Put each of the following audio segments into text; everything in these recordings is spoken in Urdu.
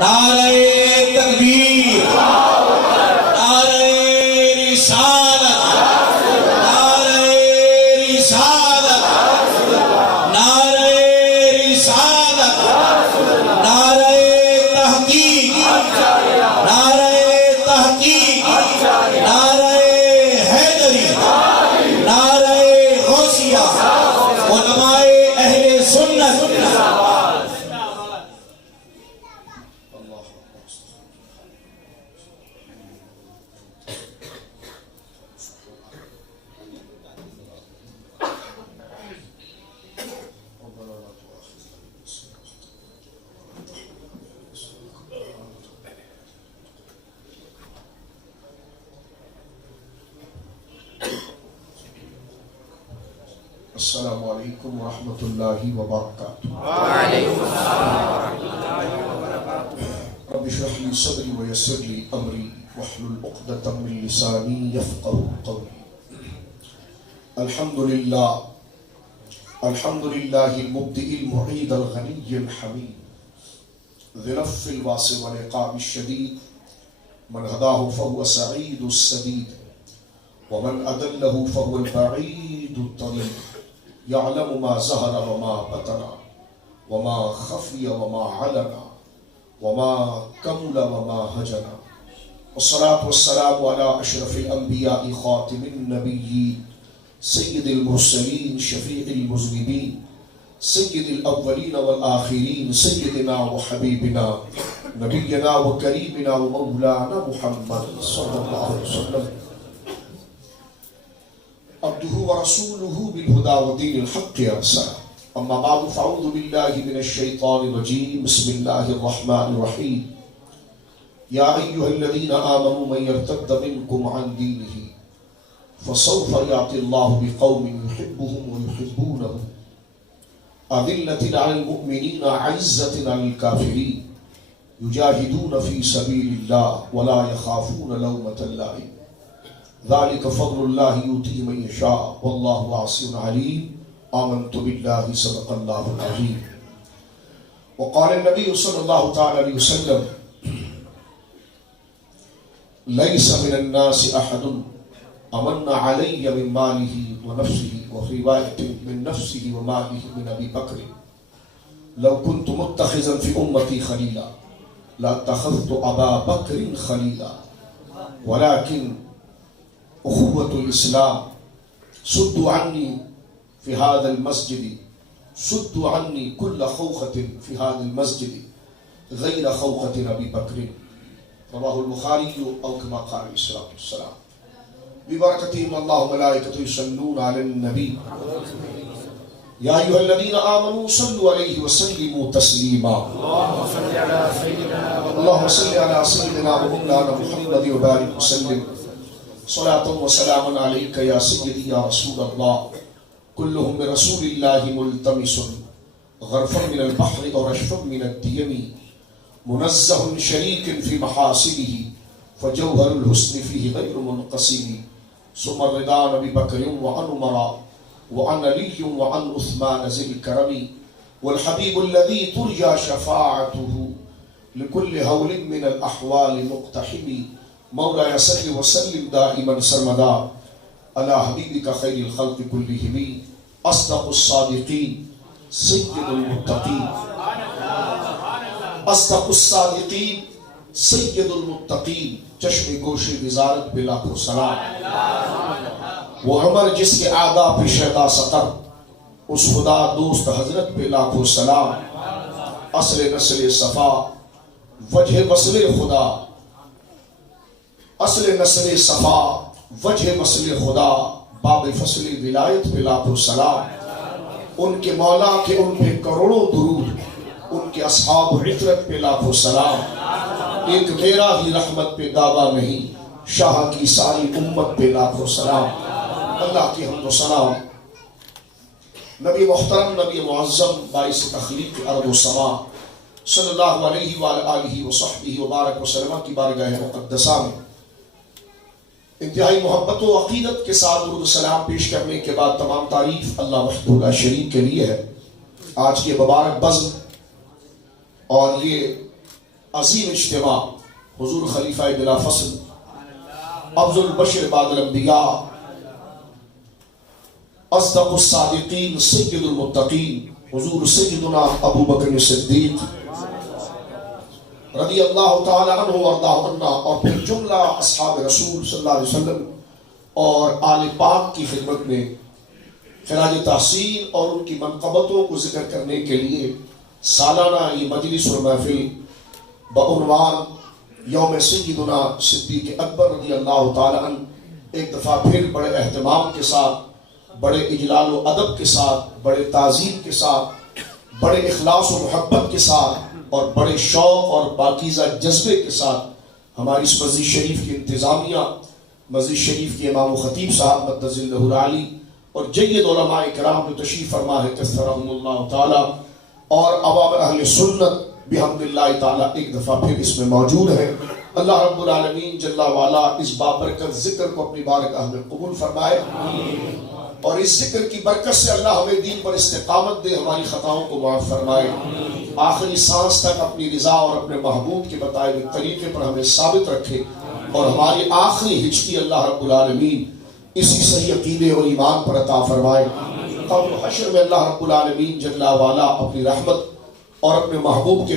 نعرہ تکبیر، نعرہ رسالت، نعرہ رسالت، نعرہ رسالت، نعرہ تحقیق، نعرہ تحقیق، نعرہ حیدری، نعرہ غوثیہ، علماء اہل سنت۔ السلام علیکم ورحمۃ اللہ وبرکاتہ۔ وعلیکم السلام ورحمۃ اللہ وبرکاتہ۔ رب اشرح لي صدری ویسر لي امری واحلل عقدۃ من لسانی یفقهوا قولی۔ الحمد للہ المبدئ المعید الغنی الحمید ذی العفو الواسع والعقاب الشدید من هداه فهو سعید السدید ومن أضله فهو البعید الطرید يعلم ما ظهر وما بطن وما خفي وما علن وما كمل وما هجن، والصلاة والسلام على أشرف الأنبياء خاتم النبيين سيد المرسلين شفيع المذنبين سيد الأولين والآخرين سيدنا وحبيبنا نبينا وكريمنا ومولانا محمد صلى الله عليه وسلم عبده ورسوله بالهدى ودين الحق أرسله. أما بعد فأعوذ بالله من الشيطان الرجيم. بسم الله الرحمن الرحيم. يا أيها الذين آمنوا من يرتد منكم عن دينه فسوف يأتي الله بقوم يحبهم ويحبونه أذلة على المؤمنين عزة على الكافرين يجاهدون في سبيل الله ولا يخافون لومة لائم ذلك فضل الله يؤتيه من يشاء والله واسع عليم. آمنت بالله صدق الله العظيم. وقال النبي صلى الله تعالى عليه وسلم ليس من الناس أحد أمن علي من ماله ونفسه، وفي رواية من نفسه وماله من أبي بكر لو كنت متخذا في أمتي خليلا لاتخذت أبا بكر خليلا ولكن أخوة الإسلام سدوا عني في هذا المسجد، سدوا عني كل خوخة في هذا المسجد غير خوخة أبي بكر. رواه البخاري أو كما قال عليه الصلاة والسلام. ببركتهم الله وملائكته يصلون على النبي يا أيها الذين آمنوا صلوا عليه وسلموا تسليما. اللهم صل على سيدنا اللهم صل على سيدنا ومولانا محمد وبارك وسلم صلاة وسلام عليك يا سيدي يا رسول الله. كلهم برسول الله ملتمس غرفا من البحر أو رشفا من الديم منزه شريك في محاسنه فجوهر الحسن فيه غير منقسم. ثم الرضا عن أبي بكر وعن عمر وعن علي وعن عثمان ذي الكرم والحبيب الذي ترجى شفاعته لكل هول من الأحوال مقتحم. مولاي صل وسلم دائما سرمدا على حبيبك خير الخلق كلهم أصدق الصادقين سيد المتقين، أصدق الصادقين سيد المتقين. چشم گوش وزارت پہ لاکھوں سلام. وہ عمر جس کے آداب پہ شیدا سطر، اس خدا دوست حضرت پہ لاکھوں سلام. اصل نسل صفا وجہ وصل خدا، اصل نسل صفا وجہ وصل خدا، باب فصل ولایت پہ لاکھوں سلام. ان کے مولا کے ان پہ کروڑوں درود، ان کے اصحاب عطرت پہ لاکھوں سلام. ایک میرا ہی رحمت پہ دعویٰ نہیں، شاہ کی ساری امت پہ لاکھوں سلام. اللہ کی حمد و سلام نبی محترم، نبی معظم، باعث تخلیق ارض و سما صلی اللہ علیہ وآلہ وصحبہ وبارک وسلم کی بارگاہ مقدسہ میں انتہائی محبت و عقیدت کے ساتھ درود و سلام پیش کرنے کے بعد تمام تعریف اللہ وحدہ لا شریک کے لیے ہے. آج کے مبارک بزم اور یہ عظیم اجتماع حضور خلیفہ بلا فصل افضل البشر بعد الانبیاء اصدق الصادقین سید المتقین حضور سیدنا ابو بکر صدیق رضی اللہ تعالی عنہ وارضاہ عنا، اور پھر جملہ اصحاب رسول صلی اللہ علیہ وسلم اور آل پاک کی خدمت میں خراج تحسین اور ان کی منقبتوں کو ذکر کرنے کے لیے سالانہ یہ مجلس اور محفل بعنوان یوم سیدنا صدیق اکبر رضی اللہ تعالی عنہ ایک دفعہ پھر بڑے اہتمام کے ساتھ، بڑے اجلال و ادب کے ساتھ، بڑے تعظیم کے ساتھ، بڑے اخلاص و محبت کے ساتھ اور بڑے شوق اور پاکیزہ جذبے کے ساتھ ہماری اس مسجد شریف کی انتظامیہ، مسجد شریف کے امام و خطیب صاحب مقدس اللہ العالی اور جید علماء کرام جو تشریف فرما ہے کثرہم اللہ تعالی، اور عوام اہل سنت بحمد اللہ تعالی ایک دفعہ پھر اس میں موجود ہے۔ اللہ رب العالمین جل وعلا اس بابرکت ذکر کو اپنی بارگاہ میں قبول فرمائے، اور اس ذکر کی برکت سے اللہ ہمیں دین پر استقامت دے، ہماری خطاؤں کو معاف فرمائے، آخری سانس تک اپنی رضا اور اپنے محبوب کے بتائے ہوئے طریقے پر ہمیں ثابت رکھے، اور ہماری آخری ہجری اللہ رب العالمین اسی صحیح عقیدے اور ایمان پر عطا فرمائے۔ قبر و حشر میں اللہ رب العالمین جل وعلا اپنی رحمت اور اپنے محبوب کے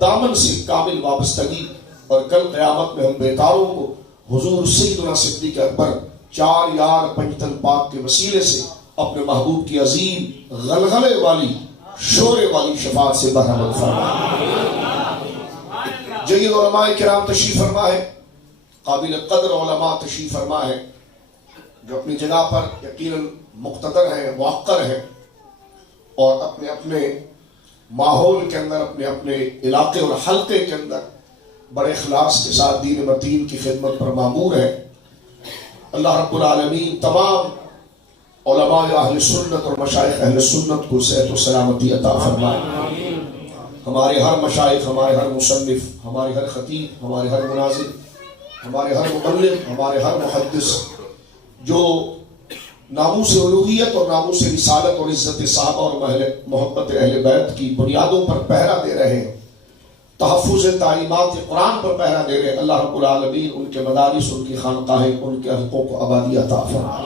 دامن سے کامل وابستگی، اور کل قیامت میں ہم بیکاروں کو حضور سیدنا صدیق اکبر چار یار پنجتن پاک کے وسیلے سے اپنے محبوب کی عظیم غلغلے والی شورے والی شفاعت سے برحمت فرمائے۔ جید علماء کرام تشریف فرما ہے، قابل قدر علماء تشریف فرما ہے جو اپنی جگہ پر یقیناً مقتدر ہیں، موقر ہیں، اور اپنے اپنے ماحول کے اندر، اپنے اپنے علاقے اور حلقے کے اندر بڑے اخلاص کے ساتھ دین متین کی خدمت پر مامور ہے۔ اللہ رب العالمین تمام علماء اہل سنت اور مشائخ اہل سنت کو صحت و سلامتی عطا فرمائے۔ ہمارے ہر مشائخ، ہمارے ہر مصنف، ہمارے ہر خطیب، ہمارے ہر مناظر، ہمارے ہر مبلغ، ہمارے ہر محدث جو ناموس الوہیت اور ناموس رسالت اور عزت صحابہ اور محبت اہل بیت کی بنیادوں پر پہرا دے رہے ہیں، تحفظ تعلیمات قرآن پر پہرا دے رہے ہیں، اللہ رب العالمین ان کے مدارس، ان کی خانقاہیں، ان کے حلقوں کو آبادی عطا فرمائے۔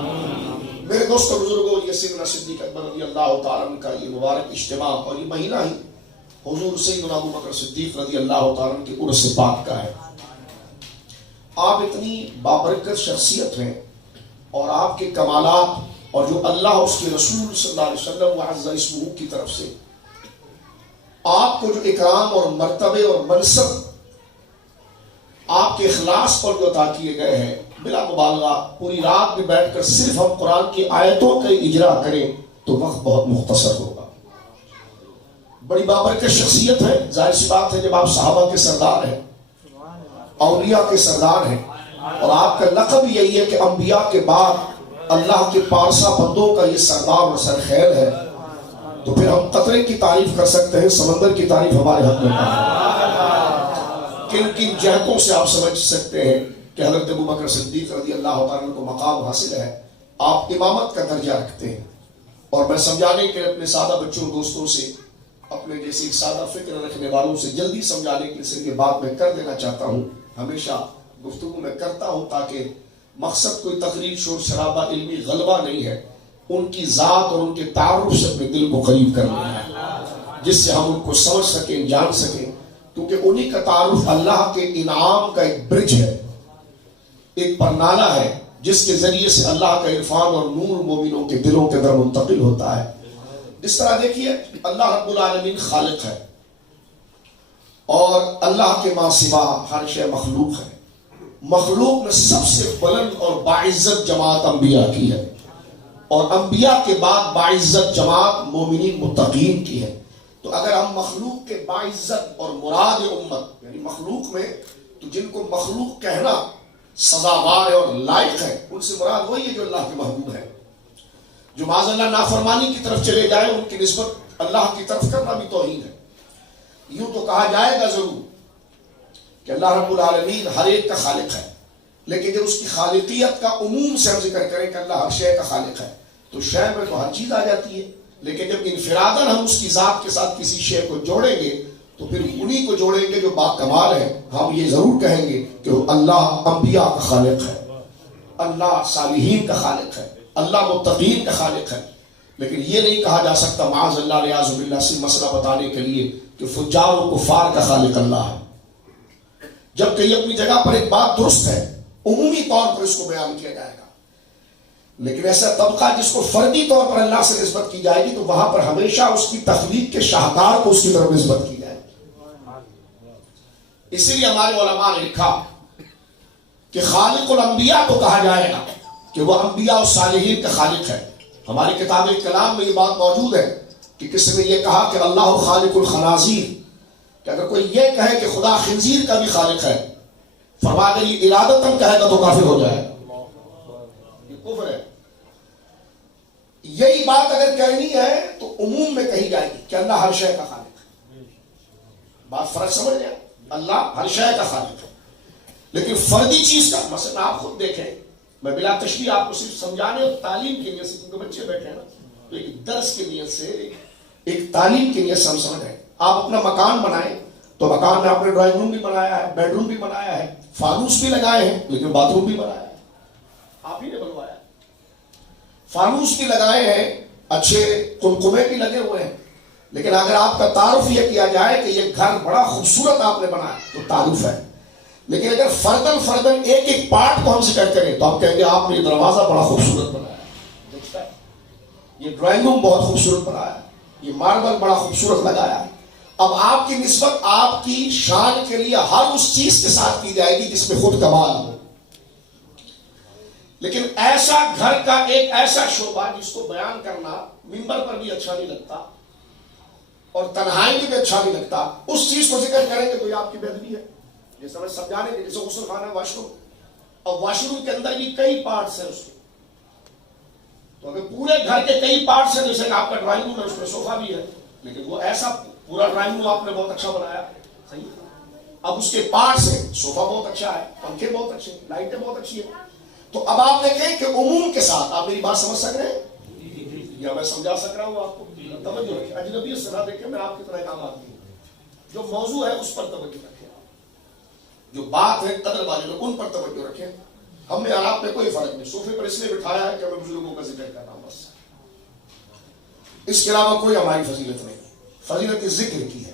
میرے دوستو بزرگوں، یہ سیدنا صدیق اکبر رضی اللہ تعالیٰ عنہ کا یہ مبارک اجتماع اور یہ مہینہ ہی حضور سیدنا ابو بکر صدیق رضی اللہ تعالیٰ عنہ کے عرس پاک کا ہے۔ آپ اتنی بابرکت شخصیت ہیں، اور آپ کے کمالات اور جو اللہ اس کے رسول صلی اللہ علیہ وسلم وعز اسمہ کی طرف سے آپ کو جو اکرام اور مرتبے اور منصب آپ کے اخلاص پر جو عطا کیے گئے ہیں، بلا مبالغہ پوری رات میں بیٹھ کر صرف ہم قرآن کی آیتوں کا اجرا کریں تو وقت بہت مختصر ہوگا۔ بڑی بابرکت شخصیت ہے، ظاہر سی بات ہے جب آپ صحابہ کے سردار ہیں، اولیاء کے سردار ہیں، اور آپ کا لقب یہی ہے کہ انبیاء کے بعد اللہ کے پارسا بندوں کا یہ سردار اور سرخیل ہے، تو پھر ہم قطرے کی تعریف کر سکتے ہیں، سمندر کی تعریف ہمارے حق میں کن کن جہتوں سے آپ سمجھ سکتے ہیں کہ حضرت ابو بکر صدیق رضی اللہ عنہ کو مقام حاصل ہے، آپ امامت کا درجہ رکھتے ہیں۔ اور میں سمجھانے کے اپنے سادہ بچوں اور دوستوں سے، اپنے جیسے ایک سادہ فکر رکھنے والوں سے جلدی سمجھانے کے لیے یہ بات میں کر دینا چاہتا ہوں، ہمیشہ گفتگو میں کرتا ہوں تاکہ مقصد کوئی تقریر شور شرابہ علمی غلبہ نہیں ہے، ان کی ذات اور ان کے تعارف سے اپنے دل کو قریب کرنا ہے، جس سے ہم ان کو سمجھ سکیں، جان سکیں، کیونکہ انہی کا تعارف اللہ کے انعام کا ایک برج ہے، ایک پرنالہ ہے جس کے ذریعے سے اللہ کا عرفان اور نور مومنوں کے دلوں کے اندر منتقل ہوتا ہے۔ اس طرح دیکھیے اللہ رب العالمین خالق ہے، اور اللہ کے ماں سوا ہر شے مخلوق ہے۔ مخلوق میں سب سے بلند اور باعزت جماعت انبیاء کی ہے، اور انبیاء کے بعد باعزت جماعت مومنین متقین کی ہے۔ تو اگر ہم مخلوق کے باعزت اور مراد امت یعنی مخلوق میں، تو جن کو مخلوق کہنا سزاوار ہے اور لائق ہے، ان سے مراد وہی ہے جو اللہ کے محبوب ہے۔ جو معاذ اللہ نافرمانی کی طرف چلے جائے، ان کی نسبت اللہ کی طرف کرنا بھی توہین ہے۔ یوں تو کہا جائے گا ضرور کہ اللہ رب العالمین ہر ایک کا خالق ہے، لیکن جب اس کی خالقیت کا عموم سے ہم ذکر کریں کہ اللہ ہر شے کا خالق ہے، تو شے میں تو ہر چیز آ جاتی ہے، لیکن جب انفراداً ہم اس کی ذات کے ساتھ کسی شے کو جوڑیں گے تو پھر انہی کو جوڑیں گے جو باکمال ہیں. ہم یہ ضرور کہیں گے کہ اللہ انبیاء کا خالق ہے، اللہ صالحین کا خالق ہے، اللہ متقین کا خالق ہے. لیکن یہ نہیں کہا جا سکتا معاذ اللہ ریاض باللہ سے مسئلہ بتانے کے لیے کہ فجار و کفار کا خالق اللہ ہے. جبکہ یہ اپنی جگہ پر ایک بات درست ہے، عمومی طور پر اس کو بیان کیا جائے گا. لیکن ایسا طبقہ جس کو فردی طور پر اللہ سے نسبت کی جائے گی تو وہاں پر ہمیشہ اس کی تخلیق کے شاہکار کو اس کی طرف نسبت کی جائے گی. اسی لیے ہمارے علماء نے لکھا کہ خالق الانبیاء تو کہا جائے گا کہ وہ انبیاء اور صالحین کا خالق ہے. ہماری کتاب کلام میں یہ بات موجود ہے کہ کسی نے یہ کہا کہ اللہ خالق الخنازیر، کہ اگر کوئی یہ کہے کہ خدا خنزیر کا بھی خالق ہے، فرمایا اگر یہ ارادتاً کہے گا تو کافر ہو جائے گا، یہ کفر ہے. یہی بات اگر کہنی ہے تو عموم میں کہی جائے گی کہ اللہ ہر شے کا خالق ہے. بات فرق سمجھ گیا؟ اللہ ہر شے کا خالق ہے. لیکن فردی چیز کا مثلا آپ خود دیکھیں، میں بلا تشبیہ آپ کو صرف سمجھانے اور تعلیم کی نیت سے، کیونکہ بچے بیٹھے ہیں نا، تو ایک درس کی نیت سے، ایک تعلیم کی نیت سے ہم سمجھ رہے ہیں. آپ اپنا مکان بنائیں تو مکان میں آپ نے ڈرائنگ روم بھی بنایا ہے، بیڈ روم بھی بنایا ہے، فانوس بھی لگائے ہیں، لیکن باتھ روم بھی بنایا ہے، آپ ہی نے بنوایا. فانوس بھی لگائے ہیں، اچھے قمقمے بھی لگے ہوئے ہیں، لیکن اگر آپ کا تعارف یہ کیا جائے کہ یہ گھر بڑا خوبصورت آپ نے بنایا تو تعارف ہے. لیکن اگر فردن ایک ایک پارٹ کو ہم ذکر کریں تو آپ کہیں گے آپ نے یہ دروازہ بڑا خوبصورت بنایا ہے، یہ ڈرائنگ روم بہت خوبصورت بنایا ہے، یہ ماربل بڑا خوبصورت لگایا ہے. اب آپ کی نسبت آپ کی شان کے لیے ہر اس چیز کے ساتھ کی جائے گی جس میں خود کمال ہو. لیکن ایسا گھر کا ایک ایسا شعبہ جس کو بیان کرنا منبر پر بھی اچھا نہیں لگتا اور تنہائی میں بھی اچھا نہیں لگتا، اس چیز کو ذکر کریں گے تو یہ آپ کی بےادبی ہے. جیسے ہمیں سمجھانے کے جیسے غسل خانہ واش روم، اور واش روم کے اندر بھی کئی پارٹس ہیں اس کے، تو اگر پورے گھر کے کئی پارٹس ہیں، جیسے آپ کا ڈرائنگ روم ہے، اس میں صوفہ بھی ہے، لیکن وہ ایسا پورا ڈرائنگ روم آپ نے بہت اچھا بنایا، صحیح. اب اس کے پارٹس ہیں، صوفہ بہت اچھا ہے، پنکھے بہت اچھے ہیں، لائٹیں بہت اچھی ہیں. تو اب آپ دیکھیں کہ عموم کے ساتھ آپ میری بات سمجھ سک رہے ہیں یا میں سمجھا سک رہا ہوں آپ کو؟ توجہ رکھیں، اجنبی سے نہ دیکھیں، میں آپ کی طرح کام آتی ہوں. جو موضوع ہے اس پر توجہ رکھیں، جو بات ہے قدر والے لوگ ان پر توجہ رکھیں. ہم میں اور آپ میں کوئی فرق نہیں. صوفے پر اس لیے بٹھایا ہے کہ ہمیں بزرگوں کا ذکر کرنا بس، اس کے علاوہ کوئی ہماری فضیلت نہیں. فضیلت ذکر کی ہے،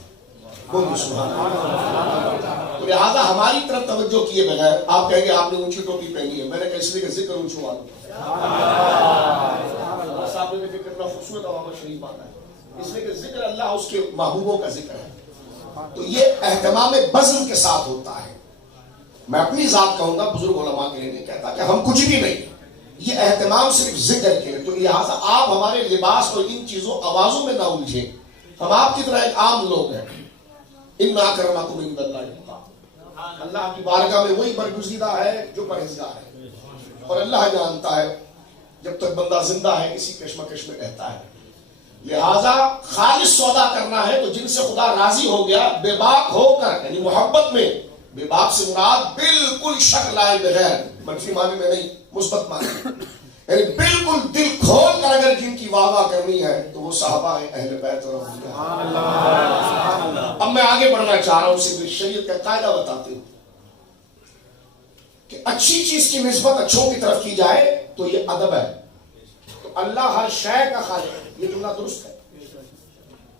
بولو سبحان اللہ. تو لہٰذا ہماری طرف توجہ کیے بغیر آپ کہیں گے آپ نے اونچی ٹوپی پہنی ہے، میں نے کہا اس لیے کہ ذکر اونچو والوں صاحب نے فکر کرنا خوبصورت عوام شریف آتا ہے، اس لیے کہ ذکر اللہ اس کے محبوبوں کا ذکر ہے. تو یہ اہتمام بزم کے ساتھ ہوتا ہے. میں اپنی ذات کہوں گا، بزرگ علماء کے لیے نہیں کہتا کہ ہم کچھ بھی نہیں، یہ اہتمام صرف ذکر کے لیے. تو لہٰذا آپ ہمارے لباس اور ان چیزوں آوازوں میں نہ الجھیں. ہم آپ کی طرح ایک عام لوگ ہیں. ان اکرمکم عند اللہ، اللہ کی بارگاہ میں وہی برگزیدہ ہے جو پرہیزگار ہے، اور اللہ جانتا ہے جب تک بندہ زندہ ہے اسی کشمکش میں رہتا ہے. لہذا خالص سودا کرنا ہے تو جن سے خدا راضی ہو گیا بے باک ہو کر، یعنی محبت میں، بے باک سے مراد بالکل شک لائے بغیر، منفی معنی میں نہیں، مثبت معنی میں، یعنی بالکل دل کھول کر اگر جن کی واہ واہ کرنی ہے تو وہ صحابہ ہیں، اہل بیت اور اب میں آگے بڑھنا چاہ رہا ہوں، صرف شریعت کا قاعدہ بتاتے ہوں کہ اچھی چیز کی نسبت اچھوں کی طرف کی جائے تو یہ ادب ہے. تو اللہ ہر شے کا خالق ہے، یہ جملہ درست ہے.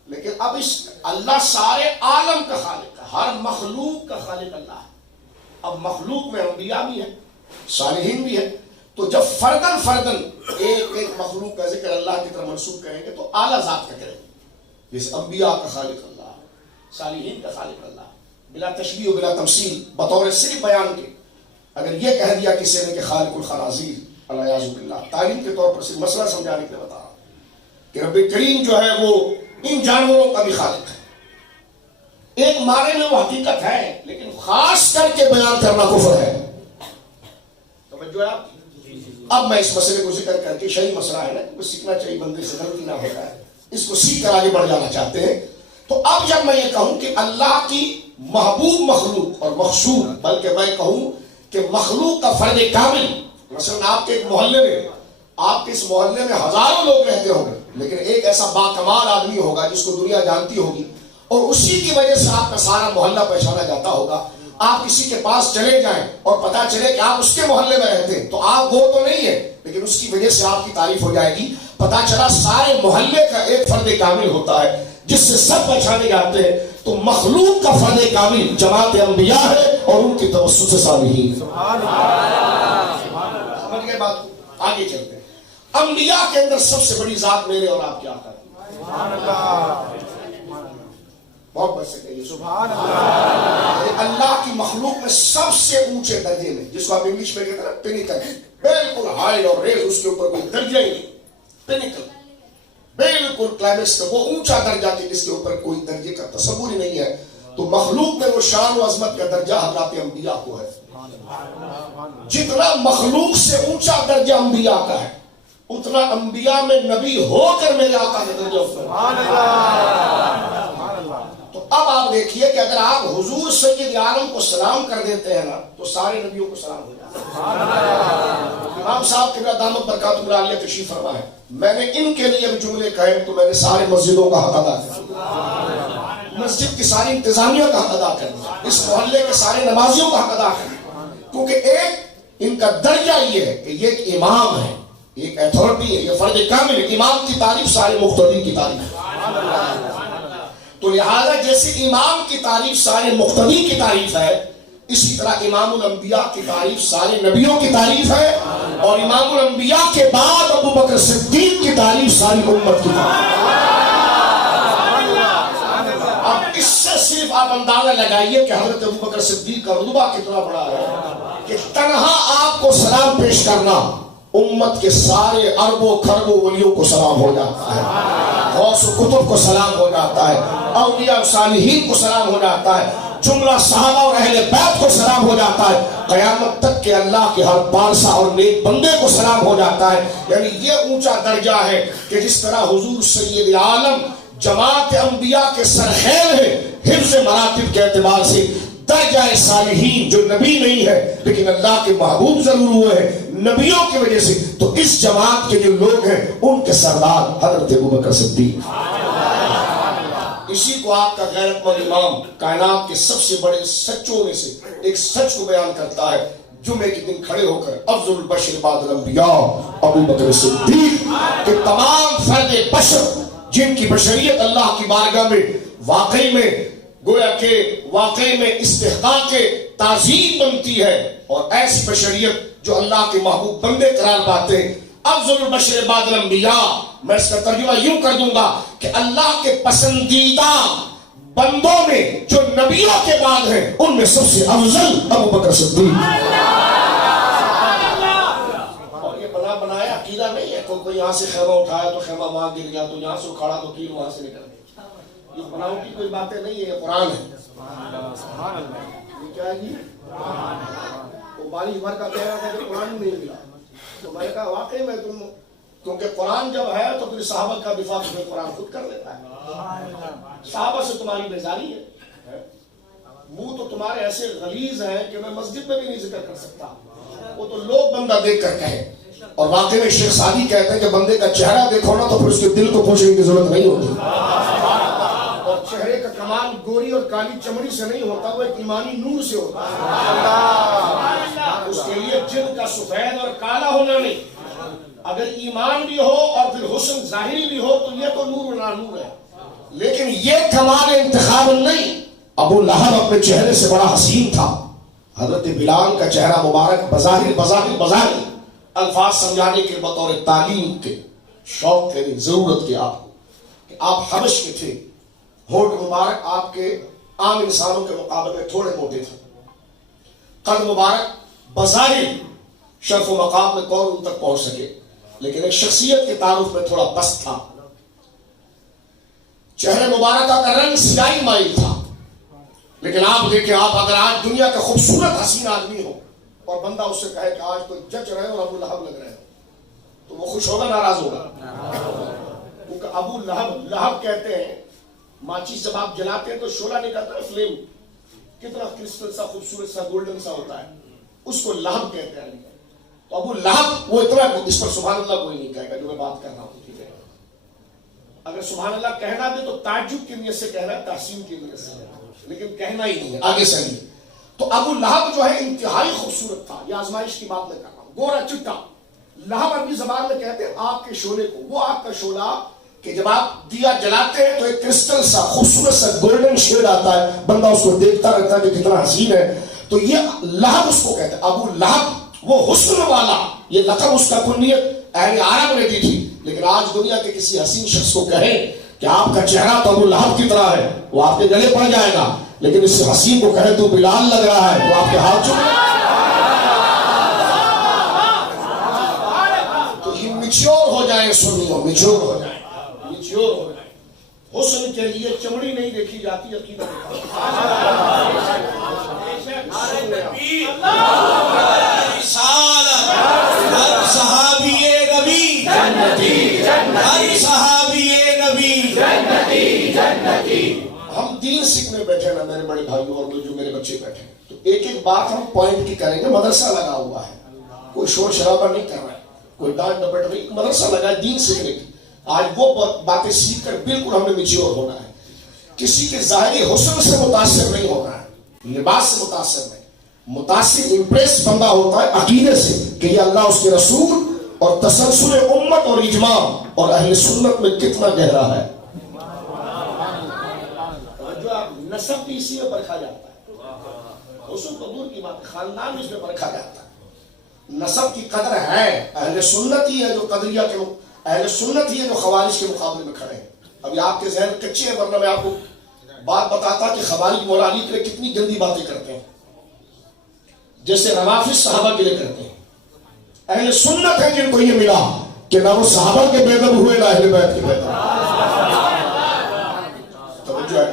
لیکن اب اس اللہ سارے عالم کا خالق ہے، ہر مخلوق کا خالق اللہ ہے. اب مخلوق میں انبیاء بھی ہیں، صالحین بھی ہیں. تو جب فردن ایک ایک مخلوق کا ذکر اللہ کی طرف منسوب کریں گے تو اعلیٰ ذات کا کریں گے. جیسے انبیاء کا خالق اللہ، صالحین کا خالق اللہ، بلا تشبیہ و بلا تمثیل، بطور صرف بیان کے. اگر یہ کہہ دیا کسی نے کہ خالق الخنازیر، الیاذ باللہ، تعلیم کے طور پر صرف مسئلہ سمجھانے کے لیے بتا رہا ہوں کہ رب کریم جو ہے وہ ان جانوروں کا بھی خالق ہے. ایک معنی میں وہ حقیقت ہے، لیکن خاص کر کے بیان کرنا کفر ہے. توجہ ہے آپ؟ اب میں اس مسئلے کو ذکر کر کے، شرعی مسئلہ ہے نا، کچھ سیکھنا چاہیے، بندے سے غلطی نہ ہوتا ہے، اس کو سیکھ کر آگے بڑھ جانا چاہتے ہیں. تو اب جب میں یہ کہوں کہ اللہ کی محبوب مخلوق اور مخصوص، بلکہ میں کہوں کہ مخلوق کا فرد کامل، مثلا آپ کے ایک محلے میں، آپ کے اس محلے میں ہزاروں لوگ رہتے ہوں گے، لیکن ایک ایسا باکمال آدمی ہوگا جس کو دنیا جانتی ہوگی، اور اسی کی وجہ سے آپ کا سارا محلہ پہچانا جاتا ہوگا. آپ کسی کے پاس چلے جائیں اور پتا چلے کہ آپ اس کے محلے میں رہتے ہیں تو آپ وہ تو نہیں ہے لیکن اس کی وجہ سے آپ کی تعریف ہو جائے گی. پتا چلا سارے محلے کا ایک فرد کامل ہوتا ہے جس سے سب پہچانے جاتے ہیں. تو مخلوق کا فرد کامل جماعت انبیاء ہے اور ان کی توسط سے صالحین. سمجھ گئے بات؟ آگے چلتے ہیں. انبیاء کے اندر سب سے بڑی ذات میرے اور آپ کی آقا ہے. محبت سے کہیے سبحان اللہ. اللہ کی مخلوق میں سب سے اونچے درجے میں جس کو آپ انگلش میں کہتے ہیں نا پینیکل, بالکل ہائی اور ریز, اس کے اوپر کوئی درجہ ہی نہیں. پینیکل بالکل کلائمیکس کا وہ اونچا درجہ کہ جس کے اوپر کوئی درجے کا تصور ہی نہیں ہے. تو مخلوق میں وہ شان و عظمت کا درجہ حضرات انبیاء کو ہے. جتنا مخلوق سے اونچا درجہ انبیاء کا ہے اتنا انبیاء میں نبی ہو کر میرے آقا کا درجہ اوپر. تو اب آپ دیکھیے کہ اگر آپ حضور سید عالم کو سلام کر دیتے ہیں نا تو سارے نبیوں کو سلام ہو جاتا ہے. امام صاحب قبلہ دامت برکاتہ العالیہ تشریف فرما ہے. میں نے ان کے لیے بھی جملے کہے تو میں نے سارے مسجدوں کا حق ادا کر, مسجد کی ساری انتظامیہ کا حق ادا کر, اس محلے کے سارے نمازیوں کا حق ادا کر. کیونکہ ایک ان کا درجہ یہ ہے کہ یہ ایک امام ہے, ایک ایتھارٹی ہے, یہ فرد کامل ہے. امام کی تعریف سارے مقتدی کی تعریف ہے. تو لہذا جیسے امام کی تعریف سارے مقتدی کی تعریف ہے اسی طرح امام الانبیاء کی تعریف سارے نبیوں کی تعریف ہے اور امام الانبیاء کے بعد ابو بکر صدیق کی تعریف ساری امت کی تعریف ہے. اب اس سے صرف آپ اندازہ لگائیے کہ حضرت ابو بکر صدیق کا رتبہ کتنا بڑا ہے کہ تنہا آپ کو سلام پیش کرنا امت کے سارے اربوں خربوں ولیوں کو سلام ہو جاتا ہے, غوث و کتب کو سلام ہو جاتا ہے, اولیاء و صالحین کو سلام ہو جاتا ہے, جملہ صحابہ اور اہل بیت کو سلام ہو جاتا ہے, قیامت تک کے اللہ کے ہر پارسا اور نیک بندے کو سلام ہو جاتا ہے. یعنی یہ اونچا درجہ ہے کہ جس طرح حضور سید عالم جماعت انبیاء کے سرخیل ہے حفظ مراتب کے اعتبار سے, درجہ صالحین جو نبی نہیں ہے لیکن اللہ کے محبوب ضرور ہوئے ہیں نبیوں کی وجہ سے, تو اس جماعت کے جو لوگ ہیں ان کے سردار حضرت ابو بکر صدیق. اسی کو آپ کا غیرت مند امام کائنات کے سب سے بڑے سچوں میں سے ایک سچ کو بیان کرتا ہے. جمعے کے دن کھڑے ہو کر افضل البشر بعد الانبیاء ابو بکر صدیق کہ تمام فرد بشر جن کی بشریت اللہ کی بارگاہ میں واقعی میں گویا کہ واقعی میں استحقاق تعظیم بنتی ہے اور ایسی بشریت جو اللہ کے محبوب بندے قرار پاتے ہیں. افضل البشر بعد الانبیاء میں اس کا ترجمہ یوں کر دوں گا کہ اللہ کے پسندیدہ بندوں میں جو نبیوں کے بعد ہیں ان میں سب سے افضل ابو بکر صدیق. اور یہ بنا بنایا عقیدہ نہیں ہے کوئی یہاں سے خیمہ اٹھایا تو خیمہ وہاں گر گیا, تو یہاں سے اکھاڑا تو تیر وہاں سے نکل گیا. یہ بناوٹی کوئی باتیں نہیں ہے, یہ قرآن ہے. یہ کیا ہے جی؟ وہ بارش بھر کا کہہ رہا تھا کہ قرآن نہیں ملا, تو میں نے کہا واقعی میں تم, کیونکہ قرآن جب ہے تو پھر صحابہ کا دفاع میں قرآن خود کر لیتا ہے. صحابہ سے تمہاری بیزاری ہے, منہ تو تمہارے ایسے غلیظ ہیں کہ میں مسجد میں بھی نہیں ذکر کر سکتا, وہ تو لوگ بندہ دیکھ کر کہیں. اور واقعی میں شیخ سعدی کہتے ہیں کہ بندے کا چہرہ دیکھو نا تو پھر اس کے دل کو پوچھنے کی ضرورت نہیں ہوتی. اور چہرے کا کمال گوری اور کالی چمڑی سے نہیں ہوتا, وہ ایک ایمانی نور سے ہوتا ہے. اس کے لیے جلد کا سفید اور کالا ہونا نہیں, اگر ایمان بھی ہو اور پھر حسن ظاہری بھی ہو تو یہ تو نور نہ نور ہے, لیکن یہ کمال انتخاب نہیں. ابو لہب اپنے چہرے سے بڑا حسین تھا, حضرت بلال کا چہرہ مبارک بظاہر الفاظ سمجھانے کے بطور تعلیم کے شوق کے ضرورت کے آپ کو کہ آپ حبش کے تھے, ہونٹ مبارک آپ کے عام انسانوں کے مقابلے میں تھوڑے موٹے تھے, قد مبارک بظاہر شرف و مقام میں کون ان تک پہنچ سکے, لیکن ایک شخصیت کے تعارف میں تھوڑا پست تھا. چہرے مبارکہ کا رنگ سیاہی مائل تھا, لیکن آپ دیکھیں آپ اگر آج دنیا کا خوبصورت حسین آدمی ہو اور بندہ اس سے کہے کہ آج تو جج رہے اور ابو لہب لگ رہے ہو تو وہ خوش ہوگا ناراض ہوگا؟ کیونکہ ابو لہب کہتے ہیں ماچس جب آپ جلاتے ہیں تو شعلہ نکلتا ہے, فلیم کتنا کرسٹل سا خوبصورت سا گولڈن سا ہوتا ہے, اس کو لہب کہتے ہیں. تو ابو لہب وہ اتنا, اس پر سبحان اللہ کوئی نہیں کہے گا جو میں بات کر رہا ہوں, ٹھیک ہے. اگر سبحان اللہ کہنا بھی تو تعجب کی نیت سے کہنا ہے، تحسین کی نیت سے کہنا ہے، لیکن کہنا ہی نہیں ہے۔ آگے چلیے، تو ابو لہب جو ہے انتہائی خوبصورت تھا، یہ آزمائش کی بات میں کر رہا ہوں، گورا چٹا۔ لہب عربی زبان میں کہتے ہیں آگ کے شعلے کو، وہ آگ کا شعلہ کہ جب آپ دیا جلاتے ہیں تو ایک کرسٹل سا خوبصورت سا گولڈن شیڈ آتا ہے، بندہ اس کو دیکھتا رہتا ہے کہ کتنا حسین ہے، تو یہ لہب اس کو کہتے ہیں، ابو لہب وہ حسن والا، یہ لقب اس کا کنیت اہل عرب نے دی تھی۔ لیکن آج دنیا کے کسی حسین شخص کو کہیں کہ آپ کا چہرہ تو ابو لہب کی طرح ہے، وہ آپ کے گلے پڑ جائے گا، لیکن اس حسین کو کہے تو بلال لگ رہا ہے، تو آپ کے ہاتھ چومے۔ تو یہ میچور ہو جائیں سنیوں، میچور ہو جائیں، میچور ہو جائیں۔ حسن کے لیے چمڑی نہیں دیکھی جاتی، عقیدہ ہم دین سیکھنے بیٹھے نا میرے بڑے بھائیوں اور جو میرے بچے بیٹھے ہیں، تو ایک ایک بات ہم پوائنٹ کی کریں گے۔ مدرسہ لگا ہوا ہے، کوئی شور شرابہ نہیں کر رہا ہے، کوئی ڈانٹ ڈپٹ نہیں، مدرسہ لگا ہے دین سیکھنے کی۔ آج وہ باتیں سیکھ کر بالکل ہم نے میچور ہونا ہے، کسی کے ظاہری حسن سے متاثر نہیں ہونا ہے، لباس سے متاثر نہیں، متاثر امپریس بندہ ہوتا ہے عقیدے سے کہ یہ اللہ اس کے رسول اور تسلسل امت اور اجماع اور اہل سنت میں کتنا گہرا ہے۔ جو نسب بھی اسی میں پرکھا جاتا ہے، حسن تو دور کی بات، خاندان اس میں پرکھا جاتا ہے۔ نسب کی قدر ہے، اہل سنت ہی ہے جو قدریہ کے، اہل سنت ہی ہے جو خوارج کے مقابلے میں کھڑے ہیں۔ ابھی آپ کے ذہن کچے ہیں، ورنہ میں آپ کو بات بتاتا کہ خوارج مولا علی کے لیے کتنی گندی باتیں کرتے ہیں، جیسے روافض صحابہ کے لیے کرتے ہیں۔ اہل سنت ہے جن کو یہ ملا کہ نہ وہ صحابہ کے بیدب ہوئے نہ اہل بیت کے بیدب، توجہ ہے۔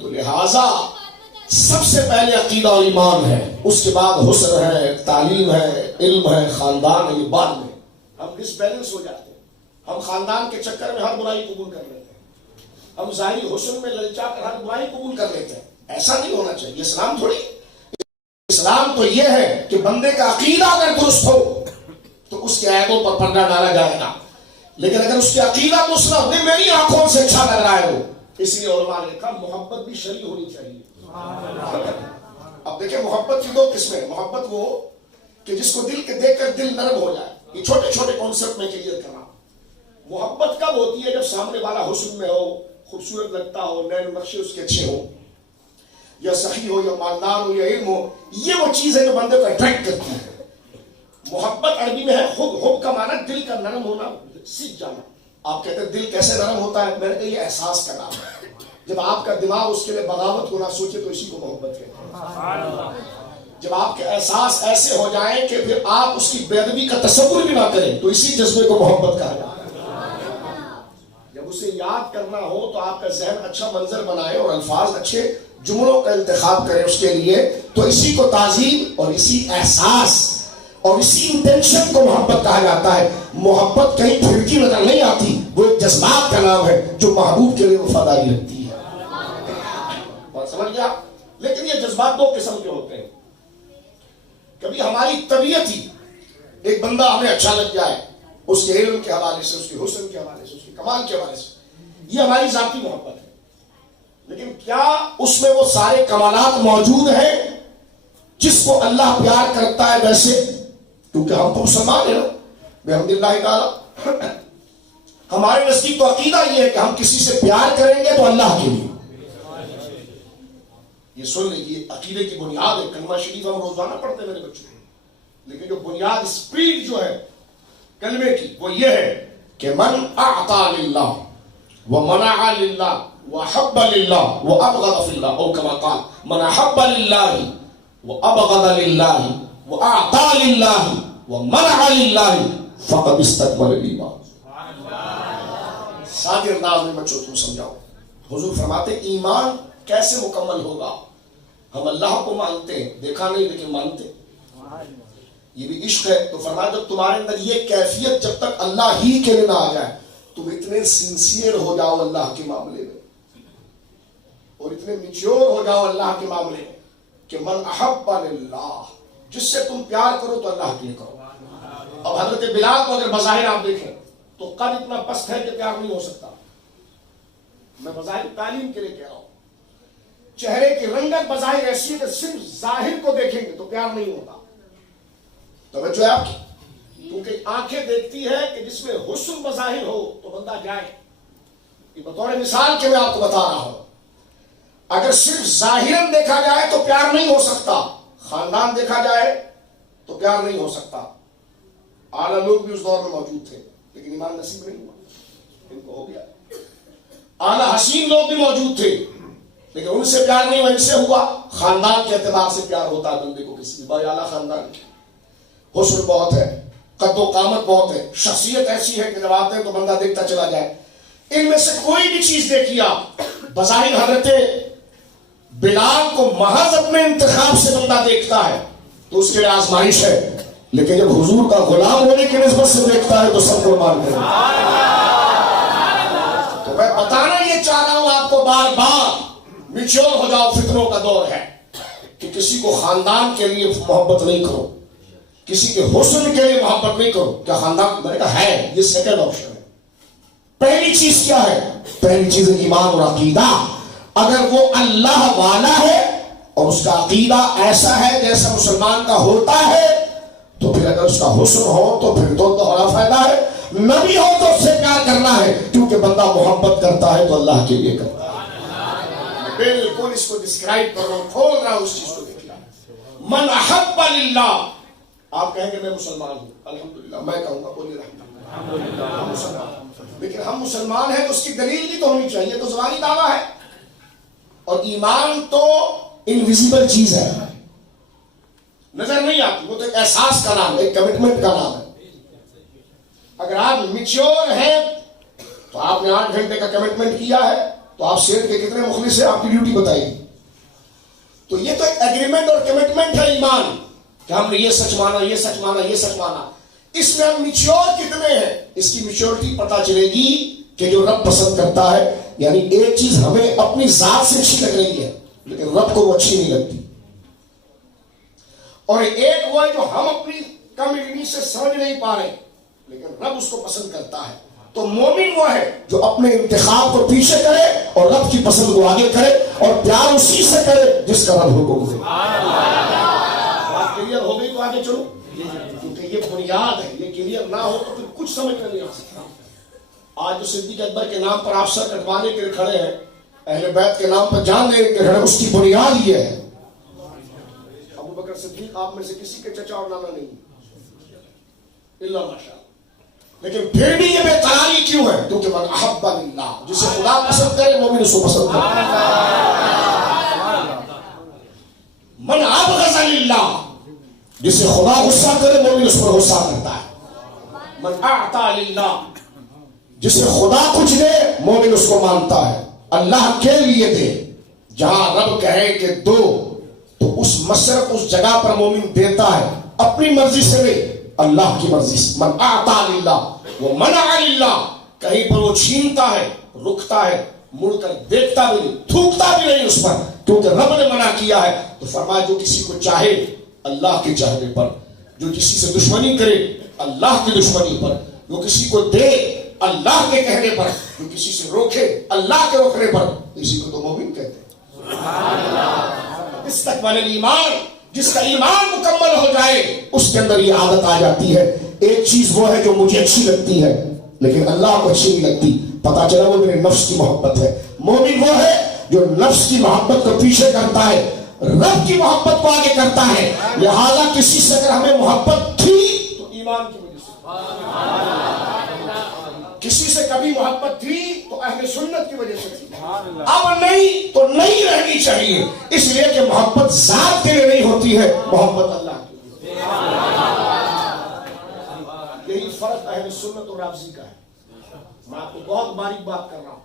تو لہذا سب سے پہلے عقیدہ اور ایمان ہے، اس کے بعد حسن ہے، تعلیم ہے، علم ہے، خاندان ہے، یہ بعد میں۔ ہم ڈس بیلنس ہو جاتے ہیں، ہم خاندان کے چکر میں ہر برائی قبول کر لیتے ہیں، ہم ظاہری حسن میں للچا کر ہر برائی قبول کر لیتے ہیں۔ ایسا نہیں ہونا چاہیے، اسلام تھوڑی، اسلام تو یہ ہے کہ بندے کا عقیدہ اگر درست ہو تو اس کے عیبوں پر پردہ ڈالا جائے گا، لیکن اگر اس کے عقیدہ دوسرا نہیں، میری آنکھوں سے اچھا لگ رہا ہے وہ، اس لیے علماء نے کہا محبت بھی شرعی ہونی چاہیے۔ اب دیکھیں محبت کی دو قسمیں، محبت وہ کہ جس کو دل کے دیکھ کر دل نرم ہو جائے، یہ چھوٹے چھوٹے کانسیپٹ میں کلیئر کرنا۔ محبت کب ہوتی ہے؟ جب سامنے والا حسن میں ہو، خوبصورت لگتا ہو، نین نقشے اس کے اچھے ہو، یا سخی ہو، یا مالدار ہو، یا علم ہو، یہ وہ چیز ہے جو بندے کو اٹریکٹ کرتی ہے۔ محبت عربی میں ہے حب، حب کا معنی دل کا نرم ہونا، سیکھ جانا۔ آپ کہتے ہیں دل کیسے نرم ہوتا ہے؟ میں نے کہا یہ احساس کا نام ہے، جب آپ کا دماغ اس کے لیے بغاوت ہونا سوچے تو اسی کو محبت کہتے ہیں۔ جب آپ کے احساس ایسے ہو جائیں کہ پھر آپ اس کی بے ادبی کا تصور بھی نہ کریں تو اسی جذبے کو محبت کہا جاتا ہے۔ جب اسے یاد کرنا ہو تو آپ کا ذہن اچھا منظر بنائے اور الفاظ اچھے جملوں کا انتخاب کریں اس کے لیے، تو اسی کو تعظیم اور اسی احساس اور اسی انٹینشن کو محبت کہا جاتا ہے۔ محبت کہیں پھرکی نظر نہیں آتی، وہ ایک جذبات کا نام ہے جو محبوب کے لیے وفاداری رکھتی ہے۔ اور سمجھ گیا؟ لیکن یہ جذبات دو قسم کے ہوتے ہیں، کبھی ہماری طبیعت ہی ایک بندہ ہمیں اچھا لگ جائے اس کے علم کے حوالے سے، اس کے حسن کے حوالے سے، اس کے کمال کے حوالے سے، یہ ہماری ذاتی محبت ہے۔ لیکن کیا اس میں وہ سارے کمالات موجود ہیں جس کو اللہ پیار کرتا ہے ویسے؟ کیونکہ ہم تو مسلمان ہیں نا، بحمداللہ تعالی، ہمارے نزدیک تو عقیدہ یہ ہے کہ ہم کسی سے پیار کریں گے تو اللہ کے لیے۔ یہ سن لیجیے، عقیدے کی بنیاد ہے، کلمہ شریف ہم روزانہ پڑھتے ہیں میرے بچوں کو، لیکن جو بنیاد اسپیڈ جو ہے کلمے کی وہ یہ ہے کہ من اعطا للہ ومنع للہ وحب للہ وابغض فی اللہ، او کما قال من احب للہ وابغض للہ واعطا للہ ومنع للہ فقد استکمل الایمان۔ سادے انداز میں بچوں تم سمجھاؤ، حضور فرماتے ایمان کیسے مکمل ہوگا؟ ہم اللہ کو مانتے ہیں، دیکھا نہیں لیکن مانتے، یہ بھی عشق ہے۔ تو فرمایا جب تمہارے اندر یہ کیفیت جب تک اللہ ہی کے لیے نہ آ جائے، تم اتنے سنسیئر ہو جاؤ اللہ کے معاملے میں اور اتنے میچور ہو جاؤ اللہ کے معاملے میں کہ من احب للہ، جس سے تم پیار کرو تو اللہ کے لیے کرو۔ اب حضرت بلال کو اگر بظاہر آپ دیکھیں تو قد اتنا پست ہے کہ پیار نہیں ہو سکتا، میں بظاہر تعلیم کے لیے کہہ رہا ہوں. چہرے کی رنگت بظاہر ایسی ہے کہ صرف ظاہر کو دیکھیں گے تو پیار نہیں ہوتا. توجہ ہے آپ کی؟ کیونکہ آنکھیں دیکھتی ہے کہ جس میں حسن بظاہر ہو تو بندہ جائے. یہ بطور مثال کے میں آپ کو بتا رہا ہوں. اگر صرف ظاہراً دیکھا جائے تو پیار نہیں ہو سکتا. خاندان دیکھا جائے تو پیار نہیں ہو سکتا. اعلیٰ لوگ بھی اس دور میں موجود تھے لیکن ایمان نصیب نہیں ہوا, ان کو ہو گیا. اعلیٰ حسین لوگ بھی موجود تھے لیکن ان سے پیار نہیں ہوا, ان سے ہوا. خاندان کے اعتبار سے پیار ہوتا ہے بندے کو. کسی بھی بھائی اعلیٰ خاندان کی حسن بہت ہے, قد و قامت بہت ہے, شخصیت ایسی ہے کہ جب آتے ہیں تو بندہ دیکھتا چلا جائے. ان میں سے کوئی بھی چیز دیکھیے آپ, بظاہر حضرت بلال کو محض اپنے انتخاب سے بندہ دیکھتا ہے تو اس کے لیے آزمائش ہے, لیکن جب حضور کا غلام ہونے کی نسبت سے دیکھتا ہے تو سب قربان کرے. تو میں بتانا یہ چاہ رہا ہوں آپ کو بار بار, میچور ہو جاؤ, فتنوں کا دور ہے کہ کسی کو خاندان کے لیے محبت نہیں کرو, کسی کے حسن کے لیے محبت نہیں کرو. کیا خاندان میں نے کہا ہے, یہ سیکنڈ آپشن ہے. پہلی چیز کیا ہے؟ پہلی چیز ایمان اور عقیدہ. اگر وہ اللہ والا ہے اور اس کا عقیدہ ایسا ہے جیسا مسلمان کا ہوتا ہے تو پھر اگر اس کا حسن ہو تو پھر تو بڑا فائدہ ہے. نبی ہو تو اس سے پیار کرنا ہے, کیونکہ بندہ محبت کرتا ہے تو اللہ کے لیے کرتا ہے. بالکل اس کو ڈسکرائب کر رہا ہوں, کھول رہا ہوں اس چیز کو. دیکھنا, من احب للہ. آپ کہیں گے میں مسلمان ہوں, الحمدللہ. میں کہوں گا بولیے الحمدللہ. لیکن ہم مسلمان ہیں تو اس کی دلیل بھی تو ہونی چاہیے. تو زبانی دعویٰ ہے, اور ایمان تو انویزیبل چیز ہے, نظر نہیں آتی. وہ تو ایک احساس کا نام ہے, ایک کمٹمنٹ کا نام ہے. اگر آپ میچور ہیں تو آپ نے 8 گھنٹے کا کمٹمنٹ کیا ہے تو آپ سیٹ کے کتنے مخلص ہیں, آپ کی ڈیوٹی بتائیے. تو یہ تو ایک ایگریمنٹ اور کمٹمنٹ ہے ایمان, کہ ہم نے یہ سچ مانا, یہ سچ مانا, یہ سچ مانا. اس میں ہم میچور کتنے ہیں, اس کی میچورٹی پتا چلے گی کہ جو رب پسند کرتا ہے. یعنی ایک چیز ہمیں اپنی ذات سے اچھی لگ رہی ہے لیکن رب کو وہ اچھی نہیں لگتی, اور ایک وہ ہے جو ہم اپنی کم علمی سے سمجھ نہیں پا رہے لیکن رب اس کو پسند کرتا ہے. تو مومن وہ ہے جو اپنے انتخاب کو پیچھے کرے اور رب کی پسند کو آگے کرے, اور پیار اسی سے کرے جس کا رب حکم دے. بات کلیئر ہو گئی تو آگے چلو, کیونکہ یہ بنیاد ہے. یہ کلیئر نہ ہو تو پھر کچھ سمجھ میں نہیں آ سکتا. آج جو صدیق اکبر کے نام پر آپ سر کٹوانے کے لیے کھڑے ہیں, اہل بیت کے نام پر جان دینے کے کھڑے, اس کی بنیاد یہ ہے. ابو بکر صدیق آپ میں سے کسی کے چچا اور نانا نہیں الا ماشاءاللہ, لیکن پھر بھی یہ بے قراری کیوں ہے؟ کیونکہ من احب للہ, جسے خدا پسند کرے مومن اس کو پسند کرے. من ابغض للہ, جسے خدا غصہ کرے مومن اس پر غصہ کرتا ہے. من اعطى للہ, جسے خدا کچھ دے مومن اس کو مانتا ہے. اللہ کے لیے دے, جہاں رب کہے کہ دو تو اس مصرف اس جگہ پر مومن دیتا ہے, اپنی مرضی سے نہیں, اللہ کی مرضی سے. من اعطى للہ وہ منع للہ, کہیں پر وہ چھینتا ہے, رکتا ہے, مڑ کر دیکھتا بھی نہیں, تھوکتا بھی نہیں اس پر, کیونکہ رب نے منع کیا ہے. تو فرمایا جو کسی کو چاہے اللہ کے چاہنے پر, جو کسی سے دشمنی کرے اللہ کی دشمنی پر, جو کسی کو دے اللہ کے کہنے پر, جو کسی سے روکے اللہ کے روکنے پر, اسی کو تو مومن کہتے ہیں. استقبال ایمان, جس کا ایمان مکمل ہو جائے اس کے اندر یہ عادت آ جاتی ہے. ایک چیز وہ ہے جو مجھے اچھی لگتی ہے لیکن اللہ کو اچھی نہیں لگتی, پتا چلا وہ میرے نفس کی محبت ہے. مومن وہ ہے جو نفس کی محبت کو پیچھے کرتا ہے, رب کی محبت کو آگے کرتا ہے. لہذا کسی سے اگر ہمیں محبت تھی تو ایمان کی وجہ سے, کسی سے کبھی محبت تھی تو اہل سنت کی وجہ سے تھی, اب نہیں تو نہیں رہنی چاہیے. اس لیے کہ محبت ذات کے لیے نہیں ہوتی ہے, محبت اللہ کے لیے. یہی فرق اہل سنت اور رافضی کا ہے. میں آپ کو بہت باریک بات کر رہا ہوں.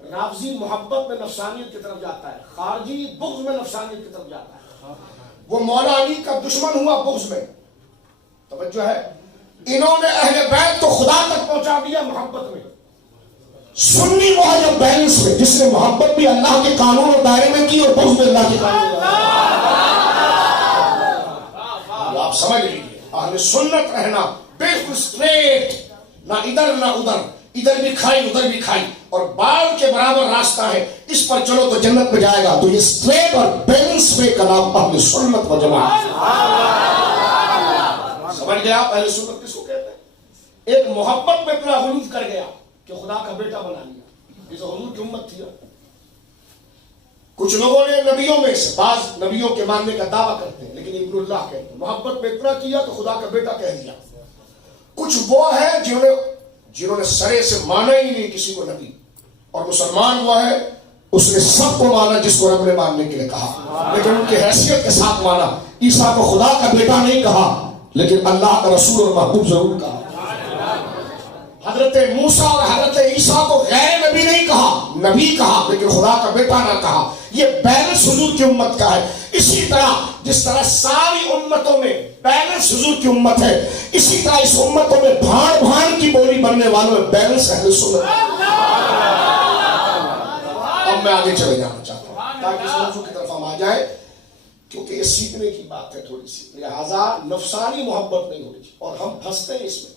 رافضی محبت میں نفسانیت کی طرف جاتا ہے, خارجی بغض میں نفسانیت کی طرف جاتا ہے. وہ مولا علی کا دشمن ہوا بغض میں, توجہ ہے. انہوں نے اہل بیت کو خدا تک پہنچا دیا محبت میں. سنی وہ ہے جو بیلنس میں, جس نے محبت بھی اللہ کے قانون اور دائرے میں کی اور بغض بھی اللہ کے قانون. آپ سمجھ لیجیے, اہل سنت رہنا بالکل اسٹریٹ, نہ ادھر نہ ادھر, ادھر بھی کھائی ادھر بھی کھائی اور بال کے برابر راستہ ہے، اس پر چلو تو جنت میں جائے گا. تو یہ اسٹریٹ اور بیلنس وے کا نام اہل سنت و جماعت. سمجھ گیا آپ اہل سنت کس کو کہتے ہیں؟ ایک محبت میں اتنا غلوظ کر گیا کہ خدا کا بیٹا بنا لیا. یہ تو حضور کی امت تھی. کچھ لوگوں نے نبیوں میں سے بعض نبیوں کے ماننے کا دعویٰ کرتے ہیں لیکن ابن اللہ کہتے ہیں محبت میں اتنا کیا تو خدا کا بیٹا کہہ دیا. کچھ وہ ہے جنہوں نے سرے سے مانا ہی نہیں کسی کو نبی، اور مسلمان وہ ہے اس نے سب کو مانا جس کو رب نے ماننے کے لیے کہا، لیکن ان کی حیثیت کے ساتھ مانا. عیسیٰ کو خدا کا بیٹا نہیں کہا لیکن اللہ کا رسول اور محبوب ضرور کہا. حضرت موسیٰ اور حضرت عیسیٰ کو غیر نبی نہیں کہا، نبی کہا لیکن خدا کا بیٹا نہ کہا. یہ بیلنس حضور کی امت کا ہے. اسی طرح جس طرح ساری امتوں میں بیلنس حضور کی امت ہے، اسی طرح اس امتوں میں بھاڑ بھاڑ کی بولی بننے والوں میں بیلنس اہل سنت. اب میں آگے چلے جانا چاہتا ہوں تاکہ اس موضوع کی طرف ہم آ جائیں، کیونکہ یہ سیکھنے کی بات ہے تھوڑی سی. لہذا نفسانی محبت نہیں ہونی چاہیے اور ہم پھنستے ہیں اس میں.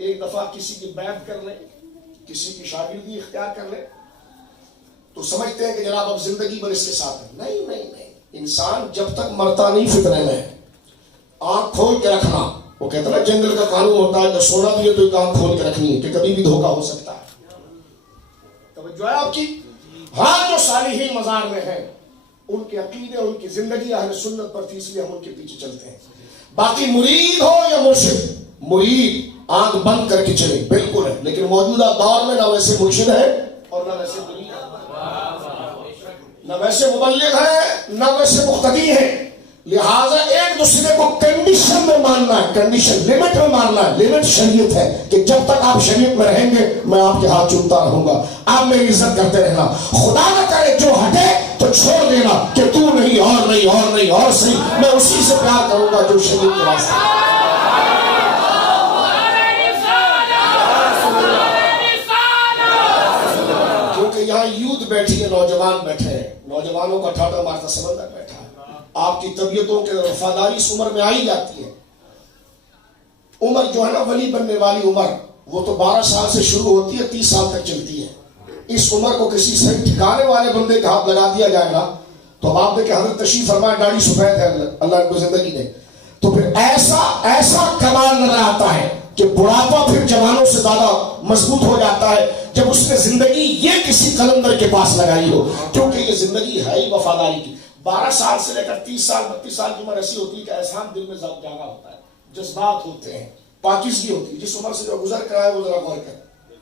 ایک دفعہ کسی کی بیعت کر لیں، کسی کی شاگردی اختیار کر لیں تو سمجھتے ہیں کہ جناب اب زندگی بھر اس کے ساتھ ہے. نہیں نہیں نہیں، انسان جب تک مرتا نہیں فتنے میں. آنکھ کھول کے رکھنا، وہ کہتا ہے نا جنگل کا قانون ہوتا ہے کہ سونا بھی ہے تو ایک آنکھ کھول کے رکھنی ہے کہ کبھی بھی دھوکہ ہو سکتا ہے. توجہ ہے آپ کی؟ ہاں جو صالحین مزار میں ہیں ان کے عقیدے ان کی زندگی اہل سنت پر تھی، اس لیے ہم ان کے پیچھے چلتے ہیں. باقی مرید ہو یا مرشد، مرید آنکھ بند کر کے چلے بالکل ہے، لیکن موجودہ دور میں نہ ویسے مرشد ہے اور نہ ویسے مرید ہے، نہ ویسے مبلغ ہے نہ ویسے مقتدی ہے. لہٰذا ایک دوسرے کو کنڈیشن میں ماننا ہے، کنڈیشن لمٹ میں ماننا ہے. لمٹ شریعت ہے کہ جب تک آپ شریعت میں رہیں گے میں آپ کے ہاتھ چومتا رہوں گا، آپ میری عزت کرتے رہنا. خدا نہ کرے جو ہٹے تو چھوڑ دینا کہ تو نہیں اور نہیں اور نہیں اور صحیح، میں اسی سے پیار کروں گا جو شریعت کے واسطے. یہاں یوتھ بیٹھی ہے، نوجوان بیٹھے ہیں، نوجوانوں کا ٹھاٹا مارتا سمندر بیٹھا ہے. آپ کی طبیعتوں کے وفاداری اس عمر میں آئی جاتی ہے. عمر جو ہے نا ولی بننے والی عمر، وہ تو 12 سال سے شروع ہوتی ہے 30 سال تک چلتی ہے. اس عمر کو کسی صحیح ٹھکانے والے بندے کا ہاتھ لگا دیا جائے گا تو آپ دیکھیں حضرت تشریف فرمائے داڑھی سفید ہے، اللہ ان کو زندگی دے، تو پھر ایسا کمال نظر آتا ہے کہ بڑھاپا پھر جوانوں سے زیادہ مضبوط ہو جاتا ہے جب اس نے زندگی یہ کسی قلندر کے پاس لگائی ہو، کیونکہ یہ زندگی ہے ہی وفاداری کی. 12 سال سے لے کر 30 سال 32 سال کی عمر ایسی ہوتی ہے کہ احسان دل میں جاگا ہوتا ہے، جذبات ہوتے ہیں، پاکیزگی ہوتی ہے. جس عمر سے جو گزر کر آئے وہ ذرا غور کرے،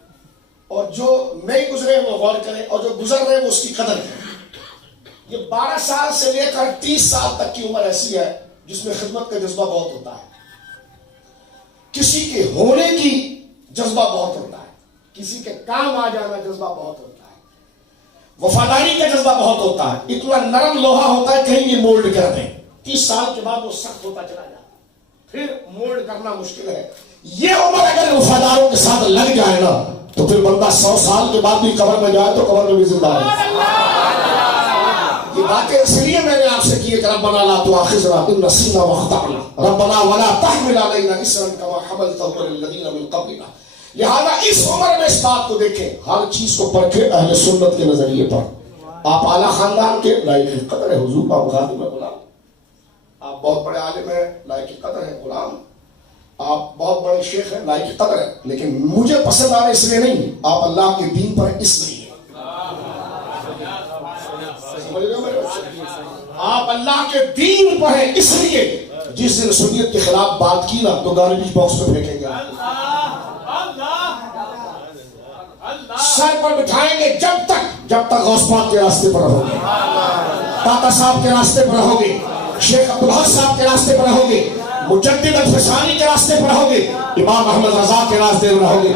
اور جو نہیں گزرے وہ غور کرے، اور جو گزر رہے وہ اس کی قدر کرے. یہ 12 سال سے لے کر 30 سال تک کی عمر ایسی ہے جس میں خدمت کا جذبہ بہت ہوتا ہے، کسی کے ہونے کی جذبہ بہت ہوتا ہے، کسی کے کام آ جانا جذبہ بہت ہوتا ہے، وفاداری کا جذبہ بہت ہوتا ہے. اتنا نرم لوہا ہوتا ہے کہیں یہ مولڈ کر دیں، 30 سال کے بعد وہ سخت ہوتا چلا جاتا ہے، پھر مولڈ کرنا مشکل ہے. یہ عمر اگر وفاداروں کے ساتھ لگ جائے نا تو پھر بندہ 100 سال کے بعد بھی قبر میں جائے تو قبر میں بھی زندہ ہے. یہ باتیں اس لیے میں نے آپ سے کی کہ ربنا لا تؤاخذنا ان نسینا واخطأنا ربنا ولا تحمل علينا اصرا كما حملته على الذين من قبلنا. لہذا اس عمر میں اس بات کو دیکھیں، ہر چیز کو پرکھیں اہل سنت کے نظریے پر. آپ اعلیٰ خاندان کے لائق قدر ہے، حضور آپ خادم ہے غلام، آپ بہت بڑے عالم ہیں لائق قدر ہے غلام، آپ بہت بڑے شیخ ہیں لائق قدر ہے، لیکن مجھے پسند آ رہے اس لیے نہیں، آپ اللہ کے دین پر اس لیے. آپ اللہ کے دین پر ہیں اس لیے. جس دن سنیت کے خلاف بات کی نا تو گاربیج باکس میں پھینکیں گے، سر پر بٹھائیں گے جب تک غوث پاک کے راستے پر رہو گے، داتا صاحب کے راستے پر رہو گے، شیخ عبدالحق صاحب کے راستے پر رہو گے، مجدد الفسانی کے راستے پر رہو گے، امام احمد رضا کے راستے پر رہو گے،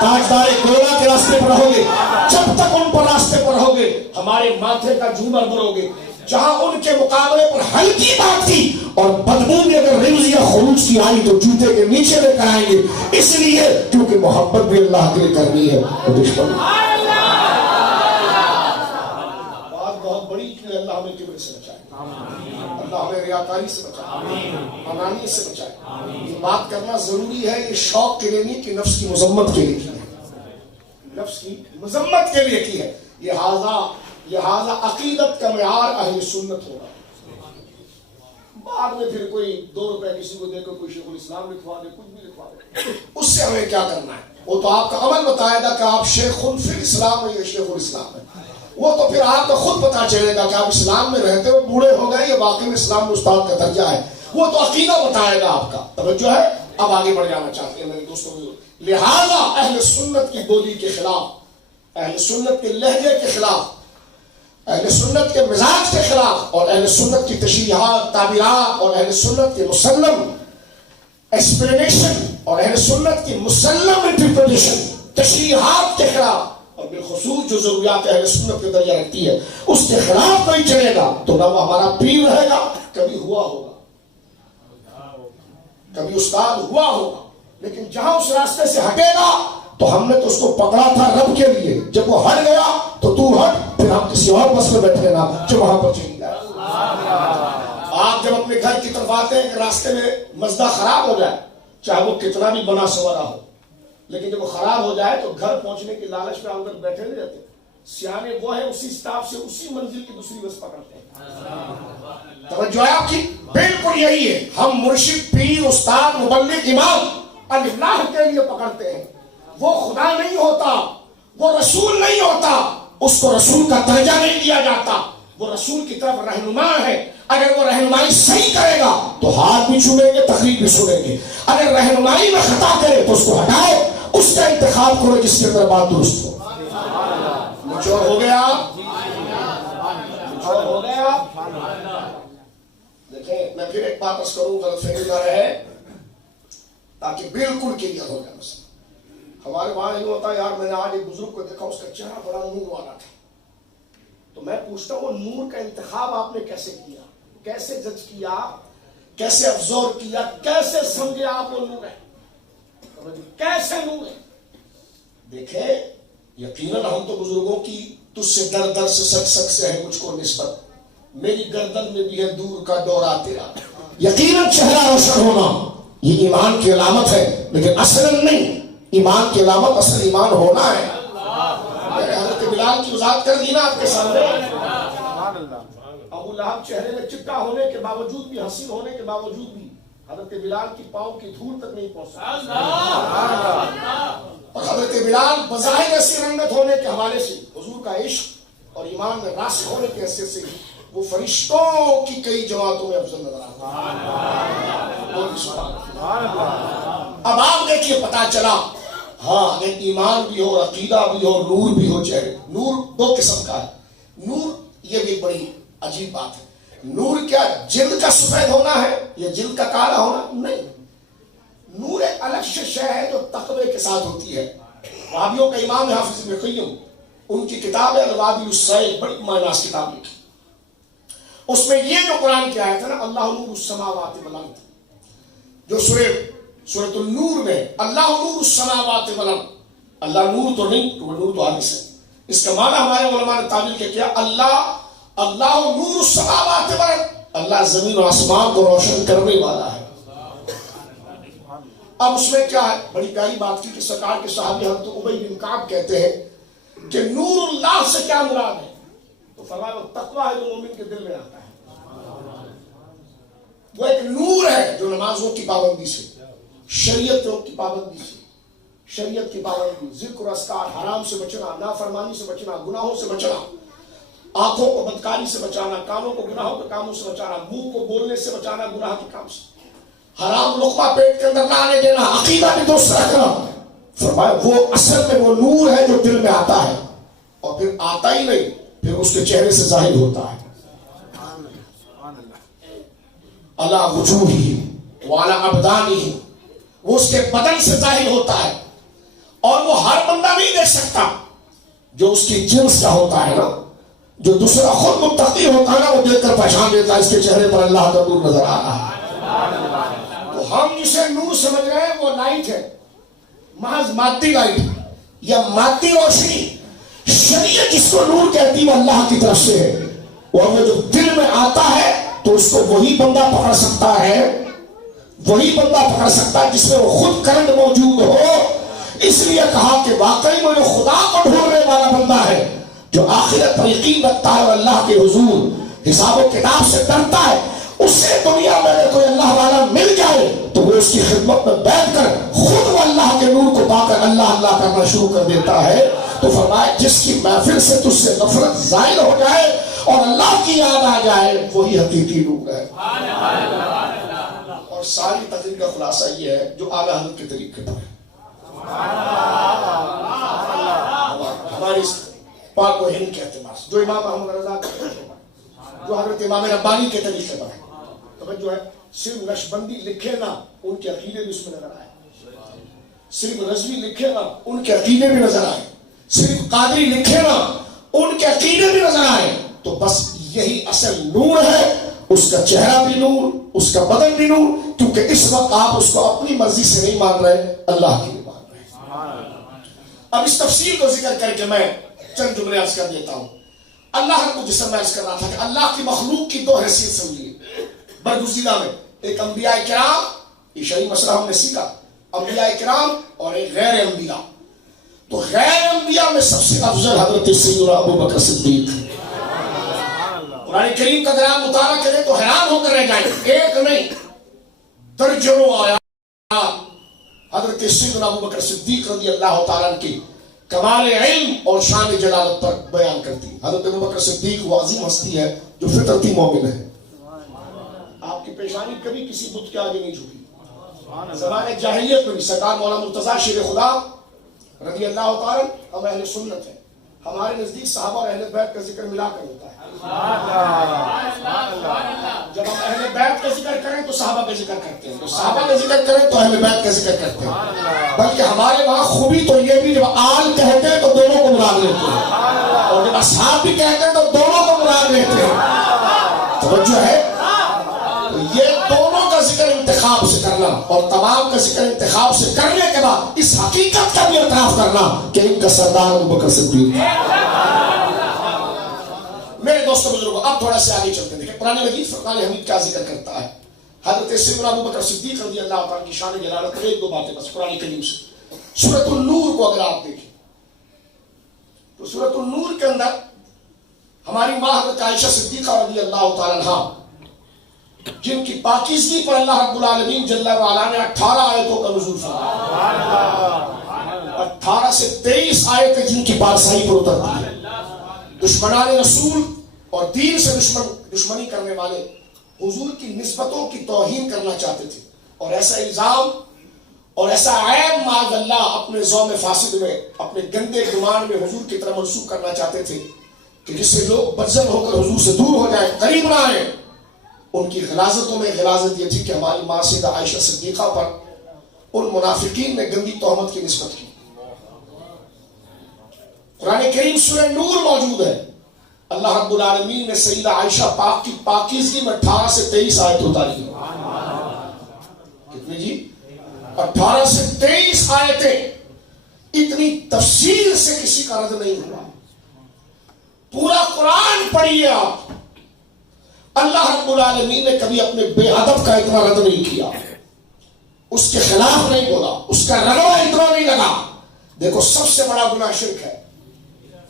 تاجدار گولا کے راستے پر رہو گے. جب تک ان پر راستے پر رہو گے ہمارے ماتھے کا جھومر بھرو گے. جہاں ان کے مقابلے پر ہلکی بات تھی اور بدبو میں اگر ریوز یا خروج کی آئی تو جوتے کے نیچے لے کر آئیں گے، اس لیے کیونکہ محبت بھی اللہ کے لیے کرنی ہے. بات بہت بڑی کہ اللہ ہمیں کبر سے بچائے، اللہ ہمیں ریاکاری سے بچائے، انانیت سے بچائے. یہ بات کرنا ضروری ہے، یہ شوق کے لیے نہیں کہ نفس کی مذمت کے لیے کی ہے. نفس کی مذمت کے لیے کی ہے. لہذا عقیدت کا معیار اہل سنت ہوگا. بعد میں پھر کوئی 2 روپے کسی کو دے کر کوئی شیخ الاسلام لکھوا دے, کچھ بھی لکھوا دے, اس سے ہمیں کیا کرنا ہے؟ وہ تو آپ کا عمل بتائے گا کہ آپ شیخ فی الاسلام ہے یا شیخ الاسلام ہے. وہ تو پھر آپ کو خود پتا چلے گا کہ آپ اسلام میں رہتے ہو بوڑھے ہو گئے, یہ واقعی میں اسلام میں استاد کا درجہ ہے. وہ تو عقیدہ بتائے گا آپ کا. توجہ ہے. اب آگے بڑھ جانا چاہتے ہیں میرے دوستوں. لہذا اہل سنت کی بولی کے خلاف, اہل سنت کے لہجے کے خلاف, اہل سنت کے مزاج کے خلاف, اور اہل سنت کی تشریحات, تعبیرات, اور اہل سنت کے مسلم ایکسپلینیشن, اور اہل سنت کی مسلم انٹرپریٹیشن, تشریحات کے خلاف, اور بالخصوص جو ضروریات اہل سنت کے درجہ رکھتی ہے اس کے خلاف نہیں چلے گا تو نہ وہ ہمارا پیر رہے گا, کبھی ہوا ہوگا, کبھی استاد ہوا ہوگا, لیکن جہاں اس راستے سے ہٹے گا تو ہم نے تو اس کو پکڑا تھا رب کے لیے, جب وہ ہٹ گیا تو ہٹ, پھر ہم کسی اور بس میں بیٹھے نا جو وہاں پر چلی جائے. آپ جب اپنے گھر کی طرف آتے ہیں کہ راستے میں مزدہ خراب ہو جائے, چاہے وہ کتنا بھی بنا سنورا ہو, لیکن جب وہ خراب ہو جائے تو گھر پہنچنے کی لالچ میں اندر بیٹھے نہیں رہتے. سیانے وہ ہیں اسی سٹاپ سے اسی منزل کی دوسری بس پکڑتے ہیں. توجہ ہے آپ کی؟ بالکل یہی ہے. ہم مرشد, پیر, استاد, مبلغ, امام اللہ کے لیے پکڑتے ہیں. وہ خدا نہیں ہوتا, وہ رسول نہیں ہوتا, اس کو رسول کا درجہ نہیں دیا جاتا. وہ رسول کی طرف رہنما ہے. اگر وہ رہنمائی صحیح کرے گا تو ہاتھ بھی چھوڑیں گے, تقریر بھی سنیں گے. اگر رہنمائی میں خطا کرے تو اس کو ہٹائے, اس کا انتخاب کرو جس کے اندر بات درست ہو. مچور ہو گیا, مچور ہو گیا. دیکھیں میں پھر ایک بات عرض کروں, غلط فہمی نہ رہے, تاکہ بالکل کلیئر ہو جائے مسئلہ. ہمارے وہاں نہیں ہوتا یار, میں نے آج ایک بزرگ کو دیکھا, اس کا چہرہ بڑا نور والا تھا. تو میں پوچھتا ہوں وہ نور کا انتخاب آپ نے کیسے کیا, کیسے جج کیا, کیسے ابزور کیا, کیسے سمجھے آپ وہ نور ہے, کیسے نور ہے؟ دیکھیں یقیناً ہم تو بزرگوں کی تجھ سے در در سے سک سک سے ہے مجھ کو نسبت, میری گردن میں بھی ہے دور کا دورہ تیرا. یقیناً چہرہ روشن ہونا یہ ایمان کی علامت ہے, لیکن اصل نہیں. ایمان کی علامت اصل ایمان ہونا ہے. میں نے حضرت بلال کی وضاحت کر دی نا آپ کے سامنے. ابو لہب چہرے میں چپٹا ہونے کے باوجود بھی, حسین ہونے کے باوجود بھی حضرت بلال کی پاؤں کی دھول تک نہیں پہنچ سکتا. اور حضرت بلال بظاہر ایسی رنگت ہونے کے حوالے سے, حضور کا عشق اور ایمان میں راسخ ہونے کی حیثیت سے وہ فرشتوں کی کئی جماعتوں میں افضل نظر آتا. اب آپ دیکھیے پتا چلا, ہاں اگر ایمان بھی ہو, عقیدہ بھی ہو, نور بھی ہو. چہرے نور 2 قسم کا ہے. نور یہ بھی بڑی عجیب بات ہے. نور کیا جلد کا سفید ہونا ہے یا جلد کا کالا ہونا؟ نہیں. نور ایک الگ شے ہے جو تقوی کے ساتھ ہوتی ہے. وہابیوں کا امام حافظ ابن قیم, ان کی کتاب ہے الوادی الصیب, بڑی معناس کتاب لکھی. اس میں یہ جو قرآن کی آیت ہے نا, اللہ نور السماوات والارض, جو سورۃ النور میں اللہ نور السماوات والارض, اللہ نور تو نہیں, وہ نور تو حادث ہے. اس کا معنی ہمارے علماء نے تعبیر کیا اللہ نور السماوات والارض, اللہ زمین و آسمان کو روشن کرنے والا ہے. اب اس میں کیا ہے, بڑی پیاری بات کی کہ سرکار کے صحابی حضرت ابی بن کعب کہتے ہیں کہ نور اللہ سے کیا مراد ہے, تو فرمایا وہ تقویٰ ہے جو مومن کے دل میں آتا ہے. وہ ایک نور ہے جو نمازوں کی پابندی سے, شریعتوں کی پابندی سے, شریعت کی پابندی, ذکر اذکار, حرام سے بچنا, نافرمانی سے بچنا, گناہوں سے بچنا, آنکھوں کو بدکاری سے بچانا, کانوں کو گناہوں کے کاموں سے بچانا, منہ کو بولنے سے بچانا گناہ کے کام سے, حرام لقمہ پیٹ کے اندر نہ آنے دینا, عقیدہ بھی درست رکھنا. فرمایا وہ اصل میں وہ نور ہے جو دل میں آتا ہے, اور پھر آتا ہی نہیں, پھر اس کے چہرے سے ظاہر ہوتا ہے. اللہ وجوہی وعلی ابدانہ, وہ اس کے بدن سے ظاہر ہوتا ہے, اور وہ ہر بندہ نہیں دیکھ سکتا. جو اس کی جنس کا ہوتا ہے نا, جو دوسرا خود متقی ہوتا ہے نا, وہ دیکھ کر پہچان لیتا ہے اس کے چہرے پر اللہ کا نور نظر آ رہا ہے. تو ہم جسے نور سمجھ رہے ہیں وہ لائٹ ہے, محض مادی لائٹ یا مادی روشنی. شریعت جس کو نور کہتی ہے وہ اللہ کی طرف سے ہے, اور وہ جو دل میں آتا ہے تو اس کو وہی بندہ پکڑ سکتا ہے, وہی بندہ پکڑ سکتا ہے جس میں وہ خود کرنٹ موجود ہو, اس لیے کہا کہ واقعی میں جو خدا کو ڈھونڈنے والا بندہ ہے، جو آخرت پر یقین رکھتا ہے اور اللہ کے حضور حساب و کتاب سے ڈرتا ہے، اس سے دنیا میں اگر کوئی اللہ والا مل جائے تو وہ اس کی خدمت میں بیٹھ کر خود وہ اللہ کے نور کو پا کر اللہ اللہ کرنا شروع کر دیتا ہے۔ تو فرمایا جس کی محفل سے تجھ سے نفرت زائل ہو جائے اور اللہ کی یاد آ جائے، وہی حقیقی نور ہے۔ اور ساری تقریر کا خلاصہ یہ ہے جو اعلیٰ حضرت کے طریقے پر ہے۔ ہماری پاک و ہند کے اعتبار سے جو امام محمد رضا کے طریقے پر، جو حضرت امام ربانی کے طریقے پر ہے، توجہ ہے، صرف نقشبندی لکھے نا ان کے عقیدے بھی اس میں نظر آئے، صرف رضوی لکھے نا ان کے عقیدے بھی نظر آئے، صرف قادری لکھے نا ان کے عقیدے بھی نظر آئے، تو بس یہی اصل نور ہے۔ اس کا چہرہ بھی نور، اس کا بدن بھی نور، کیونکہ اس وقت آپ اس کو اپنی مرضی سے نہیں مان رہے، اللہ کی مان رہے۔ اب اس تفصیل کو ذکر کر کے میں چند جملے عرض کر دیتا ہوں۔ اللہ کو جسم میں عرض کر رہا تھا کہ اللہ کی مخلوق کی دو حیثیت سمجھیے برگزیدہ میں، ایک انبیاء کرام، یہ شرعی مسئلہ ہم نے سیکھا، انبیاء کرام اور ایک غیر انبیاء۔ تو غیر انبیاء میں سب سے افضل حضرت سیدنا ابو بکر صدیق۔ قرآن کریم کا اگر آپ مطالعہ کریں تو حیران ہو کر رہ جائیں، ایک نہیں درجنوں آیات حضرت سیدنا ابو بکر صدیق رضی اللہ تعالیٰ عنہ کی کمال علم اور شان جلالت پر بیان کرتی۔ حضرت ابو بکر صدیق وہ عظیم ہستی ہے جو فطرتی مومن ہے۔ آپ کی پیشانی کبھی کسی بت کے آگے نہیں جھکی۔ زمانے جاہلیت میں بھی سرکار مولانا مرتضیٰ شیر خدا رضی اللہ تعالیٰ ہم اہل سنت ہیں، ہمارے نزدیک صحابہ اور اہل بیت کا ذکر ملا کر ہوتا ہے۔ جب ہم اہل بیت کا ذکر کریں تو صحابہ کا ذکر کرتے ہیں، جب صحابہ کا ذکر کریں تو اہل بیت کا ذکر کرتے ہیں۔ بلکہ ہمارے وہاں خوبی تو یہ بھی جب آل کہتے ہیں تو دونوں کو مراد لیتے ہیں، اور جب اصحاب بھی کہتے ہیں تو دونوں کو مراد لیتے ہیں۔ توجہ ہے، یہ دونوں کا ذکر انتخاب سے کرنا اور تمام کا ذکر انتخاب سے کرنے کے بعد اس حقیقت کا بھی اعتراف کرنا کہ ان کا سردار ابو بکر صدیق۔ میرے دوستوں بزرگوں، اب تھوڑا سے آگے چلتے ہیں۔ دیکھیں قرآن مجید فرقان حمید کیا ذکر کرتا ہے۔ حضرت سیدنا ابو بکر صدیق رضی اللہ تعالیٰ کی شان جلالت ایک دو باتیں بس قرآن کریم سے۔ سورۃ النور کو اگر آپ دیکھیں تو سورۃ النور کے اندر ہماری ماں حضرت عائشہ صدیقہ رضی اللہ تعالیٰ عنہا، جن کی پاکیزگی پر اللہ رب العالمین جل وعلا نے 18 آیتوں کا نزول فرمایا، 18 سے 23 آیتیں جن کی بارسائی پر اترتی ہے۔ دشمنان رسول اور دین سے دشمنی کرنے والے حضور کی نسبتوں کی توہین کرنا چاہتے تھے، اور ایسا الزام اور ایسا عیب معاذ اللہ اپنے ذوم فاسد میں، اپنے گندے گمان میں حضور کی طرف منسوخ کرنا چاہتے تھے کہ جس سے لوگ بدزن ہو کر حضور سے دور ہو جائیں، قریب نہ آئیں۔ ان کی غلاظتوں میں غلاظت یہ تھی کہ ہماری ماں سیدہ عائشہ صدیقہ پر ان منافقین نے گندی تہمت کی نسبت کی۔ قرآن کریم سورہ نور موجود ہے، اللہ رب العالمین نے سیدہ عائشہ پاک کی پاکیزگی میں 18 سے 23 آیت اتاری ہے۔ کتنی جی؟ 18 سے 23 آیتیں، اتنی تفصیل سے کسی کا رد نہیں ہوا۔ پورا قرآن پڑھیے آپ، اللہ رب العالمین نے کبھی اپنے بے ادب کا اتنا رد نہیں کیا، اس کے خلاف نہیں بولا، اس کا رگڑا اتنا نہیں لگا۔ دیکھو سب سے بڑا گناہ شرک ہے،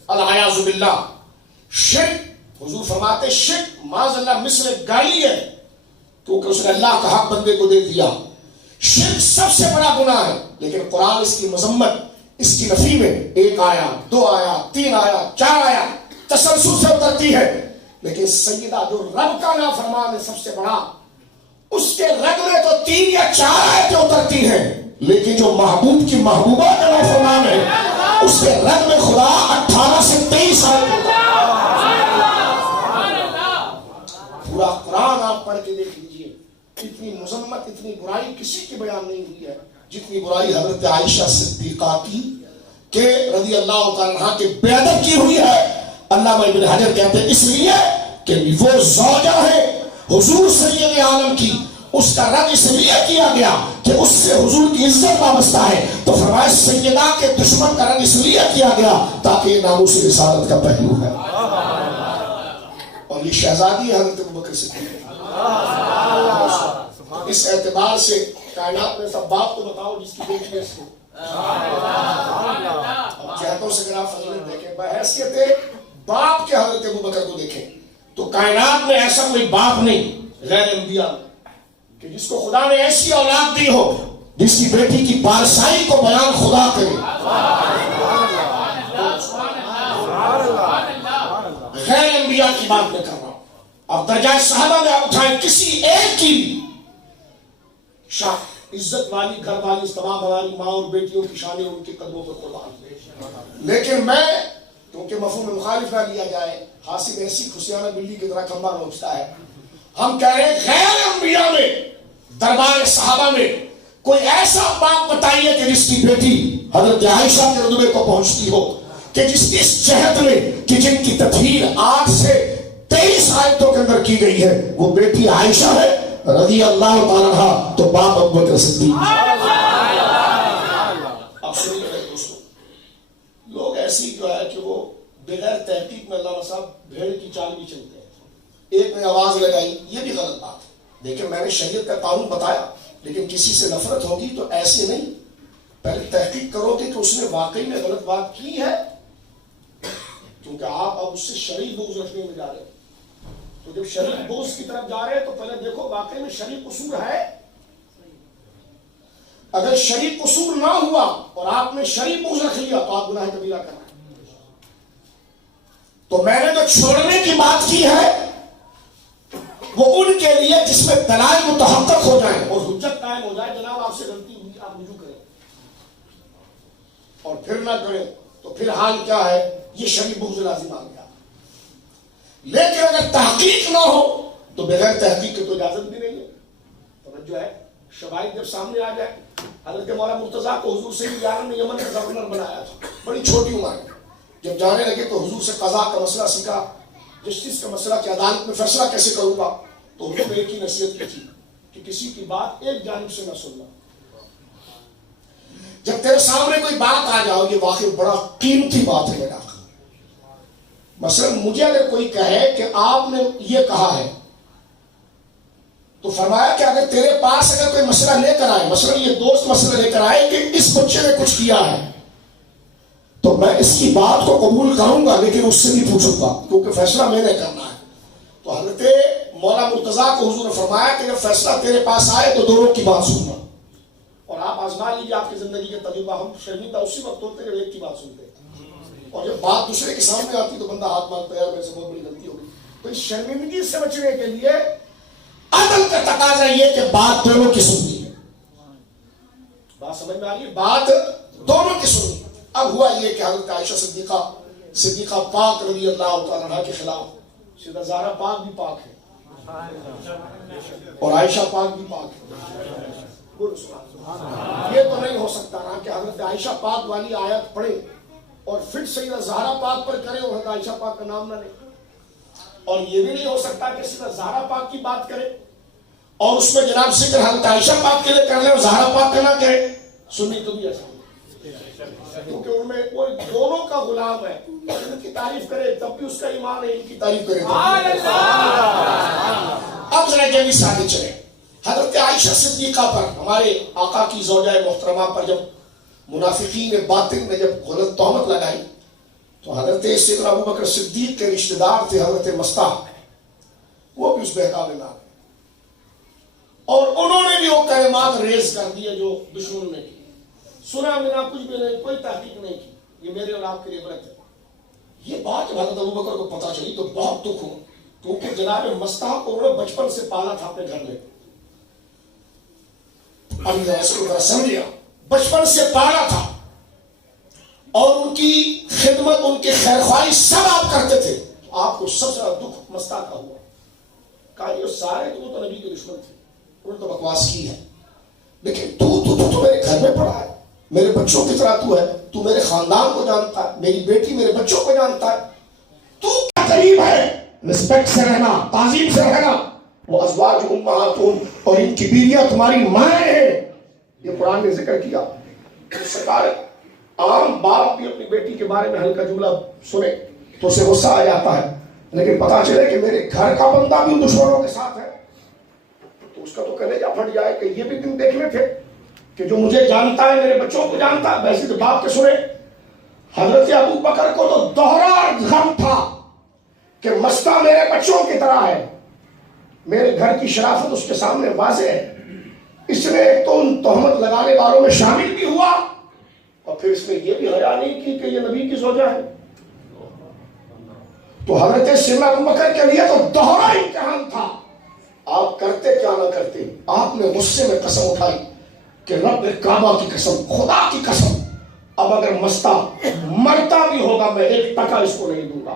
العیاذ باللہ۔ شرک، حضور فرماتے شرک معاذ اللہ مثل گالی ہے، کیونکہ اس نے اللہ کا حق بندے کو دے دیا۔ شرک سب سے بڑا گناہ ہے، لیکن قرآن اس کی مذمت، اس کی نفی میں 1 آیات 2 آیات 3 آیات 4 آیات تسلسل سے اترتی ہے۔ لیکن سیدہ جو رب کا نافرمان ہے سب سے بڑا، اس کے رگ میں تو 3 یا 4 آیتیں اترتی ہیں، لیکن جو محبوب کی محبوبہ کا نافرمان ہے اس کے رگ میں خدا 18 سے 23 آیتیں۔ پورا قرآن آپ پڑھ کے دیکھ لیجئے، اتنی مذمت، اتنی برائی کسی کی بیان نہیں ہوئی ہے جتنی برائی حضرت عائشہ صدیقہ کی کہ رضی اللہ تعالیٰ عنہ کے بے ادب کی ہوئی ہے۔ علامہ ابن حجر کہتے ہیں اس لیے کہ وہ زوجہ ہے حضور سید عالم کی، اس کا رد اس لیے کیا گیا کہ اس سے حضور کی عزت وابستہ ہے، تو فرمایا سیدہ کے دشمن کا رد اس لیے کیا گیا تاکہ یہ ناموس رسالت کا پہلو ہے، اور یہ شہزادی حضرت ابو بکر صدیق۔ اس اعتبار سے کائنات میں سب باپ کو بتاؤ جس کی بیٹی ہے، چہتوں سے اگر آپ فضیلت دیکھیں بحیثیت باپ کے حضرت ابوبکر کو دیکھیں تو کائنات میں ایسا کوئی باپ نہیں غیر انبیاء کہ جس کو خدا نے ایسی اولاد دی ہو جس کی بیٹی کی پارسائی کو بیان خدا کرے. غیر انبیاء کی بات میں کر رہا ہوں. اب درجہ صحابہ میں آپ اٹھائیں کسی ایک کی بھی شاہ عزت والی گھر والی تمام ہماری ماں اور بیٹیوں کی شانیں ان کے قدموں پر قربان. لیکن میں کیونکہ مفہوم مخالف نہ لیا جائے حاصل ایسی خوشیانہ بلی کی طرح کھمبا نوچتا ہے. ہم کہہ رہے ہیں غیر انبیاء میں دربار صحابہ میں کوئی ایسا باپ بتائیے کہ جس کی بیٹی حضرت عائشہ کے رتبے کو پہنچتی ہو کہ جس اس جہد میں کہ جن کی تطہیر 8 سے 23 آیتوں کے اندر کی گئی ہے وہ بیٹی عائشہ ہے رضی اللہ تعالیٰ عنہا تو باپ ابوبکر صدیق. اب سنیے میرے دوستوں لوگ ایسی جو ہے کہ وہ بغیر تحقیق میں اللہ صاحب بھیڑ کی چال بھی چلتے ہیں. ایک نے آواز لگائی یہ بھی غلط بات ہے. دیکھیں میں نے شریعت کا قانون بتایا لیکن کسی سے نفرت ہوگی تو ایسے نہیں پہلے تحقیق کرو گے کہ اس نے واقعی میں غلط بات کی ہے کیونکہ آپ اب اس سے شرعی بغض رکھنے میں جا رہے ہیں. تو جب شرعی بغض کی طرف جا رہے ہیں تو پہلے دیکھو واقعی میں شرعی قصور ہے. اگر شرعی قصور نہ ہوا اور آپ نے شرعی بغض رکھ لیا تو آپ گناہ کبیرہ کر رہے ہیں. تو میں نے جو چھوڑنے کی بات کی ہے وہ ان کے لیے جس میں دلائل متحقق ہو جائیں اور حجت قائم ہو جائے جناب آپ سے غلطی ہوئی آپ رجوع کریں اور پھر نہ کریں تو پھر حال کیا ہے یہ شرعی بغض لازم آ گیا. لیکن اگر تحقیق نہ ہو تو بغیر تحقیق کی تو اجازت بھی نہیں ہے. توجہ ہے شواہد جب سامنے آ جائے حضرت مولانا مرتضیٰ کو حضور سے نے یمن کا گورنر بنایا تھا بڑی چھوٹی عمر میں. جب جانے لگے تو حضور سے قضاء کا مسئلہ سیکھا جسٹس کا مسئلہ کہ عدالت میں فیصلہ کیسے کروں گا تو حضور نے ایک ہی نصیحت کی تھی کہ کسی کی بات ایک جانب سے نہ سننا. جب تیرے سامنے کوئی بات آ جاؤ یہ واقعی بڑا قیمتی بات ہے میرا مثلا مجھے اگر کوئی کہے کہ آپ نے یہ کہا ہے تو فرمایا کہ اگر تیرے پاس اگر کوئی مسئلہ لے کر آئے مثلا یہ دوست مسئلہ لے کر آئے کہ اس بچے نے کچھ کیا ہے تو میں اس کی بات کو قبول کروں گا لیکن اس سے نہیں پوچھوں گا کیونکہ فیصلہ میں نے کرنا ہے. تو حضرت مولانا مرتضیٰ کو حضور نے فرمایا کہ جب فیصلہ تیرے پاس آئے تو دونوں کی بات سننا. اور آپ آزما لیجیے آپ کی زندگی کے تجربہ ہم شرمندہ اسی وقت ہوتے ہیں جب ایک کی بات سنتے ہیں اور جب بات دوسرے کے سامنے آتی تو بندہ ہاتھ مانگتا ہے میرے سے بہت بڑی غلطی ہو گئی. تو اس شرمندگی سے بچنے کے لیے عدل کا تقاضا یہ کہ بات دونوں کی سننی ہے. بات سمجھ میں آ رہی ہے بات دونوں کی سننی. اب ہوا یہ کہ حضرت عائشہ صدیقہ پاک رضی اللہ تعالیٰ عنہ کے خلاف سیدہ زہرا پاک بھی پاک ہے اور عائشہ پاک بھی پاک ہے. یہ تو نہیں ہو سکتا نا کہ حضرت عائشہ پاک والی آیت پڑھے اور پھر سیدہ زہرا پاک پر کرے اور حضرت عائشہ پاک کا نام نہ لے. اور یہ بھی نہیں ہو سکتا کہ سیدہ زہرا پاک کی بات کرے اور اس میں جناب ذکر حضرت عائشہ پاک کے لیے کر لے اور زہرا پاک کا نہ کرے. سنی تو بھی ایسا کیونکہ ان میں وہ دونوں کا غلام ہے. ان کی تعریف کرے تب بھی اس کا ایمان ہے ان کی تعریف کرے. اب ذرا جلدی سے آگے چلے. حضرت عائشہ صدیقہ پر ہمارے آقا کی زوجہ محترمہ پر جب منافقین باطن نے جب غلط تہمت لگائی تو حضرت سیدنا ابوبکر صدیق کے رشتہ دار تھے حضرت مستح وہ بھی اس بہکاوے میں آ گئے اور انہوں نے بھی وہ کلمات ریز کر دیے جو دشمنوں نے کی. سنا منا کچھ بھی نہیں کوئی تحقیق نہیں کی. یہ میرے اور آپ کے لیے عبرت ہے. یہ بات جب حضرت ابوبکر کو پتہ چلی تو بہت دکھ ہوا کیونکہ جناب مستح کو انہوں نے بچپن سے پالا تھا اپنے گھر میں. ابھی میں اس کو سمجھیا بچپن سے پالا تھا اور ان کی خدمت ان کے خیر خواہی سب آپ کرتے تھے. آپ کو سب سے زیادہ دکھ مستح کا ہوا. کہا یہ سارے تو نبی کے دشمن تھے انہوں نے تو بکواس کی ہے لیکن تو میرے گھر میں پڑا ہے میرے بچوں کی طرح تو ہے تو میرے خاندان کو جانتا ہے میری بیٹی میرے بچوں کو جانتا ہے تو کیا قریب ہے رسپیکٹ سے رہنا تعظیم سے رہنا. وہ ازواج امہاتہم اور ان کی بیویاں تمہاری مائیں ہیں یہ قرآن نے ذکر کیا. سرکار عام باپ بھی اپنی بیٹی کے بارے میں ہلکا جملہ سنے تو اسے غصہ آ جاتا ہے لیکن پتا چلے کہ میرے گھر کا بندہ بھی دشمنوں کے ساتھ ہے تو اس کا تو کلیجہ پھٹ جائے کہ یہ بھی دن دیکھنے تھے. کہ جو مجھے جانتا ہے میرے بچوں کو جانتا ہے، ویسے تو بات کے سنے، حضرت ابو بکر کو تو دوہرا غم تھا کہ مستہ میرے بچوں کی طرح ہے، میرے گھر کی شرافت اس کے سامنے واضح ہے، اس نے تو ان تہمت لگانے والوں میں شامل بھی ہوا اور پھر اس نے یہ بھی حیا نہیں کی کہ یہ نبی کی زوجہ ہے۔ تو حضرت سیدنا ابو بکر کے لیے تو دوہرا امتحان تھا، آپ کرتے کیا نہ کرتے، آپ نے غصے میں قسم اٹھائی کہ رب کعبہ کی قسم، خدا کی قسم، اب اگر مستہ مرتا بھی ہوگا میں 1 ٹکا اس کو نہیں دوں گا،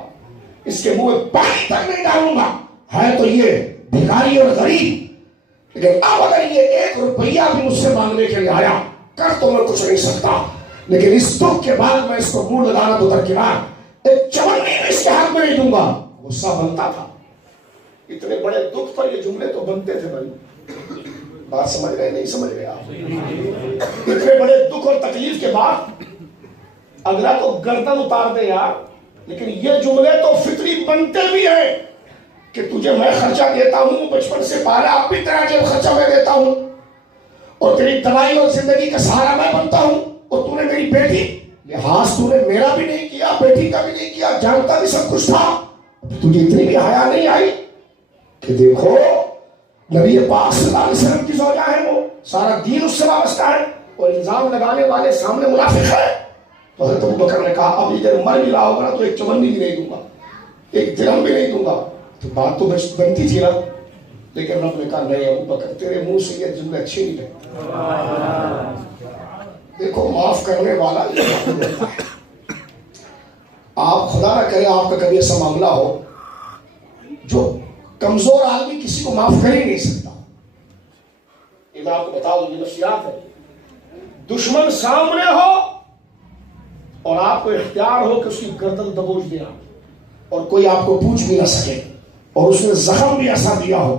اس کے منہ میں پانی تک نہیں ڈالوں گا، ہے تو یہ بھکاری اور غریب، لیکن اب اگر یہ 1 روپیہ بھی مجھ سے مانگنے کے لیے آیا، کر تو میں کچھ نہیں سکتا، لیکن اس دکھ کے بعد میں اس کو منہ لگانا تو درکنار، ایک چمنی میں اس کے ہاتھ میں نہیں دوں گا۔ غصہ بنتا تھا، اتنے بڑے دکھ پر یہ جملے تو بنتے تھے بھائی، بات سمجھ گئے نہیں سمجھ گئے آپ؟ اتنے بڑے دکھ اور تکلیف کے بعد اگلا تو گردن اتار دے یار، لیکن یہ جملے تو فطری بنتے بھی ہیں کہ تجھے میں خرچہ دیتا ہوں، بچپن سے پالا، اب بھی تیرا جیب خرچہ میں دیتا ہوں، اور تیری دوائی اور زندگی کا سہارا میں بنتا ہوں، اور تو نے میری بیٹی، لحاظ تو نے میرا بھی نہیں کیا، بیٹی کا بھی نہیں کیا، جانتا بھی سب کچھ تھا، تجھے اتنی بھی حیا نہیں آئی کہ دیکھو نبی پاک صلی اللہ علیہ وسلم کی زوجہ ہے، وہ سارا دین اس سے وابستہ ہے، اور الزام لگانے والے سامنے منافق ہے۔ تو حضرت ابو بکر نے کہا اب یہ جب مر بھی رہا ہوگا نا تو 1 چمنی بھی نہیں دوں گا، 1 درہم بھی نہیں دوں گا۔ تو بات تو بنتی تھی نا، لیکن رب نے کہا نہیں ابو بکر تیرے منہ سے یہ جملے اچھے نہیں لگتے۔ دیکھو معاف کرنے والا آپ خدا نہ کرے آپ کا کبھی ایسا معاملہ ہو جو کمزور آدمی کسی کو معاف کر ہی نہیں سکتا، یہ میں آپ کو بتا دوں، یہ نفسیات ہے، دشمن سامنے ہو اور آپ کو اختیار ہو کہ اس کی گردن دبوچ دیا اور کوئی آپ کو پوچھ بھی نہ سکے اور اس نے زخم بھی ایسا دیا ہو،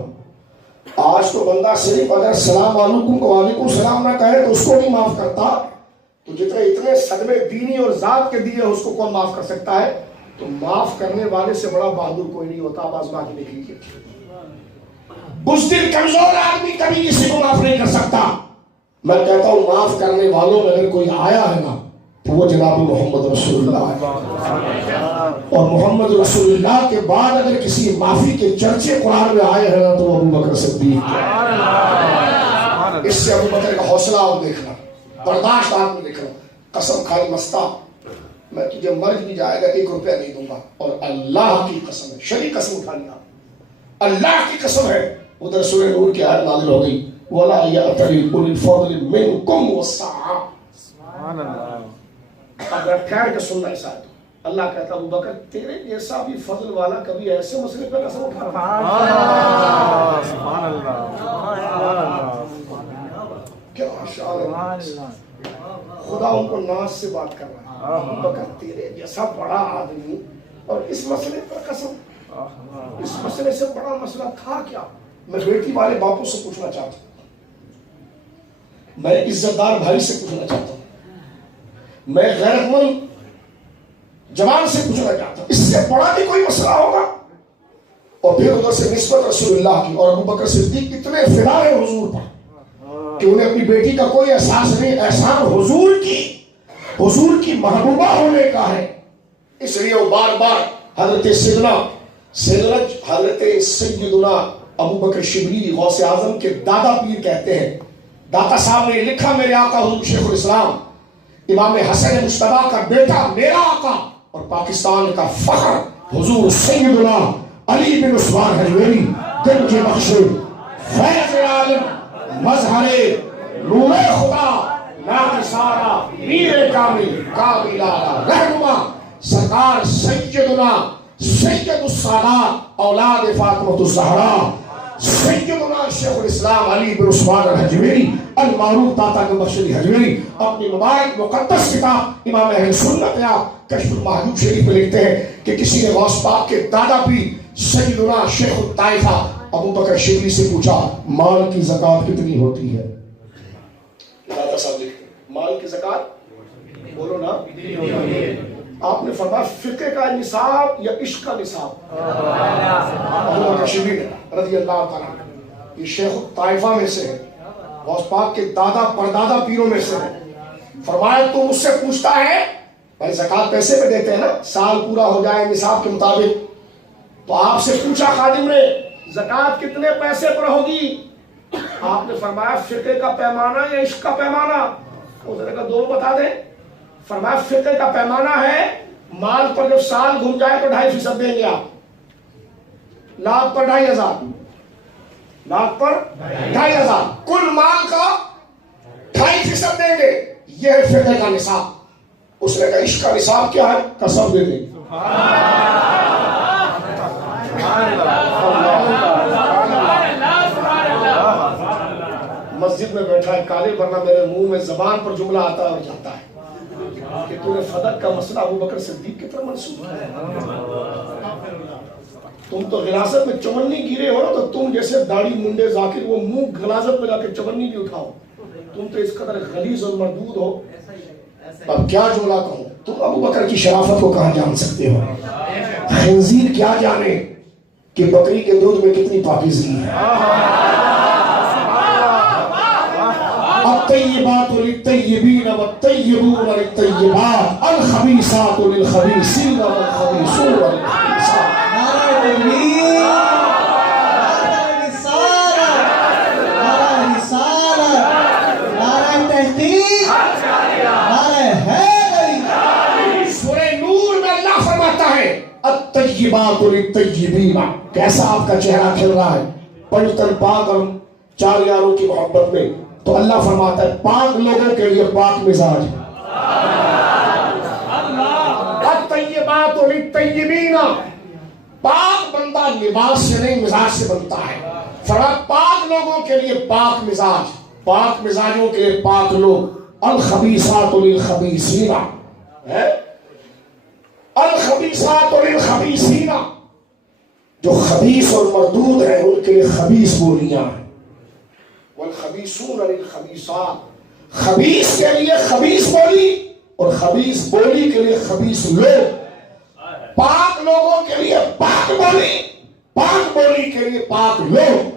آج تو بندہ صرف اگر سلام علیکم کو وعلیکم السلام نہ کہے تو اس کو نہیں معاف کرتا، تو جتنے اتنے صدمے دینی اور ذات کے دیے اس کو کون معاف کر سکتا ہے؟ تو معاف کرنے والے سے بڑا بہادر کوئی نہیں ہوتا، آپ آزما کے دیکھ لیجیے۔ بزدل کمزور آدمی کبھی کسی کو معاف نہیں کر سکتا، میں کہتا ہوں معاف کرنے والوں میں اگر کوئی آیا ہے نا تو وہ جناب محمد رسول اللہ ہے، اور محمد رسول اللہ کے بعد اگر کسی معافی کے چرچے قرآن میں آئے ہیں نا تو وہ ابو بکر صدیق ہے۔ اس سے ابو بکر کا حوصلہ آپ دیکھنا، برداشت آپ میں دیکھنا، قسم کھائی مستہ میں تجھے مر بھی جائے گا 1 روپیہ نہیں دوں گا، اور اللہ کی قسم ہے، شریک قسم اٹھا لیا، اللہ کی قسم ہے۔ ادھر سورہ نور کی آیت نازل ہو گئی وَلَا يَأْتَلِ أُولِي الْفَضْلِ مِنْكُمْ وَالسَّعَةِ، اگر ٹھہر کے سننا اس آیت، اللہ کہتا ابو بکر تیرے جیسا بھی فضل والا کبھی ایسے مسئلے پہ قسم اٹھا رہا کیا خدا ان کو ناز سے بات کر رہا ہے، ابو بکر تیرے جیسا بڑا آدمی اور اس مسئلے پر قسم، اس مسئلے سے بڑا مسئلہ تھا کیا؟ میں بیٹی والے باپوں سے پوچھنا چاہتا ہوں، میں عزت دار بھائی سے پوچھنا چاہتا ہوں، میں غیرت مند جوان سے پوچھنا چاہتا ہوں، اس سے بڑا بھی کوئی مسئلہ ہوگا؟ اور پھر ادھر سے نسبت رسول اللہ کی، اور ابو بکر صدیق اتنے فدا ہے حضور پر کہ انہیں اپنی بیٹی کا کوئی احساس نہیں، احسان حضور کی محبوبہ ہونے کا ہے، اس لیے وہ بار بار حضرت سیدنا ابو بکر شبلی غوث اعظم کے دادا پیر کہتے ہیں، داتا صاحب نے لکھا میرے آقا حضور شیخ الاسلام امام حسن مجتبیٰ کا بیٹا میرا آقا اور پاکستان کا فخر حضور سیدنا علی بن عثمان حجویری دل کے بخشے فیض عالم مظہر نور خدا ناقصارا میر کامل کامل آلہ رہنما سرکار سیدنا سید السادات اولاد فاطمہ الزہرا سیدنا شیخ الاسلام علی بن عثمان الحجویری المعروف داتا کے بخشی حجویری اپنی مبارک مقدس کتاب امام اہل سنت یا کشف المحجوب شریف میں لکھتے ہیں کہ کسی نے غوث پاک کے دادا بھی سیدنا شیخ الطائفہ ابو بکر شبلی سے پوچھا مال کی زکوٰۃ کتنی ہوتی ہے؟ دادا صاحب لکھتے ہیں مال کی زکوٰۃ بولو نا، آپ نے فرمایا فقہ کا نصاب یا عشق کا نصاب؟ ابو بکر شبلی رضی اللہ تعالیٰ یہ شیخ الطائفہ میں سے ہے، غوث پاک کے دادا پردادا پیروں میں سے ہے. فرمایا تو مجھ سے پوچھتا ہے، بھائی زکوٰۃ پیسے میں دیتے ہیں نا، سال پورا ہو جائے نصاب کے مطابق، تو آپ سے پوچھا خادم نے زکوٰۃ کتنے پیسے پر ہوگی؟ آپ نے فرمایا فقہ کا پیمانہ یا عشق کا پیمانہ؟ اس نے کہا دونوں بتا دیں. فرمایا فقہ کا پیمانہ ہے، مال پر جب سال گھوم جائے تو 2.5% دیں گے آپ، لاکھ پر 2.500، لاکھ پر 2.500، کل مال کا 2.5% دیں گے. یہ ہے فقہ کا نصاب. اس نے کہا عشق کا نصاب کیا ہے؟ قسم دے دیں. مسجد میں بیٹھا ہے کالے، ورنہ میرے منہ میں زبان پر جملہ آتا ہے اور جاتا ہے کہ تو نے فدق کا مسئلہ ابو بکر صدیق کی طرف منسوب ہے. تم تو غلاظت میں چمنی گرے ہو نا، تو تم جیسے داڑھی منڈے ذاکر وہ منہ غلاظت میں جا کے چمنی بھی اٹھاؤ. تم تو اس قدر غلیظ اور مردود ہو. اب کیا جملہ کہوں؟ تم ابو بکر کی شرافت کو کہاں جان سکتے ہو؟ خنزیر کیا جانے کہ بکری کے دودھ میں کتنی پاکیزگی ہے. الطیبات للطیبین والطیبون للطیبات الخبیثات للخبیثین والخبیثون للخبیثات. نعرہ تکبیر، نعرہ رسالت، نعرہ رسالت، نعرہ تحقیق، نعرہ حیدری. سورہ نور میں اللہ فرماتا ہے الطیبات للطیبین. کیسا آپ کا چہرہ کھل رہا ہے پنجتن پاک اور چار یاروں کی محبت میں، تو اللہ فرماتا ہے پاک لوگوں کے لیے پاک مزاج. الطیبات للطیبین، پاک بندہ لباس سے نہیں مزاج سے بنتا ہے. فرمایا پاک لوگوں کے لیے پاک مزاج، پاک مزاجوں کے لیے پاک لوگ. الخبیثات للخبیثین، الخبیثات للخبیثین، جو خبیث اور مردود ہیں ان کے لیے خبیث بولیاں ہیں. والخبیثون للخبیثات، خبیث کے لیے خبیث بولی اور خبیث بولی کے لیے خبیث لوگ. پاک لوگوں کے لیے پاک بولی، پاک بولی کے لیے پاک لوگ.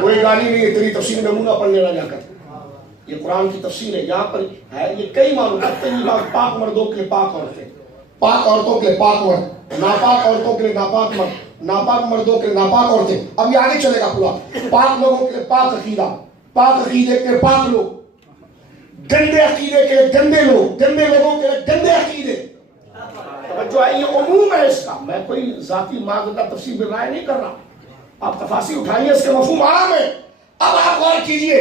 کوئی گالی نہیں ہے. تیری تفسیر نمونہ پڑھ لینا جا کر، یہ قرآن کی تفسیر ہے. یہاں پر ہے یہ کئی معلوم کرتے ہیں. پاک مردوں کے لیے پاک عورتیں، پاک عورتوں کے لیے پاک مرد، ناپاک عورتوں کے لیے ناپاک مرد، ناپاک مردوں کے لیے ناپاک عورتیں. اب یہ آگے چلے گا پورا. پاک لوگوں کے لیے پاک عقیدہ، پاک عقیدے کے لیے پاک لوگ، گندے عقیدے کے لیے گندے لوگ، گندے لوگوں کے لیے گندے عقیدے. جو ہے یہ عموم ہے اس کا. میں کوئی ذاتی معذرت تفسیر میں رائے نہیں کر رہا. آپ تفاسیر اٹھائیے، اس کے مفہوم عام ہے. اب آپ غور کیجئے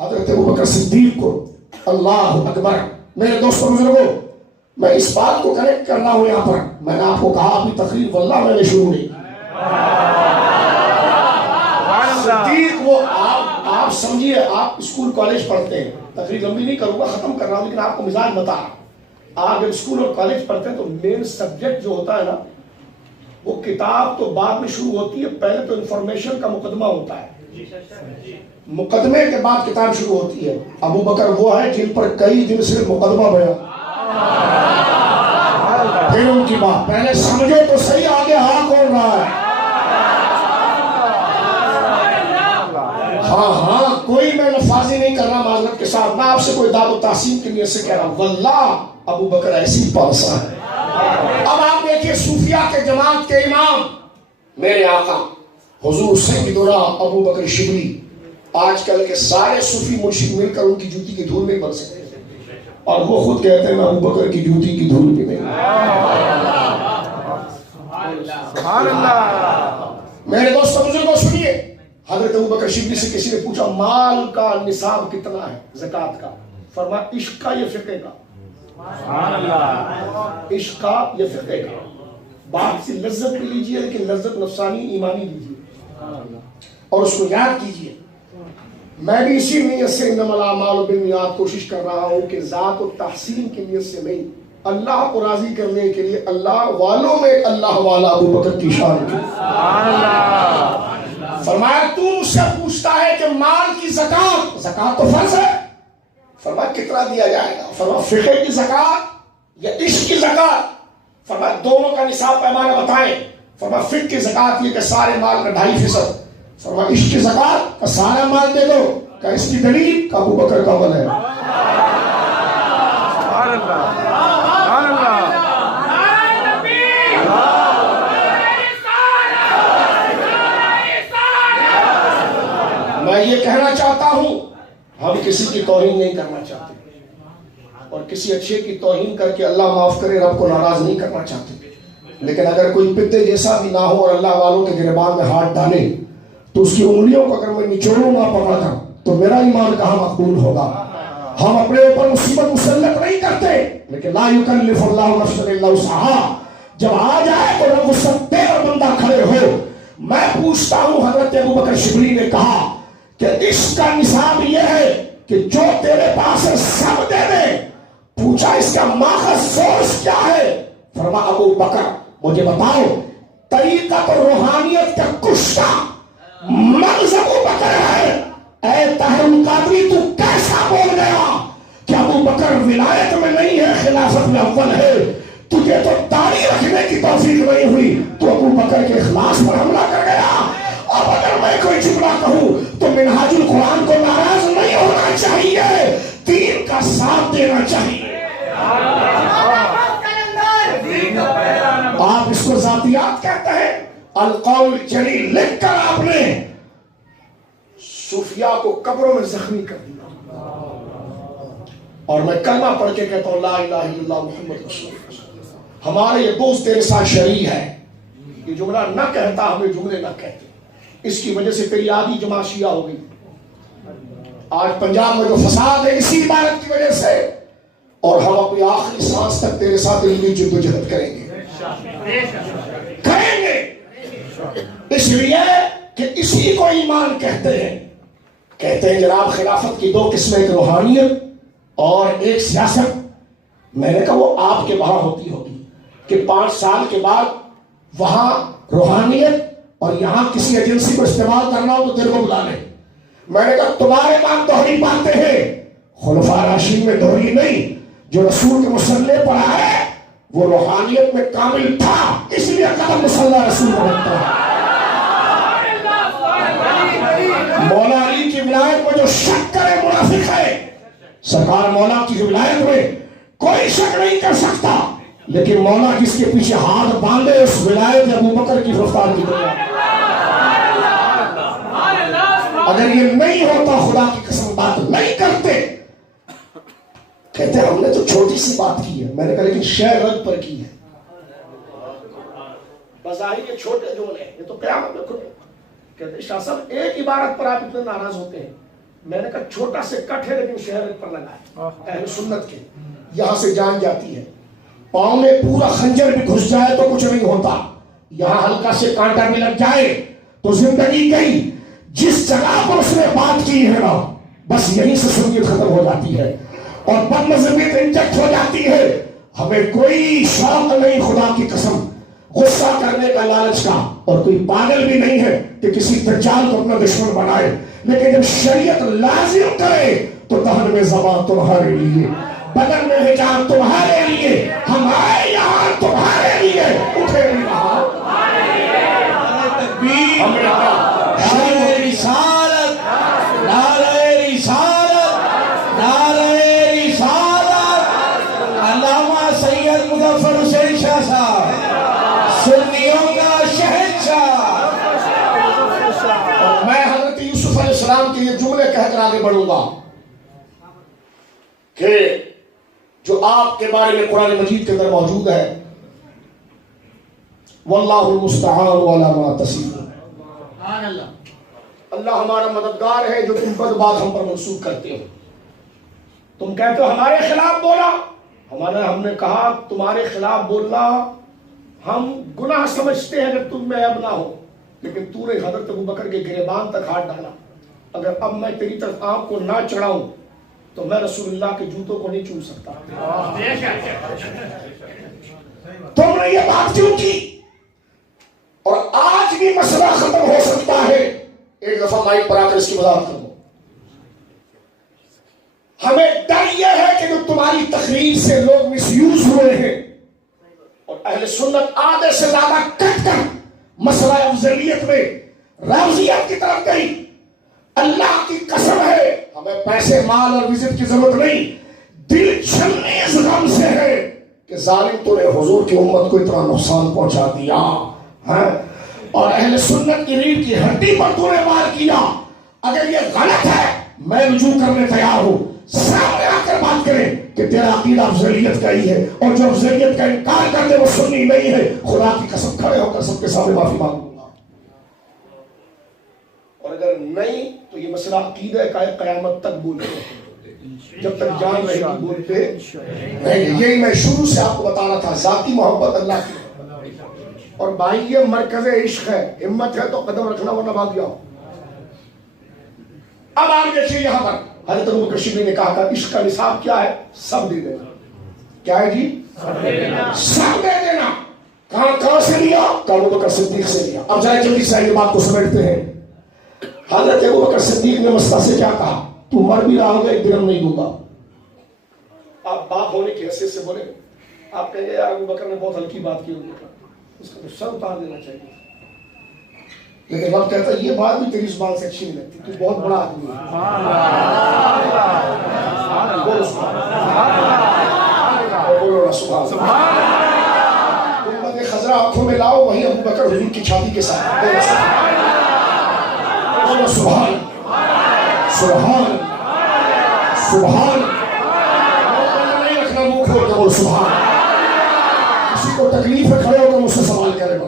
حضرت ابوبکر صدیق کو. اللہ اکبر. میرے دوستوں بزرگوں، میں اس بات کو کنیکٹ کر رہا ہوں یہاں پر. میں نے آپ کو کہا اپنی تقریر واللہ میں نے شروع نہیں. صدیق وہ آپ سمجھیے، آپ اسکول کالج پڑھتے ہیں، تقریر لمبی نہیں کروں گا، ختم کر رہا ہوں، لیکن آپ کو مزاج بتا رہا ہوں. آپ جب اسکول اور کالج پڑھتے ہیں تو مین سبجیکٹ جو ہوتا ہے نا، وہ کتاب تو بعد میں شروع ہوتی ہے. پہلے تو انفارمیشن کا مقدمہ ہوتا ہے، مقدمے کے بعد کتاب شروع ہوتی ہے. ابو بکر وہ ہے جن پر کئی دن سے مقدمہ بیان، پھر ان کی بات. پہلے سمجھو تو صحیح آگے ہاں کون رہا ہے. ہاں کوئی میں لفاظی نہیں کر رہا معذرت کے ساتھ. میں آپ سے کوئی داد و تحسین کی نیت سے کہہ رہا ہوں. واللہ ابو بکر ایسی پالسا ہے. اب آپ دیکھیے صوفیہ کے جماعت کے امام میرے آقا حضور سیدنا ابو بکر شبلی. آج کل کے سارے صوفی مرشد مل کر ان کی جوتی کی دھول نہیں بن سکتے، اور وہ خود کہتے ہیں میں ابو بکر کی جوتی کی دھول بھی نہیں. میرے دوستوں بزرگوں سنیے، حضرت ابو بکر شبلی سے کسی نے پوچھا مال کا نصاب کتنا ہے زکوٰۃ کا؟ فرمایا عشق کا یا فقہ کا؟ عشق کا یا فقہ کا؟ بات سے لذت بھی لیجیے، لیکن لذت نفسانی ایمانی لیجیے اور اس کو یاد کیجیے. میں بھی اسی نیت سے انما الاعمال بالنیات کوشش کر رہا ہوں کہ ذات و تحسین کی نیت سے نہیں، اللہ کو راضی کرنے کے لیے اللہ والوں میں اللہ والا ابو بکر کی شان کی. فرمایا تو مجھ سے پوچھتا ہے کہ مال کی زکات، زکات تو فرض ہے. فرمایا کتنا دیا جائے گا؟ فرمایا فقہ کی زکات یا عشق کی زکات؟ فرمایا دونوں کا نصاب پیمانہ بتائیں. فرمایا فقہ کی زکات یہ کہ سارے مال کا 2.5%، فرمایا عشق زکات کا سارا مال دے دو، کہ اس کی دلیل کہ ابو بکر کا عمل ہے۔ سبحان اللہ، سبحان اللہ۔ میں یہ کہنا چاہتا ہوں، ہم کسی کی توہین نہیں کرنا چاہتے، اور کسی اچھے کی توہین کر کے اللہ معاف کرے رب کو ناراض نہیں کرنا چاہتے، لیکن اگر کوئی پتے جیسا بھی نہ ہو اور اللہ والوں کے گریبان میں ہاتھ ڈالے تو اس کی انگلیوں کو اگر میں نچوڑوں نہ پکڑ کر تو میرا ایمان کہاں مقبول ہوگا؟ ہم اپنے اوپر مصیبت مسلط نہیں کرتے، لیکن لا یکلف اللہ نفسا الا وسعہا، جب آ جائے تو رب وسعت دے اور بندہ کھڑے ہو۔ میں پوچھتا ہوں، حضرت ابو بکر شبلی نے کہا کہ اس کا نصاب یہ ہے کہ جو تیرے پاس ہے سب دے دے۔ پوچھا اس کا ماخذ سورس کیا ہے؟ فرمایا ابو بکر مجھے بتاؤ، طریقت اور روحانیت کا کشتہ مغز ابو بکر ہے۔ اے طاہر القادری تو کیسا بول گیا کہ ابو بکر ولایت میں نہیں ہے، خلافت میں اول ہے؟ تجھے تو داڑھی رکھنے کی توفیق نہیں ہوئی، تو ابو بکر کے اخلاص پر حملہ کر گیا۔ اب اگر میں کوئی جملہ کہوں تو منہاج القرآن کو ناراض نہیں ہونا چاہیے، دین کا ساتھ دینا چاہیے۔ آپ اس کو ذاتیات کہتے ہیں۔ القول الجلیل لکھ کر آپ نے صوفیاء کو قبروں میں زخمی کر دیا، اور میں کلمہ پڑھ کے کہتا ہوں لا الہ الا اللہ محمد رسول اللہ۔ ہمارے یہ دوست تیرے ساتھ شریع ہے، یہ جملہ نہ کہتا ہمیں جملے نہ کہتے، اس کی وجہ سے تیری آدھی جماعت شیعہ ہو گئی۔ آج پنجاب میں جو فساد ہے اسی عبارت کی وجہ سے، اور ہم اپنی آخری سانس تک تیرے ساتھ علمی جدوجہد کریں گے اس لیے کہ اسی کو ایمان کہتے ہیں۔ کہتے ہیں جناب خلافت کی دو قسمیں، ایک روحانیت اور ایک سیاست۔ میں نے کہا وہ آپ کے وہاں ہوتی ہوگی کہ 5 سال کے بعد وہاں روحانیت اور یہاں کسی ایجنسی کو استعمال کرنا ہو تو تیرے کو بلا لے۔ میں نے کہا تمہارے پاس دوہری باتیں ہیں، خلفاء راشدین میں دوہری نہیں۔ جو رسول کے مسلح پر آئے وہ روحانیت میں کامل تھا، اس لیے قدم مسلح رسول کو رکھتا ہے۔ مولا علی کی ولایت میں جو شک کرے منافق ہے۔ سرکار مولا کی ولایت میں کوئی شک نہیں کر سکتا، لیکن مولا جس کے پیچھے ہاتھ باندھے اس ولایت ابو بکر کی گرفتار کی دنیا۔ اگر یہ نہیں ہوتا خدا کی قسم بات نہیں کرتے۔ کہتے ہیں ہم نے تو چھوٹی سی بات کی ہے۔ میں نے کہا لیکن شہ رد پر کی ہے۔ بظاہر یہ چھوٹے جملے ہیں، یہ تو قیامت میں کھلے۔ کہتے شاہ صاحب ایک عبارت پر آپ اتنے ناراض ہوتے ہیں۔ میں نے کہا چھوٹا سے کٹ ہے لیکن شہ رد پر لگا ہے، اہل سنت کے یہاں سے جان جاتی ہے۔ پاؤں میں پورا خنجر بھی گھس جائے تو کچھ نہیں ہوتا، یہاں ہلکا سے کانٹا بھی لگ جائے تو زندگی گئی۔ جس جگہ پر اس نے بات کی ہے نا بس یہیں سے سنت ختم ہو جاتی ہے اور بد مذہبیت انجیکٹ ہو جاتی ہے۔ ہمیں کوئی شوق نہیں خدا کی قسم غصہ کرنے کا، لالچ کا، اور کوئی پاگل بھی نہیں ہے کہ کسی دجال کو اپنا دشمن بنائے، لیکن جب شریعت لازم کرے تو دہن میں زبان تمہارے لیے، بدن میں حجاب تمہارے لیے، ہم آئے یہاں تمہارے لیے، اٹھے نہیں وہاں ہمیں نعرہ رسالت، نعرہ رسالت، نعرہ رسالت۔ علامہ سید مظفر حسین شاہ صاحب سنیوں کا شہنشاہ۔ اور میں حضرت یوسف علیہ السلام کے یہ جملے کہہ کر آگے بڑھوں گا کہ جو آپ کے بارے میں قرآن مجید کے اندر موجود ہے، واللہ المستعان علی ما تصفون۔ اللہ ہمارا مددگار ہے جو تم بد بات ہم پر منسوخ کرتے ہو۔ تم کہتے ہو ہمارے خلاف بولا، ہم نے کہا تمہارے خلاف بولنا ہم گناہ سمجھتے ہیں اگر تم میں اب نہ ہو، لیکن تو نے حضرت ابو بکر کے گریبان تک ہاتھ ڈالا۔ اگر اب میں تیری طرف آنکھ کو نہ چڑھاؤں تو میں رسول اللہ کے جوتوں کو نہیں چوم سکتا۔ تم نے یہ بات کیوں کی؟ اور آج بھی مسئلہ ختم ہو سکتا ہے۔ ایک دفعہ مائک پر آ کر اس کی وضاحت کروں۔ ہمیں ڈر یہ ہے کہ جو تمہاری تقریر سے لوگ مس یوز ہوئے ہیں اور اہل سنت آدھے سے زیادہ کٹ کر مسئلہ افضلیت میں راضیت کی طرف گئی. اللہ کی قسم ہے ہمیں پیسے مال اور وزٹ کی ضرورت نہیں، دل چھلنے اس غم سے ہے کہ ظالم تو نے حضور کی امت کو اتنا نقصان پہنچا دیا ہے، اور اہل سنت کی ریڑھ کی ہڈی پر تو نے وار کیا. اگر یہ غلط ہے میں رجوع کرنے تیار ہوں، سامنے آ کر بات کریں کہ تیرا عقیدہ افضلیت کا ہی ہے، اور جو افضلیت کا انکار کر دے وہ سنی نہیں ہے. خدا کی قسم کھڑے ہو کر سب کے سامنے معافی مانگوں گا. اور اگر نہیں تو یہ مسئلہ عقیدہ کا قیامت تک بولتے ہیں، جب تک جان رہے گی بولتے نہیں. یہی میں شروع سے آپ کو بتانا تھا، ذاتی محبت اللہ کی. اور بھائی یہ مرکز عشق ہے، ہمت ہے تو قدم رکھنا ورنہ بھاگ جاؤ. اب آپ دیکھیے یہاں پر حضرت ابوبکر صدیق نے کہا تھا عشق کا نصاب کیا ہے؟ سب دے دینا. کیا ہے جی؟ سب دے دینا. کہاں سے لیا؟ ابوبکر صدیق سے لیا. اب ذرا جلدی سے یہ بات کو سمجھتے ہیں. حضرت ابوبکر صدیق نے مسئلہ سے کیا کہا؟ تو مر بھی رہا ہوگا ایک درہم نہیں دوں گا. آپ باپ ہونے کی حیثیت سے بولے، آپ کہیں گے یار ابوبکر نے بہت ہلکی بات کی ہوگی، اس کا تو سر اتار دینا چاہیے. لیکن وقت کہتا ہے یہ بات بھی تیری زبان سے اچھی نہیں لگتی، تو بہت بڑا آدمی ہے. بولو سبحان اللہ. امت خضرا آنکھوں میں لاؤ، وہی ابوبکر حضور کی چھاتی کے ساتھ. بولو سبحان سبحان سبحان. نہیں رکھنا منہ کھول کے بولو سبحان. کسی کو تکلیف ہے کھڑے ہو کر مجھ سے سوال کرے گا،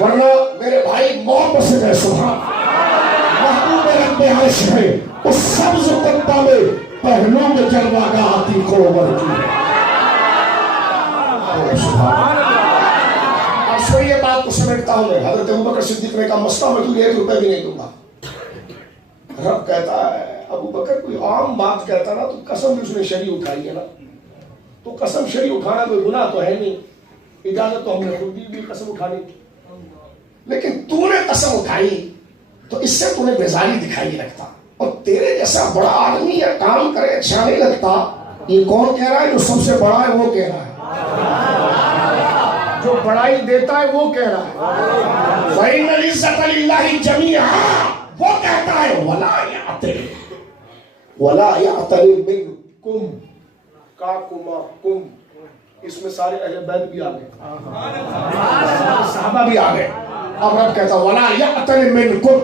ورنہ میرے بھائی محبت سے کہے سبحان. محبوب رب عرش ہے اس سبز قطع میں پہلو میں جلوہ گاہ آتی کو عمر کی. سبحان. اب سوئیے بات کو سمجھتا ہوں میں. حضرت ابوبکر صدیق نے کہا مسئلہ میں تجھے 1 روپے بھی نہیں دوں گا. رب کہتا ہے ابوبکر کوئی عام بات کہتا نا تو قسم بھی اس نے شرعی اٹھائی ہے نا، تو قسم شرعی اٹھانا کوئی گناہ تو ہے نہیں، اجازت تو ہم نے خود بھی قسم اٹھانی. لیکن تو نے قسم اٹھائی تو اس سے تو نے بیزاری دکھائی رکھتا، اور تیرے جیسا بڑا آدمی یا کام کرے اچھا نہیں لگتا. یہ کون کہہ رہا ہے؟ جو سب سے بڑا ہے وہ کہہ رہا ہے، جو بڑائی دیتا ہے وہ کہہ رہا ہے. وَإِنَّ الْعِزَّةَ لِلَّهِ جَمِيعًا. وہ کہتا ہے وَلَا يَعْتَلِ مِنْكُمْ كَاكُمَا كُمْ. اس میں سارے اہل بیت بھی آ گئے، صحابہ بھی آ گئے. اب رب کہتا وَلَا يَعْتَلِ مِنْكُمْ.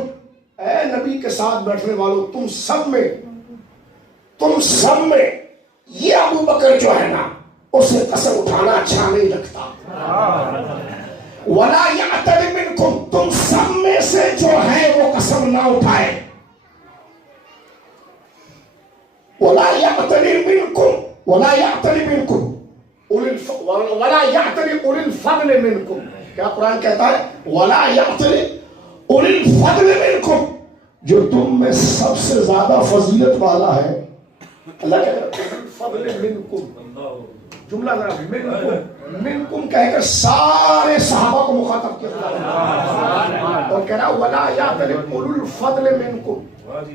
اے نبی کے ساتھ بیٹھنے والوں تم سب میں یہ ابوبکر جو ہے نا اسے قسم اٹھانا اچھا نہیں لگتا. وَلَا يَعْتَلِ مِنْكُمْ. تم سب میں سے جو ہے وہ قسم نہ اٹھائے. وَلَا يَعْتَلِ مِنْكُمْ وَلَا يَعْتَلِ مِنْكُمْ وَلَا يَعْتَلِ أُولِي الْفَضْلِ مِنْكُمْ. کیا قرآن کہتا ہے؟ وَلَا يَعْتَلِ أُولِي الْفَضْلِ مِنْكُمْ. جو تم میں سب سے زیادہ فضیلت والا ہے. اللہ کہتا ہے الْفَضْلِ مِنْكُمْ. جملہ منکم کہہ کر سارے صحابہ کو مخاطب کیا، اور کہہ رہا وَلَا يَعْتَلِ أُولُو الْفَضْلِ مِنْكُمْ.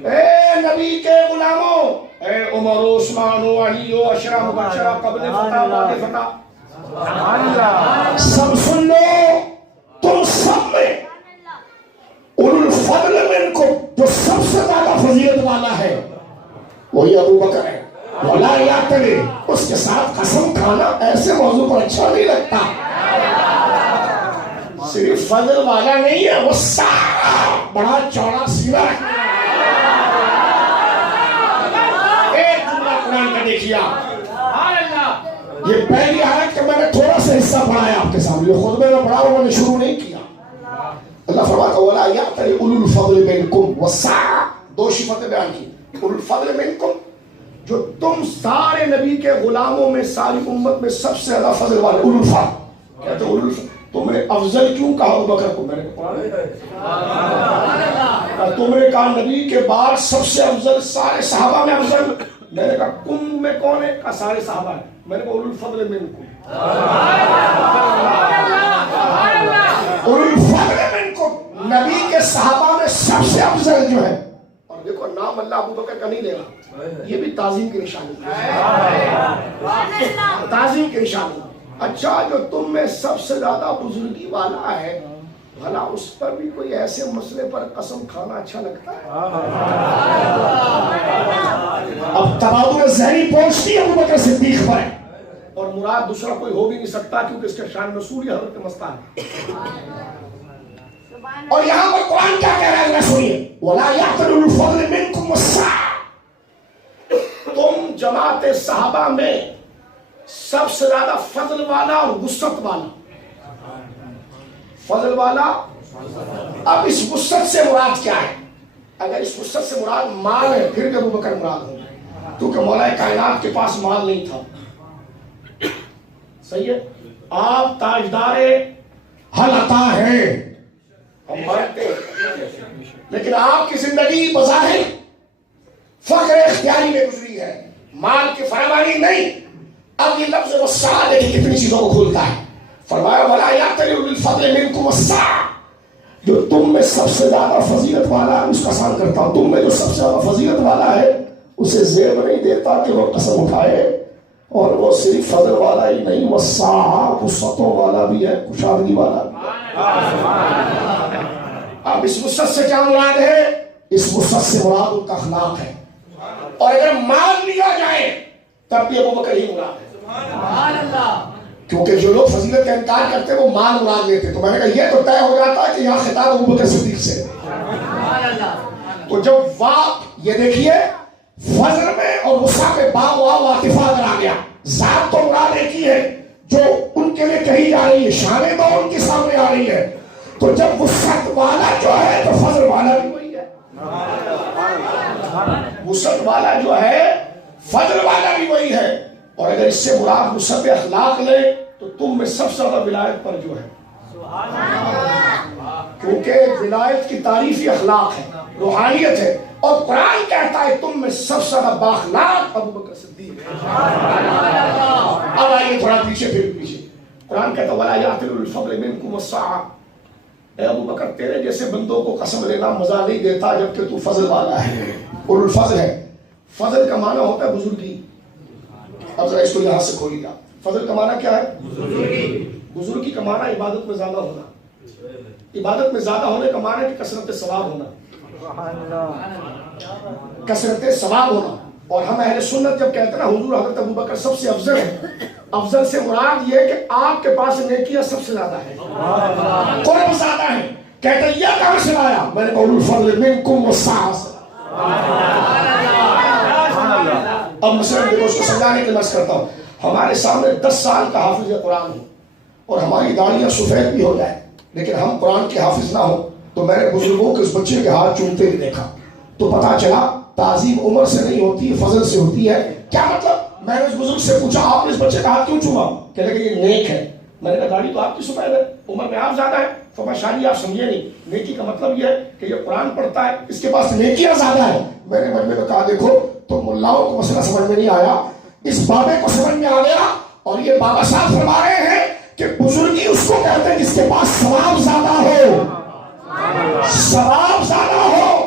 اے نبی کے غلاموں، اے عمر و عثمان و علی و عشرہ مبشرہ قبل فتح بعد فتح، سب سن لو. تم سب میں اولو الفضل منکم جو سب سے زیادہ فضیلت والا ہے وہی ابوبکر ہے. وَلَا يَعْتَلِ. اس کے ساتھ قسم کھانا ایسے موضوع پر اچھا نہیں لگتا. صرف فضل والا نہیں ہے، وہ سارا بڑا چوڑا سیدھا ہے. ایک جملہ قرآن کا دیکھیے، یہ پہلی آیت کہ میں نے تھوڑا سا حصہ پڑھایا آپ کے سامنے، خطبے میں پڑھا اور میں نے شروع نہیں کیا. اللہ فرماتا ہے وَلَا يَعْتَلِ أُولُو الْفَضْلِ مِنْكُمْ وَالسَّعَةِ. 2 صفتیں بیان کی. اولو الفضل منکم جو تم سارے نبی کے غلاموں میں ساری امت میں سب سے زیادہ فضل والے. اولو الفضل کہتے ہیں اولو الفضل. تم نے افضل کیوں کہا ابوبکر کو؟ میں نے کہا تم نے کہا نبی کے بعد سب سے افضل سارے صحابہ میں افضل. میں نے کہا کم میں کون ہے؟ کہا سارے صحابہ ہیں. میں نے کہا اولو الفضل منکم. اولو الفضل منکم نبی کے صحابہ میں سب سے افضل جو ہے. اور دیکھو نام اللہ ابوبکر کا نہیں لے رہا، یہ بھی تعظیم کی نشانی ہے، تعظیم کی نشانی. اچھا جو تم میں سب سے زیادہ بزرگی والا ہے بھلا اس پر بھی کوئی ایسے مسئلے پر قسم کھانا اچھا لگتا ہے؟ اب تبادل ذہنی پہنچتی ہے ابو بکر صدیق پر، اور مراد دوسرا کوئی ہو بھی نہیں سکتا کیونکہ اس کے شان رسول ہی حضرت مستان ہے۔ اور یہاں پر قرآن کیا کہہ رہا ہے اللہ سنیے، وَلَا يَعْتَلُ الْفَضْلِ مِنْكُمْ وَالسَّعَةِ، تم جماعت صحابہ میں سب سے زیادہ فضل والا اور وسعت والا، فضل والا۔ اب اس وسعت سے مراد کیا ہے؟ اگر اس وسعت سے مراد مال ہے پھر بھی ابو بکر مراد ہو، کیونکہ مولا کائنات کے پاس مال نہیں تھا، صحیح ہے؟ آپ تاجدار حل عطا ہیں، ہم مانتے ہیں، لیکن آپ کی زندگی بظاہر فقر اختیاری میں گزری ہے، مال کی فراوانی نہیں۔ اب یہ لفظ وسعہ دیکھیں کتنی چیزوں کو کھولتا ہے۔ فرمایا وَلَا يَعْتَلِ أُولُو الْفَضْلِ مِنْكُمْ وَالسَّعَةِ، جو تم میں سب سے زیادہ فضیلت والا ہے اس کا سان کرتا ہوں، تم میں جو سب سے زیادہ فضیلت والا ہے اسے زیب نہیں دیتا کہ وہ قسم اٹھائے، اور وہ صرف فضل والا ہی نہیں، وسعہ وسعتوں والا بھی ہے، کشادگی والا بھی ہے۔ اب اس وسعت سے کیا مراد ہے؟ اس وسعت سے مراد ان کا اخلاق ہے، اور اگر مال لیا جائے تب بھی ابو بکر ہی مراد ہے، کیونکہ جو لوگ فضیلت کا انکار کرتے ہیں وہ مال مراد لیتے، تو میں نے کہا یہ تو طے ہو جاتا ہے کہ یہاں خطاب ابو بکر صدیق سے۔ تو جب یہ دیکھیے فضل میں اور وسعت میں باء واو عاطفہ اگر آ گیا، ذات تو مراد ایک ہی ہے جو ان کے لیے کہی جا رہی ہے، شانیں تو ان کے سامنے آ رہی ہے، تو جب وسعت والا جو ہے تو فضل والا بھی وہی ہے، وسعت والا جو ہے فضل والا بھی وہی ہے۔ اور اگر اس سے مراد وسعت اخلاق لے تو تم میں سب سے زیادہ ولایت پر جو ہے، کیونکہ ولایت کی تعریف ہی اخلاق ہے، روحانیت ہے، اور قرآن کہتا ہے تم میں سب سے زیادہ بااخلاق ابو بکر صدیق ہے۔ اب آئیے تھوڑا پیچھے، پھر پیچھے قرآن کہتا ہے وَلَا يَعْتَلُ الْفَضْلِ مِنْكُمْ وَالسَّعَةِ، اے ابو بکر تیرے جیسے بندوں کو قسم لینا مزہ نہیں دیتا جبکہ تو فضل والا ہے، اور الفضل ہے۔ فضل کا معنی ہوتا ہے بزرگی۔ اب ذرا اس کو یہاں سے کھولیے آپ، فضل کا معنی کیا ہے؟ بزرگی۔ بزرگی کا معنی عبادت میں زیادہ ہونا، عبادت میں زیادہ ہونے کا معنی ہے کہ کثرت ثواب ہونا، کثرت ثواب ہونا۔ اور ہم اہل سنت جب کہتے ہیں نا حضور حضرت ابو بکر سب سے افضل ہے، افضل سے مراد یہ ہے کہ آپ کے پاس نیکیاں سب سے زیادہ ہے، قرب زیادہ ہے۔ کہتے ہیں یہ کہاں سے آیا؟ میں نے اولو الفضل منکم والسعہ۔ اب مثلا دیکھو اس کو سمجھانے کی مرض کرتا ہوں، ہمارے سامنے 10 سال کا حافظ قرآن ہو اور ہماری داڑیاں سفید بھی ہو جائے لیکن ہم قرآن کے حافظ نہ ہو، تو میں نے بزرگوں کے اس بچے کے ہاتھ چومتے ہوئے دیکھا تو پتا چلا تعظیم عمر سے نہیں ہوتی، فضل سے ہوتی ہے۔ کیا مطلب؟ میں نے اس بزرگ سے پوچھا آپ نے اس بچے کا ہاتھ کیوں چوما؟ کہنے کہ یہ نیک ہے۔ میں نے کہا داڑھی تو آپ کی سفید ہے، عمر میں آپ زیادہ ہے۔ فرمایا شادی آپ سمجھے نہیں، نیکی کا مطلب یہ ہے کہ یہ قرآن پڑھتا ہے، اس کے پاس نیکیاں زیادہ ہے۔ میں نے مجمع میں کہا دیکھو تو ملاؤں کو مسئلہ سمجھ میں نہیں آیا، اس بابے کو سمجھ میں آ گیا، اور یہ بابا صاحب فرما رہے ہیں کہ بزرگی اس کو کہتے ہیں جس کے پاس ثواب زیادہ ہو، ثواب زیادہ ہو۔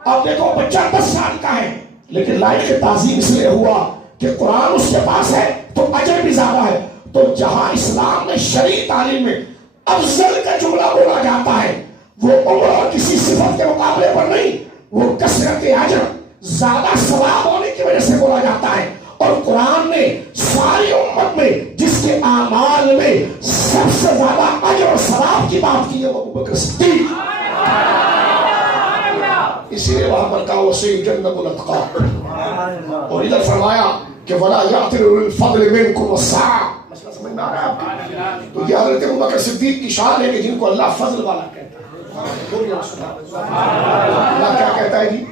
اب دیکھو بچہ 10 سال کا ہے لیکن لائق تعظیم اس لیے ہوا کہ قرآن اس کے پاس ہے تو اجر بھی زیادہ ہے۔ تو جہاں اسلام میں شرعی تعلیم میں افضل کا جملہ بولا جاتا ہے وہ عمر اور کسی صفت کے مقابلے پر نہیں، وہ کثرت اجر، زیادہ ثواب ہونے کی وجہ سے بولا جاتا ہے۔ اور قرآن نے ساری امت میں جس کے اعمال میں سب سے زیادہ اجر اور ثواب کی بات کی ہے وہ ابو بکر صدیق، اسی لیے وہاں پر کہا وَسَيُجَنَّبُ الْأَتْقَى، اور ادھر فرمایا کہ وَلَا يَعْتَلُ الْفَضْلِ مِنْكُمْ وَالسَّعَةِ۔ مسئلہ سمجھ میں آ رہا ہے آپ کو؟ تو یہ حضرت ابو بکر صدیق کی شان ہے کہ جن کو اللہ فضل والا کہتا ہے۔ اللہ کیا کہتا ہے جی؟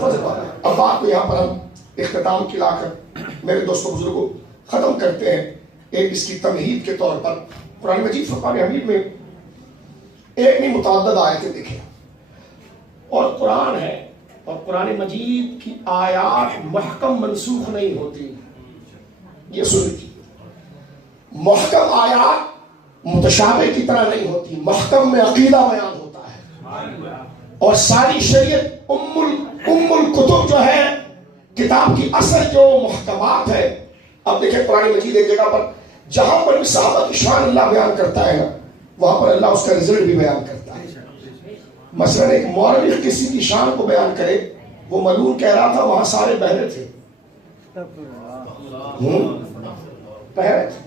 فضل والا۔ اب بات کو یہاں پر ہم اختتام کی لا کر میرے دوستوں بزرگوں ختم کرتے ہیں ایک اس کی تمہید کے طور پر۔ قرآن مجید فرقان حمید میں ایک نہیں متعدد آیتیں دیکھیں، اور قرآن ہے، اور قرآن مجید کی آیات محکم منسوخ نہیں ہوتی۔ یہ سن کی محکم آیات متشابہ کی طرح نہیں ہوتی، محکم میں عقیدہ بیان ہوتا ہے، اور ساری شریعت ام الکتب جو ہے کتاب کی اصل جو محکمات ہے۔ اب دیکھیں قرآن مجید ایک جگہ پر جہاں پر بھی صحابہ کی شان اللہ بیان کرتا ہے نا، وہاں پر اللہ اس کا رزلٹ بھی بیان کرتا ہے. مثلا ایک مورخ کسی کی شان کو بیان کرے, وہ ملعون کہہ رہا تھا وہاں سارے بہرے تھے, بہرے تھے.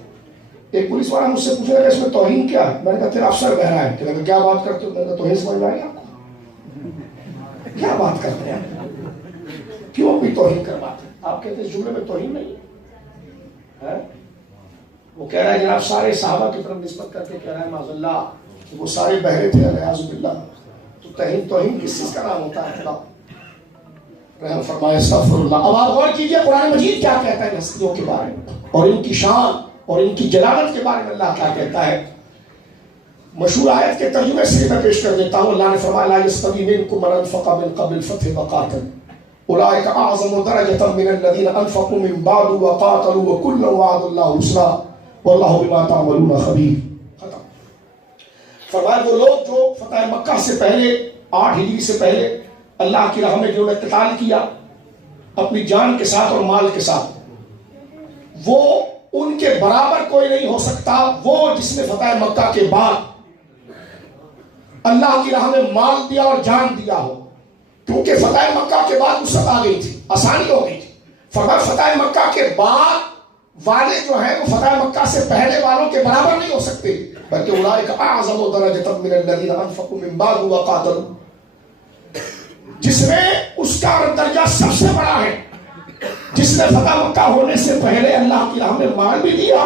ایک پولیس والا مجھ سے پوچھنے لگا اس میں توہین کیا ہے؟ میں نے کہا تیرا افسر بہرا ہے. کہ کیا بات کرتے ہو؟ میں نے کہا توہین سمجھ میں آئی آپ کو؟ کیا بات کرتے ہیں, کیوں اپنی توہین کرواتے ہیں؟ آپ کہتے ہیں اس جملے میں توہین نہیں ہے. وہ کہہ رہا ہے جناب سارے صحابہ کی طرف نسبت کر کے کہہ رہا ہے معاذ اللہ کہ وہ سارے بہرے تھے الیاذ باللہ. تو توہین کس چیز کا نام ہوتا ہے؟ اللہ رحم فرمائے, استغفر اللہ. اب آپ غور کیجئے قرآن مجید کیا کہتا ہے ہستیوں کے بارے میں, اور ان کی شان اور ان کی جلالت کے بارے میں اللہ کیا کہتا ہے. مشہور آیت کے ترجمے سے میں پیش کر دیتا ہوں. اللہ نے فرمایا لا یستوی منکم من انفق من قبل الفتح وقاتل اولئک اعظم درجۃ من الذین انفقوا من بعد وقاتلوا وکلا وعد اللہ الحسنی واللہ بما تعملون خبیر. ختم. فرمایا وہ لوگ جو فتح مکہ سے پہلے 8 ہجری سے پہلے اللہ کی راہ میں جنہوں نے قتال کیا اپنی جان کے ساتھ اور مال کے ساتھ, وہ ان کے برابر کوئی نہیں ہو سکتا وہ جس نے فتح مکہ کے بعد اللہ کی راہ میں مال دیا اور جان دیا ہو. کیونکہ فتح مکہ کے بعد وسعت آ گئی تھی, آسانی ہو گئی تھی. فرمایا فتح مکہ کے بعد والے جو ہیں وہ فتح مکہ سے پہلے والوں کے برابر نہیں ہو سکتے, بلکہ اولئک اعظم درجۃ من الذین انفقوا من بعد وقاتلوا, جس میں اس کا درجہ سب سے بڑا ہے جس نے فتح مکہ ہونے سے پہلے اللہ کی راہ میں مال بھی دیا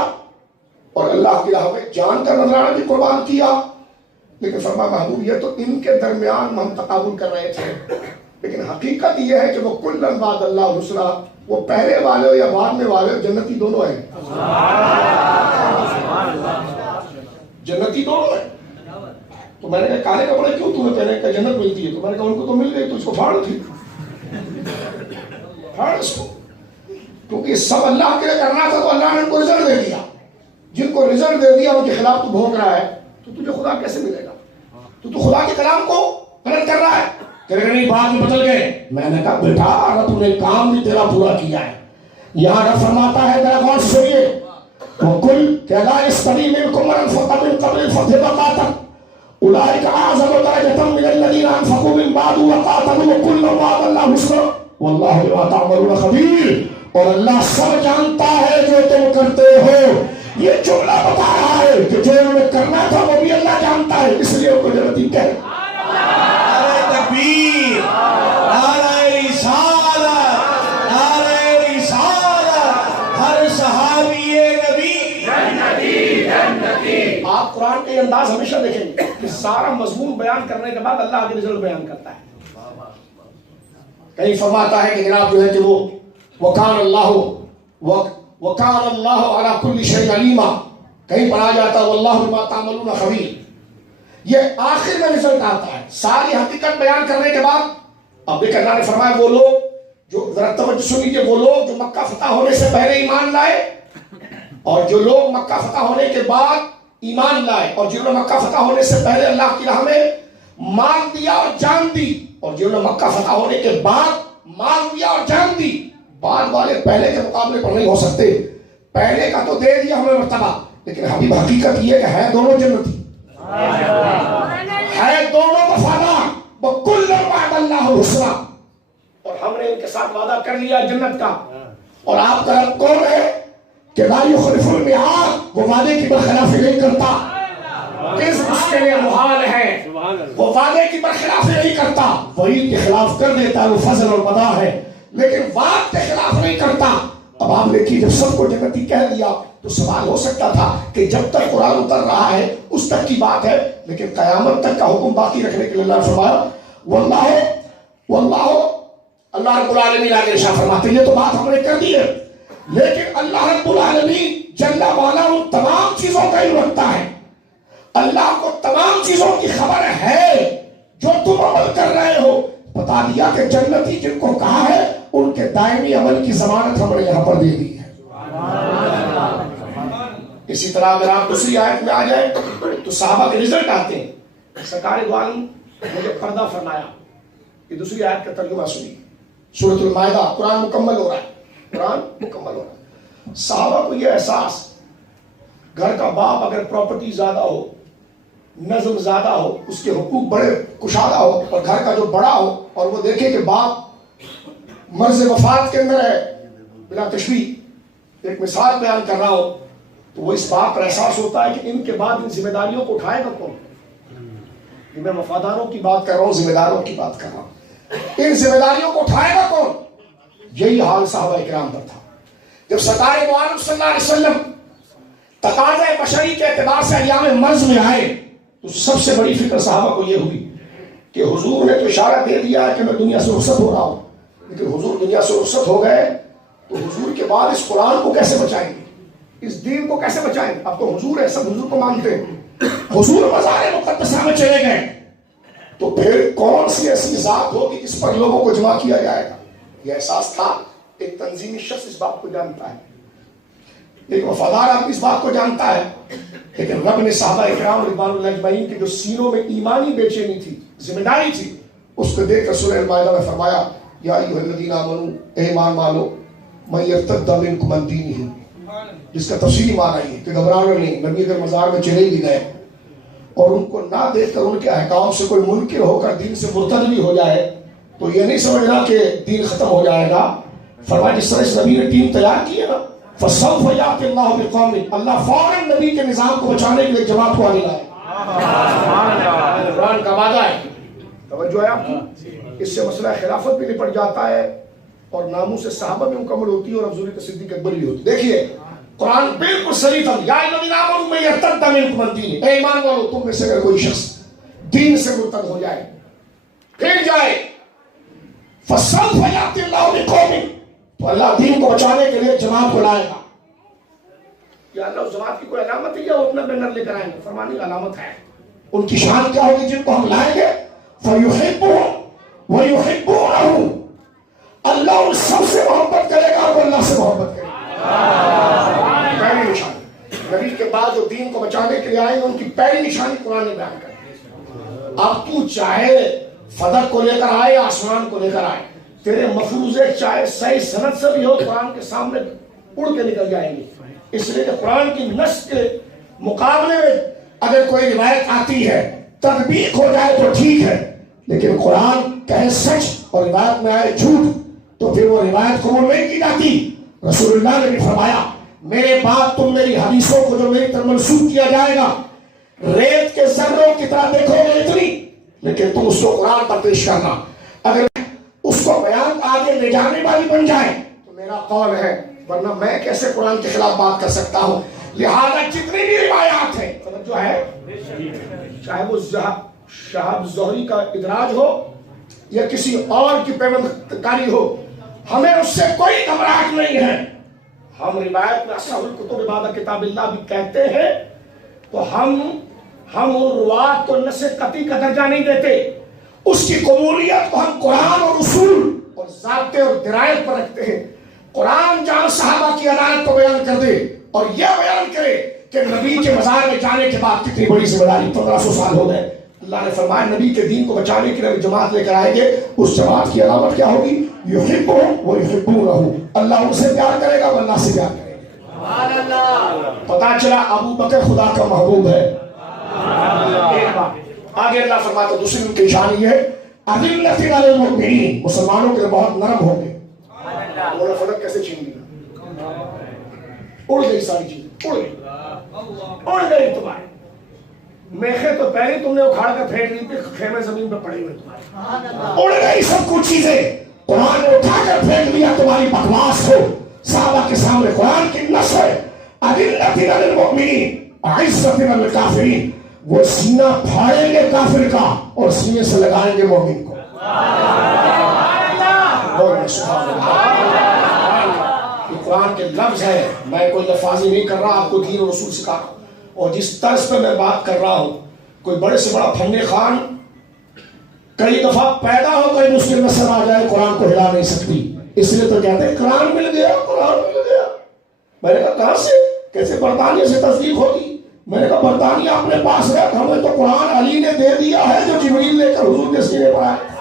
اور اللہ کی راہ میں جان کا نذرانہ بھی قربان کیا. لیکن فرمایا محبوب یہ تو ان کے درمیان ہم تقابل کر رہے تھے, لیکن حقیقت یہ ہے کہ وہ کلا وعد اللہ الحسنی, وہ پہلے والے ہو یا بعد میں والے ہو جنتی دونوں ہیں. جنتی دونوں ہیں. تو میں نے کہا کالے کپڑے کیوں تمہیں پہنے کہ جنت ملتی ہے؟ تو میں نے کہا ان کو تو مل گئی تو اس کو پھاڑ تھی, پھاڑ اس کو, کیونکہ سب اللہ کے لیے کرنا تھا تو اللہ نے ان کو رزلٹ دے دیا. جن کو رزلٹ دے دیا ان کے خلاف تو بھونک رہا ہے تو تجھے خدا کیسے ملے گا؟ تو خدا کے کلام کو غلط کر رہا ہے. کہ نہیں بات میں بدل گئے. میں نے کہا بیٹا رب نے کام بھی تیرا پورا کیا ہے. یہاں رب فرماتا ہے ذرا غور سے سنیے, وَقُلْ كَ لَا يَسْتَوِي مِنكُم مَّنْ أَنفَقَ مِن قَبْلِ الْفَتْحِ وَقَاتَلَ أُولَٰئِكَ أَعْظَمُ دَرَجَةً مِّنَ الَّذِينَ أَنفَقُوا مِن بَعْدُ وَقَاتَلُوا وَكُلًّا وَعَدَ اللَّهُ الْحُسْنَىٰ وَاللَّهُ بِمَا تَعْمَلُونَ خَبِيرٌ. اور اللہ سب جانتا ہے جو تم کرتے ہو. یہ جملہ بتا رہا ہے کہ جو انہوں نے کرنا تھا وہ بھی اللہ جانتا ہے, اس لیے ان کو جنتی کہے. نعرہ تکبیر, نعرہ رسالت, نعرہ رسالت. ہر صحابی نبی جنتی جنتی. آپ قرآن کے انداز ہمیشہ دیکھیں گے کہ سارا مضمون بیان کرنے کے بعد اللہ کے رزلٹ بیان کرتا ہے. کہیں فرماتا ہے کہ جناب جو ہے کہ وہ وَكَانَ اللَّهُ عَلَىٰ كُلِّ شَيْءٍ عَلِيمًا, کہیں پڑھا جاتا ہے وَاللَّهُ بِمَا تَعْمَلُونَ خَبِيرٌ. یہ آخر میں رزلٹ آتا ہے ساری حقیقت بیان کرنے کے بعد. اب دیکھ اللہ نے فرمایا وہ لوگ جو, ذرا توجہ سنیے, وہ لوگ جو مکہ فتح ہونے سے پہلے ایمان لائے اور جو لوگ مکہ فتح ہونے کے بعد ایمان لائے, اور جنہوں نے مکہ فتح ہونے سے پہلے اللہ کی راہ میں مال دیا اور جان دی, اور جنہوں نے مکہ فتح ہونے کے بعد مال دیا اور جان دی. بعد والے پہلے کے مقابلے پر نہیں ہو سکتے. پہلے کا تو دے دیا ہمیں مرتبہ, لیکن حبیب حقیقت یہ کہ ہے دونوں جنتی, ہے دونوں وفادار. وَكُلًّا وَعَدَ اللَّهُ الْحُسْنَىٰ, اور ہم نے ان کے ساتھ وعدہ کر لیا جنت کا. اور آپ کا رب کون ہے کہ لا يخلف الميعاد, وہ وعدے کی برخلافی نہیں کرتا. اس کے لیے محال ہے, وہ وعدے کی برخلافی نہیں کرتا. وعید کے خلاف کر دیتا ہے, وہ فضل اور مدح ہے, لیکن وعد کے خلاف نہیں کرتا. اب آپ دیکھیے جب سب کو جنتی کہہ دیا تو سوال ہو سکتا تھا کہ جب تک قرآن اتر رہا ہے اس تک کی بات ہے, لیکن قیامت تک کا حکم باقی رکھنے کے لیے اللہ نے فرمایا واللہ اللہ رب العالمین آگے ارشاد فرماتے ہیں یہ تو بات ہم نے کر دی ہے, لیکن اللہ رب العالمین جل والا ان تمام چیزوں کا علم رکھتا ہے. اللہ کو تمام چیزوں کی خبر ہے جو تم عمل کر رہے ہو. بتا دیا کہ جنتی جن کو کہا ہے ان کے دائمی عمل کی ضمانت ہم نے یہاں پر دے دی ہے. اسی طرح اگر آپ دوسری آیت میں آ جائیں تو صحابہ کے رزلٹ آتے ہیں. سرکار دو عالم مجھے پردہ فرمایا. یہ دوسری آیت کا ترجمہ سنیے, سورۃ المائدہ. قرآن مکمل ہو رہا ہے, قرآن مکمل ہو رہا ہے. صحابہ کو یہ احساس, گھر کا باپ اگر پراپرٹی زیادہ ہو نظم زیادہ ہو، اس کے حقوق بڑے کشادہ ہو، اور گھر کا جو بڑا ہو اور وہ دیکھے کہ باپ مرض وفات کے اندر ہے، بلا تشبیہ ایک مثال بیان کر رہا ہو، تو وہ اس بات پر احساس ہوتا ہے کہ ان کے بعد ان ذمہ داریوں کو اٹھائے گا کون؟ یہ میں وفاداروں کی بات کر رہا ہوں، ذمہ داروں کی بات کر رہا ہوں، ان ذمہ داریوں کو اٹھائے گا کون؟ یہی حال صحابہ کرام پر تھا۔ جب سرکار دو عالم صلی اللہ علیہ وسلم تقاضۂ بشری کے اعتبار سے ایام مرض میں آئے تو سب سے بڑی فکر صحابہ کو یہ ہوئی کہ حضور نے تو اشارہ دے دیا کہ میں دنیا سے رخصت ہو رہا ہوں، لیکن حضور دنیا سے رخصت ہو گئے تو حضور کے بعد اس قرآن کو کیسے بچائیں گے، اس دین کو کیسے بچائیں گے؟ اب تو حضور ہے، سب حضور کو مانتے ہیں، حضور مزار مقدسہ میں چلے گئے تو پھر کون سی ایسی ذات ہوگی جس پر لوگوں کو جمع کیا جائے گا؟ یہ احساس تھا۔ ایک تنظیمی شخص اس بات کو جانتا ہے، ایک وفادار آدمی اس بات کو جانتا ہے، لیکن رب نے صحابہ اکرام رضوان اللہ اجمعین کے جو سینوں میں ایمانی بے چینی تھی، ذمہ داری تھی، اس کو دیکھ کر سورہ المائدہ میں فرمایا یا ایھا الذین آمنوا، اے ایمان والو، من یرتد منکم عن دینہ، جس کا تفصیلی معنی یہ کہ گھبرانا نہیں، نبی اگر مزار میں چلے بھی گئے اور ان کو نہ دیکھ کر ان کے احکام سے کوئی منکر ہو کر دین سے مرتد بھی ہو جائے تو یہ نہیں سمجھنا کہ دین ختم ہو جائے گا۔ فرمایا جس طرح اس نبی نے ٹیم تیار کی ہے نا، فَسَوْفَ يَأْتِ اللَّهُ بِقَوْمٍ، اللہ فوراً نبی کے نظام کو بچانے کے لیے جماعت کو آنے لائے۔ قرآن کا وعدہ ہے، توجہ ہے آپ کی، اس سے مسئلہ خلافت بھی نپٹ جاتا ہے اور ناموس صحابہ بھی مکمل ہوتی ہے اور افضلیت صدیق اکبر بھی ہوتی ہے۔ دیکھیے قرآن بالکل صریح تھا، یا الذین آمنوا من یرتد منکم عن دینہ، اے ایمان والو تم میں سے اگر کوئی شخص دین سے مرتد ہو جائے پھر جائے، فَسَوْفَ يَأْتِ اللَّهُ بِقَوْمٍ، تو اللہ دین کو بچانے کے لیے جماعت کو لائے گا۔ یا اللہ اس جماعت کی کوئی علامت ہے یا وہ اپنا بینر لے کر آئیں گے؟ فرمانی علامت ہے، ان کی شان کیا ہوگی جن کو ہم لائیں گے؟ فَيُحِبُّهُمْ وَيُحِبُّونَهُ، اللہ ان سب سے محبت کرے گا اور اللہ سے محبت کرے گا۔ پہلی نشانی، نبی کے بعد جو دین کو بچانے کے لیے آئے ان کی پہلی نشانی قرآن نے بیان کر۔ اب تو چاہے فدق کو لے کر آئے یا آسمان کو لے کر آئے، تیرے مفروضے چاہے صحیح سند سے بھی ہو، قرآن کے سامنے اڑ کے نکل جائیں گے، اس لیے کہ قرآن کی نص کے مقابلے میں اگر کوئی روایت آتی ہے تطبیق ہو جائے تو ٹھیک ہے، لیکن قرآن کہے سچ اور روایت میں آئے جھوٹ تو پھر وہ روایت قبول نہیں کی جاتی۔ رسول اللہ نے بھی فرمایا میرے بعد تم میری حدیثوں کو جو میری طرف منسوخ کیا جائے گا ریت کے ذروں کی طرح دیکھو گے اتنی، لیکن تم اس کو قرآن پر پیش کرنا، اگر اس کو بیان آگے لے جانے والی بن جائے تو میرا قول ہے، ورنہ میں کیسے قرآن کے خلاف بات کر سکتا ہوں۔ لہذا جتنی بھی روایات ہیں جو ہے، چاہے وہ شہاب زہری کا ادراج ہو یا کسی اور کی پیوند کاری ہو، ہمیں اس سے کوئی گھبراہٹ نہیں ہے۔ ہم روایت میں اصح الکتب بعد کتاب اللہ بھی کہتے ہیں تو ہم ان روایات کو نص قطعی کا درجہ نہیں دیتے، اس کی قبولیت کو ہم قرآن اور اصول اور ضابطے اور درایت پر رکھتے ہیں۔ قرآن جہاں صحابہ کی عدالت کو بیان کر دے اور یہ بیان کرے کہ نبی کے مزار میں جانے کے بعد کتنی بڑی ذمہ داری، 1500 سال ہو گئے، اللہ نے فرمایا نبی کے دین کو بچانے کے لیے جماعت لے کر آئیں گے، اس جماعت کی علامت کیا ہوگی؟ یحبہم ویحبونہ، اللہ ان سے پیار کرے گا وہ اللہ سے پیار کرے گا۔ پتا چلا ابو بکر خدا کا محبوب ہے۔ ایک بات آگے اللہ فرماتا ہے، دوسری ان کی نشانی ہے اذلۃ علی المؤمنین، مسلمانوں کے لیے بہت نرم ہوں گے۔ مولا فلک کیسے چھین لیا، اڑ گئی ساری چیزیں، اڑ گئی تمہاری میخیں تو پہلے تم نے اکھاڑ کر پھینک لی تھی، خیمے زمین پہ پڑے ہوئے تمہارے، اڑ گئی سب کچھ چیزیں، قرآن نے اٹھا کر پھینک دیا تمہاری بکواس ہو۔ صحابہ کے سامنے قرآن کی نص ہے اذلۃ علی المؤمنین عزۃ علی الکافرین، وہ سینہ پھاڑیں گے کافر کا اور سینے سے لگائیں گے مومن کو۔ یہ قرآن کے لفظ ہے، میں کوئی لفاظی نہیں کر رہا، آپ کو دین اور رسول سکھا رہا ہوں، اور جس طرز پہ میں بات کر رہا ہوں کوئی بڑے سے بڑا فن خان کئی دفعہ پیدا ہو کر مسلم نسل آ جائے قرآن کو ہلا نہیں سکتی، اس لیے تو کہتے ہیں قرآن مل گیا، قرآن مل گیا۔ میں نے کہا کہاں سے، کیسے برطانیہ سے تصدیق ہوگی؟ میں نے کہا برطانیہ اپنے پاس ہے، ہمیں تو قرآن علی نے دے دیا ہے جو جبریل لے کر حضور کے سینے پر آئے۔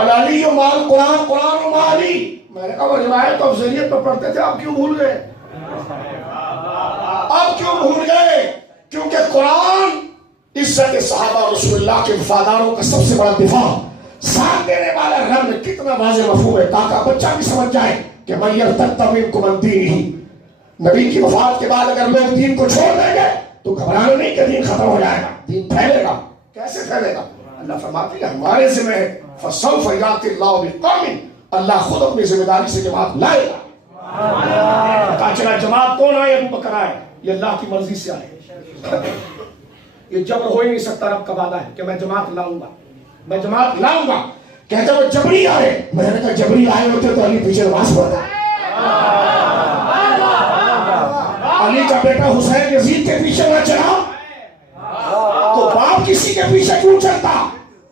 العلی و مال قرآن، قرآن و مال علی۔ میں نے کہا وہ روایت تو افضلیت پر پڑھتے تھے، آپ کیوں بھول گئے؟ اب کیوں بھول گئے؟ کیونکہ قرآن عزت صحابہ رسول اللہ کے وفاداروں کا سب سے بڑا دفاع، ساتھ دینے والا رب میں کتنا واضح مفہوم ہے تاکہ بچہ بھی سمجھ جائے کہ من یرتد منکم عن دینہ، نبی کی وفات کے بعد اگر لوگ دین کو چھوڑ دیں گے تو گھبرانا نہیں کہ دین ختم ہو جائے گا، دین پھیلے گا۔ کیسے پھیلے گا؟ اللہ فرماتے ہیں ہمارے ذمہ ہے فسوف یاتی اللہ بقوم، اللہ خود اپنی ذمہ داری سے جماعت لائے گا۔ پتا چلا جماعت کون آئے؟ ابو بکر آئے، یہ اللہ کی مرضی سے آئے، یہ جبر ہو ہی نہیں سکتا، رب کا وعدہ ہے کہ میں جماعت لاؤں گا، میں جماعت لاؤں گا۔ کہتے وہ جبری آئے، میں نے کہا جبری آئے ہوتے تو علی پیچھے نماز پڑھتا، علی کا بیٹا حسین یزید کے پیچھے نہ چلا تو باپ کسی کے پیچھے کیوں چلتا؟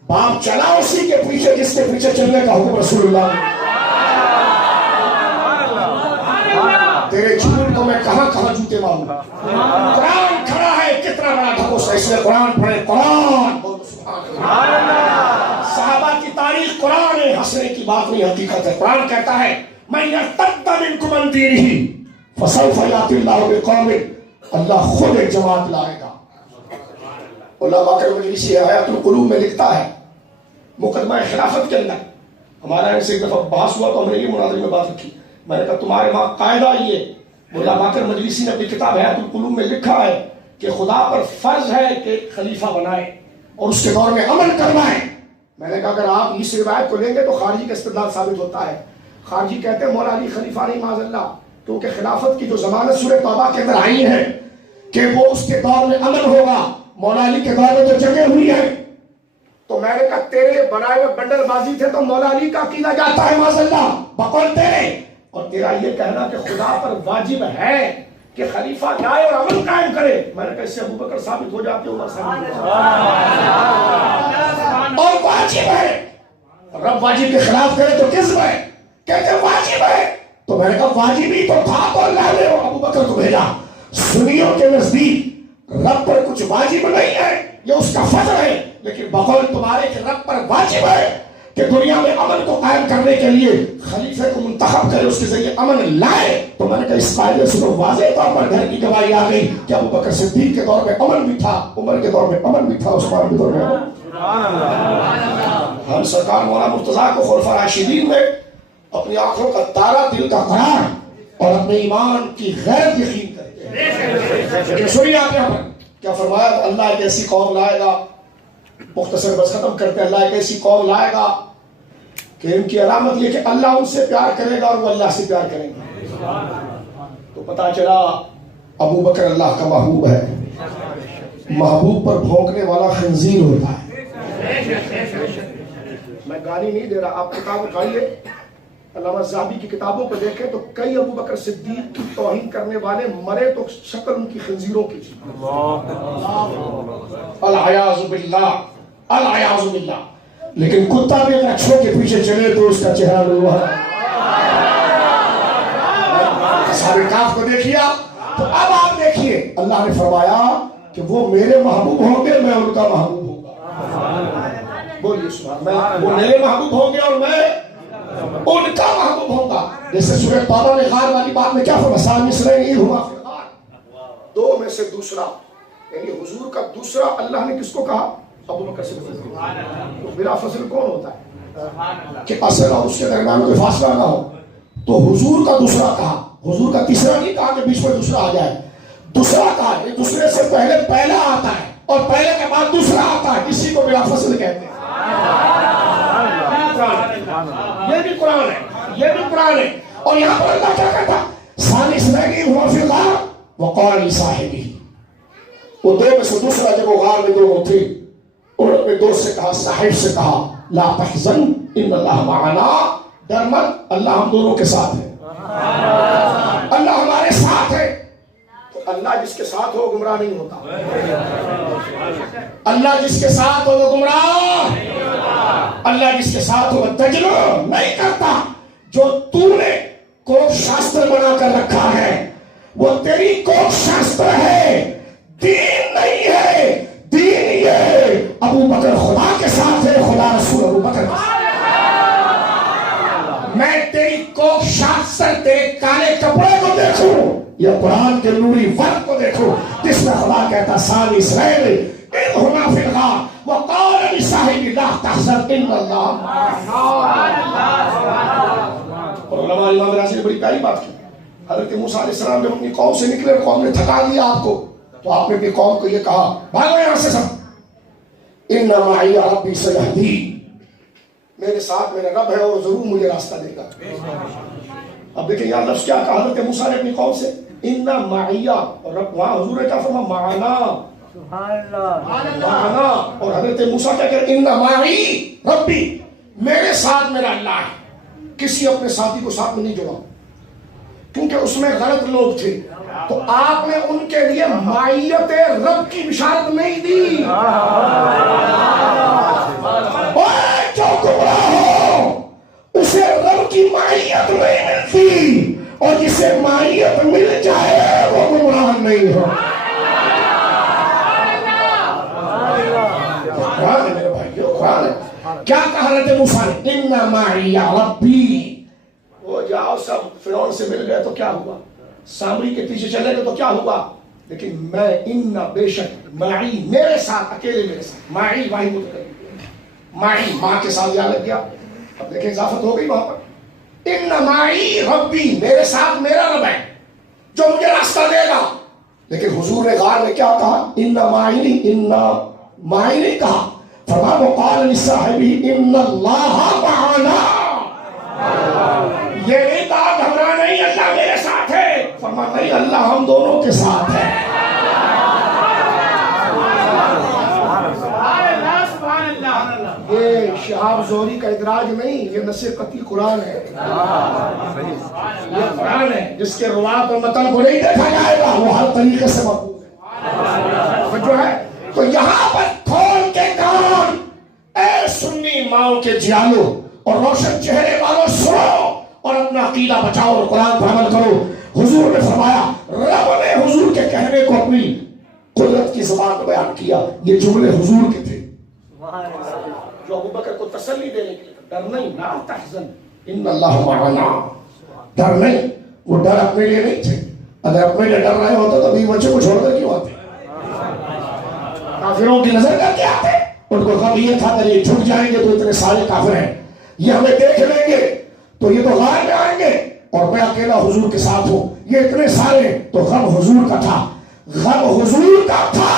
باپ چلا اسی کے پیچھے جس کے پیچھے چلنے کا حکم رسول اللہ نے۔ تیرے جھوٹ کو میں کہاں کہاں جوتے ماروں، قرآن کھڑا ہے کتنا بڑا ڈھکوسا، اس لیے قرآن پڑھے، قرآن صحابہ کی تاریخ قرآن ہے، ہنسنے کی بات نہیں حقیقت ہے۔ قرآن کہتا ہے من یرتد منکم عن دینہ فسوف یاتی اللہ بقوم، اللہ خود ایک جماعت لائے گا۔ علماء کے مجلسی حیات القلوب میں لکھتا ہے مقدمہ خلافت کے اندر ہمارا ان سے ایک دفعہ بحث ہوا تو ہم نے یہ مناظرے میں بات رکھی، میں نے کہا تمہارے وہاں قاعدہ یہ، مولا باقر مجلسی نے اپنی کتاب حیات القلوب میں لکھا ہے کہ خدا پر فرض ہے کہ خلیفہ بنائے اور اس کے دور میں عمل کروائے۔ میں نے کہا اگر آپ اس روایت کو لیں گے تو خارجی کا استدلال ثابت ہوتا ہے۔ خارجی کہتے ہیں مولا علی خلیفہ نہیں معاذ اللہ، کیونکہ خلافت کی جو ضمانت سورہ توبہ کے اندر آئی ہے کہ وہ اس کے دور میں عمل ہوگا، مولا علی کے دور میں تو جگہ ہوئی ہے۔ تو میں نے کہا تیرے بنائے ہوئے بنڈل بازی تھے تو مولا علی کا عقیدہ جاتا ہے معاذ اللہ بقول تیرے، اور تیرا یہ کہنا کہ خدا پر واجب ہے کہ خلیفہ لائے اور عمل قائم کرے، میں نے کہا اس سے ابو بکر ثابت ہو جاتے، عمر ثابت ہو جاتے، اور واجب ہے۔ رب واجب کے خلاف کرے تو کذب ہے، کہتے واجب ہے، تو میں نے کہا واجب ہی تو تھا تو اللہ نے ابو بکر کو بھیجا۔ سنیوں کے نزدیک رب پر کچھ واجب نہیں ہے، یہ اس کا فضل ہے، لیکن بقول تمہارے کہ رب پر واجب ہے کہ دنیا میں عمل کو قائم کرنے کے لیے خلیفہ کو منتخب کرے، اس کے ذریعے امن لائے۔ تو میں نے کہا اس قاعدے سے تو واضح طور پر گھر کی گواہی آ گئی کہ ابو بکر صدیق کے دور میں امن بھی تھا، عمر کے دور میں امن بھی تھا، عثمان کے دور میں۔ ہم سرکار مولانا مرتضیٰ کو خلفاء راشدین میں اپنی آنکھوں کا تارا، دل کا قرار اور اپنے ایمان کی غیرت یقین کرتے ہیں۔ سنیے آپ یہاں پر کیا فرمایا، اللہ ایک ایسی قوم لائے گا، مختصر بس ختم کرتے ہیں، اللہ ایک ایسی قوم لائے گا کہ ان کی علامت یہ کہ اللہ ان سے پیار کرے گا اور وہ اللہ سے پیار کریں گے۔ تو پتا چلا ابو بکر اللہ کا محبوب ہے، محبوب پر بھونکنے والا خنزیر ہوتا ہے۔ میں گالی نہیں دے رہا، آپ کتاب اٹھائیے، علامہ ذہبی کی کتابوں کو دیکھیں تو کئی ابو بکر صدیق کی توہین کرنے والے مرے تو شکل ان کی خنزیروں کی تھی۔ العیاذ باللہ، العیاذ باللہ۔ لیکن کتا بھی اگر اچھوں کے پیچھے چلے تو اس کا چہرہ لوہا ہے۔ اصحاب کہف کو دیکھیا تو اب آپ دیکھیے اللہ نے فرمایا کہ وہ میرے محبوب ہوں گے، میں ان کا محبوب ہوں گا۔ بولیے سبحان اللہ، وہ میرے محبوب ہوں گے اور میں ان کا محبوب ہوں گا۔ جیسے سورہ توبہ میں غار والی بات میں کیا فرمایا، ثانی اثنین اذ ہما فی الغار، دو میں سے دوسرا، یعنی حضور کا دوسرا اللہ نے کس کو کہا؟ ابو بکر صدیق کو۔ تو بلا فصل کون ہوتا ہے کہ اصل اور اس کے درمیان کوئی فاصلہ نہ ہو، تو حضور کا دوسرا کہا، حضور کا تیسرا نہیں کہا کہ بیچ میں دوسرا آ جائے، دوسرا کہا کہ دوسرے سے پہلے پہلا آتا ہے اور پہلے کے بعد دوسرا آتا ہے، اسی کو بلا فصل کہتے ہیں۔ یہ بھی قرآن ہے، یہ بھی قرآن ہے۔ اور یہاں پر اللہ کیا کہتا، ثانی اثنین اذ ہما فی الغار وقال لصاحبہ، وہ دو میں سے دوسرا جب وہ غار میں دونوں تھے، اور اپنے دوست سے کہا، صاحب سے کہا، لا تحزن ان اللہ معنا، ڈر مت، اللہ ہم دونوں کے ساتھ ہے، اللہ ہمارے ساتھ ہے۔ تو اللہ جس کے ساتھ ہو گمراہ نہیں ہوتا، اللہ جس کے ساتھ ہو وہ گمراہ، اللہ جس کے ساتھ ہو وہ تجربہ نہیں کرتا۔ جو تو نے کوک شاستر بنا کر رکھا ہے وہ تیری کوک شاستر ہے، دین نہیں ہے۔ دین یہ ہے ابو بکر خدا کے ساتھ ہے، خدا رسول ابو بکر کے ساتھ۔ میں تیری کوک شاستر، تیرے کالے کپڑے کو دیکھوں یہ قرآن کے نوری ورق کو دیکھو جس میں خدا کہتا سال اسرائیل اذهبا فی الغار وقال لصاحبہ لا تحزن ان اللہ. اور علماء امام راضی نے بڑی پیاری بات کی. حضرت موسیٰ علیہ السلام جب اپنی قوم سے نکلے، قوم نے تھکا دیا آپ کو، تو آپ نے اپنی قوم کو یہ کہا بھاگو یہاں سے سب، ان معی ربی سیہدین، میرے ساتھ میرا رب ہے اور ضرور مجھے راستہ دے گا. اب دیکھیں یہاں لفظ کیا کہا حضرت موسیٰ نے اپنی قوم سے، ان معی، اور رب وہاں حضور نے کیا فرمایا معنا، معنا. اور حضرت موسیٰ کیا کہہ رہے ان معی ربی، میرے ساتھ میرا اللہ ہے. کسی اپنے ساتھی کو ساتھ میں نہیں جوڑا کیونکہ اس میں غلط لوگ تھے، تو آپ نے ان کے لیے معیت رب کی بشارت نہیں دی. جو گمراہ ہو اسے رب کی معیت نہیں ملتی، اور جسے معیت مل جائے وہ گمراہ نہیں ہو. قرآن ہے میرے بھائیو، قرآن ہے. کیا کہا حضرت موسیٰ نے ان معی ربی. وہ جاؤ سب فرعون سے مل گئے تو کیا ہوا، سامری کے پیچھے چلے گئے تو کیا ہوا، لیکن میں ان بے شک معی، میرے ساتھ، اکیلے میرے ساتھ. معی واحد متکلم، معی ماں کے ساتھ یاد کیا. اب دیکھیں اضافت ہو گئی وہاں پر. ان معی ربی، میرے ساتھ میرا رب ہے جو مجھے راستہ دے گا. لیکن حضور نے غار میں کیا کہا، ان معی، ان معی نہیں کہا. فرمایا وقال لصاحبہ ان اللہ معنا. یہ نہیں کہا گھبرا نہیں اللہ میرے ساتھ ہے، فرمایا نہیں اللہ ہم دونوں کے ساتھ ہے. یہ شہاب زہری کا ادراج نہیں، یہ نص قطعی قرآن ہے. یہ قرآن ہے جس کے روات اور متن کو نہیں دیکھا جائے گا، وہ ہر طریقے سے مقبول ہے. جو ہے تو یہاں پر کھول کے کان، اے سنی ماؤں کے جیالو اور روشن چہرے والوں سنو اور اپنا عقیدہ بچاؤ اور قرآن پر عمل کرو. حضور نے فرمایا، رب نے حضور کے کہنے کو اپنی قدرت کی زبان میں بیان کیا. یہ جملے حضور کے تھے جو ابو بکر کو تسلی دینے کے لیے، ڈر نہیں، لا تحزن ان اللہ معنا. ڈر نہیں، وہ ڈر اپنے لیے نہیں تھے. اگر اپنے لیے ڈر رہے ہوتے تو بیوی بچے کو چھوڑ کر کیوں آتے؟ کافروں کی نظر کر کے آتے. ان کو غم یہ تھا کہ یہ جھک جائیں گے تو اتنے سارے کافر ہیں، یہ ہمیں دیکھ لیں گے تو یہ تو غار میں آئیں گے اور میں اکیلا حضور کے ساتھ ہوں، یہ اتنے سارے. تو غم حضور کا تھا، غم حضور کا تھا.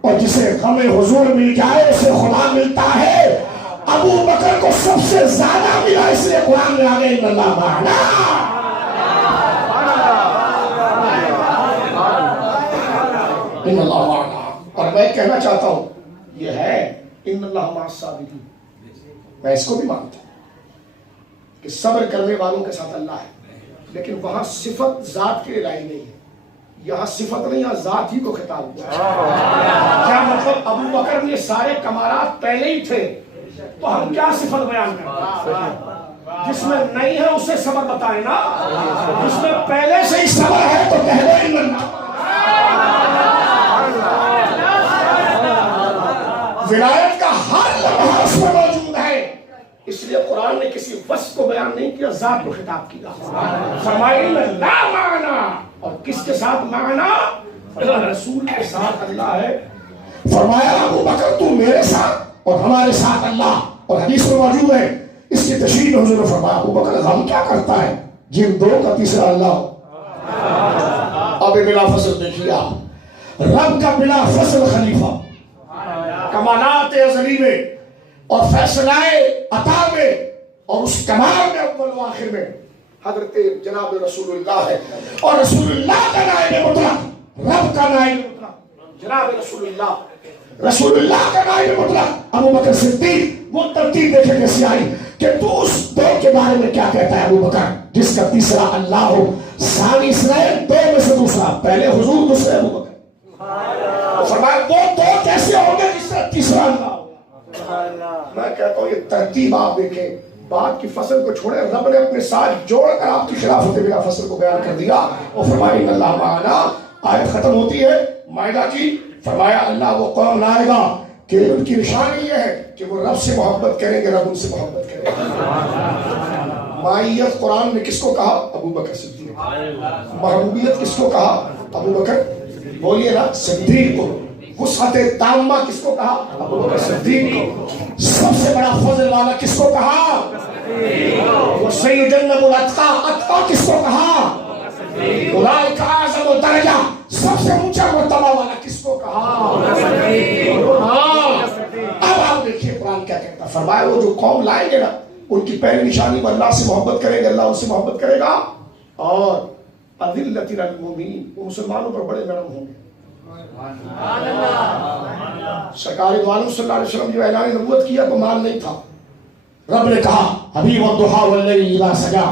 اور جسے غم حضور مل جائے اسے خدا ملتا ہے. ابو بکر کو سب سے زیادہ ملا، اس لیے قرآن میں آگے ان اللہ معنا. ان اللہ معنا. اور میں کہنا چاہتا ہوں یہ ہے ان اللہ مع الصابرین. میں اس کو بھی مانتا ہوں کہ صبر کرنے والوں کے ساتھ اللہ ہے، لیکن وہاں صفت ذات کے لیے لائی نہیں ہے. یہاں صفت نہیں، یہاں ذات ہی کو خطاب ہوا. کیا مطلب ابو بکر میں سارے کمالات پہلے ہی تھے تو ہم کیا صفت بیان کریں؟ جس میں نہیں ہے اسے صبر بتائیں نا، جس میں پہلے سے ہی صبر ہے تو کہہ دو ان اللہ. ولایت کا ہر لمحہ اس میں موجود ہے. اس لیے قرآن نے کسی وصف کو بیان نہیں کیا، ذات کو خطاب کیا. فرمایا لا معنا. اور کس کے ساتھ معنا؟ رسول کے ساتھ اللہ ہے. فرمایا ابو بکر تو میرے ساتھ اور ہمارے ساتھ اللہ. اور حدیث میں موجود ہے، اس کی تشریح حضور نے فرمایا ابو بکر غم کیا کرتا ہے جن دو کا تیسرا اللہ ہو. اب بلا فصل دیکھیے آپ، رب کا بلا فصل خلیفہ، کمالات ازلی میں اور فیصلہ عطا میں اور اس کمال میں اول و آخر میں حضرت جناب رسول اللہ ہے. اور رسول اللہ کا نائب مطلق، رب کا نائب مطلق جناب رسول اللہ، رسول اللہ کا نائب مطلق ابو بکر صدیق. وہ ترتیب دیکھے کیسی آئی کہ تو اس دو کے بارے میں کیا کہتا ہے ابو بکر جس کا تیسرا اللہ ہو. ثانی اسرائیل دو میں سے دوسرا، پہلے حضور دوسرے ابو بکر. فرمایا وہ دو کیسے ہوں گے جس کا تیسرا اللہ ہو. میں کہتا ہوں یہ ترتیب آپ دیکھیں، بات کی فصل کو چھوڑے، رب نے اپنے ساتھ جوڑ کر آپ کی خلافت بلا فصل کو بیان کر دیا. اور فرمایا ان اللہ معنا. آیت ختم ہوتی ہے مائدہ کی. فرمایا اللہ وہ قوم لائے گا کہ ان کی نشانی یہ ہے کہ وہ رب سے محبت کریں گے، رب ان سے محبت کرے گا. مائیت قرآن میں کس کو کہا؟ ابو بکر صدیق. محبوبیت کس کو کہا؟ ابو بکر. بولیے نا صدیق کو. وسعت تامہ کس کو کہا؟ ابو بکر صدیق کو. سب سے بڑا فضل والا کس کو کہا؟ وسید النبی الاتقا. اتقا کس کو کہا؟ اولئک اعظم الدرجہ. سب سے اونچا مرتبہ والا کس کو کہا؟ اب آپ دیکھیے قرآن کیا کہتا ہے. فرمایا وہ جو قوم لائیں گے نا ان کی پہلی نشانی میں اللہ سے محبت کریں گے, اللہ ان سے محبت کرے گا. اور اذلۃ علی المؤمنین, وہ مسلمانوں پر بڑے نرم ہوں گے. سرکار دو عالم صلی اللہ علیہ وسلم جو اعلان نبوت کیا تو مال نہیں تھا. رب نے کہا حبیب الضحیٰ واللیل اذا سجا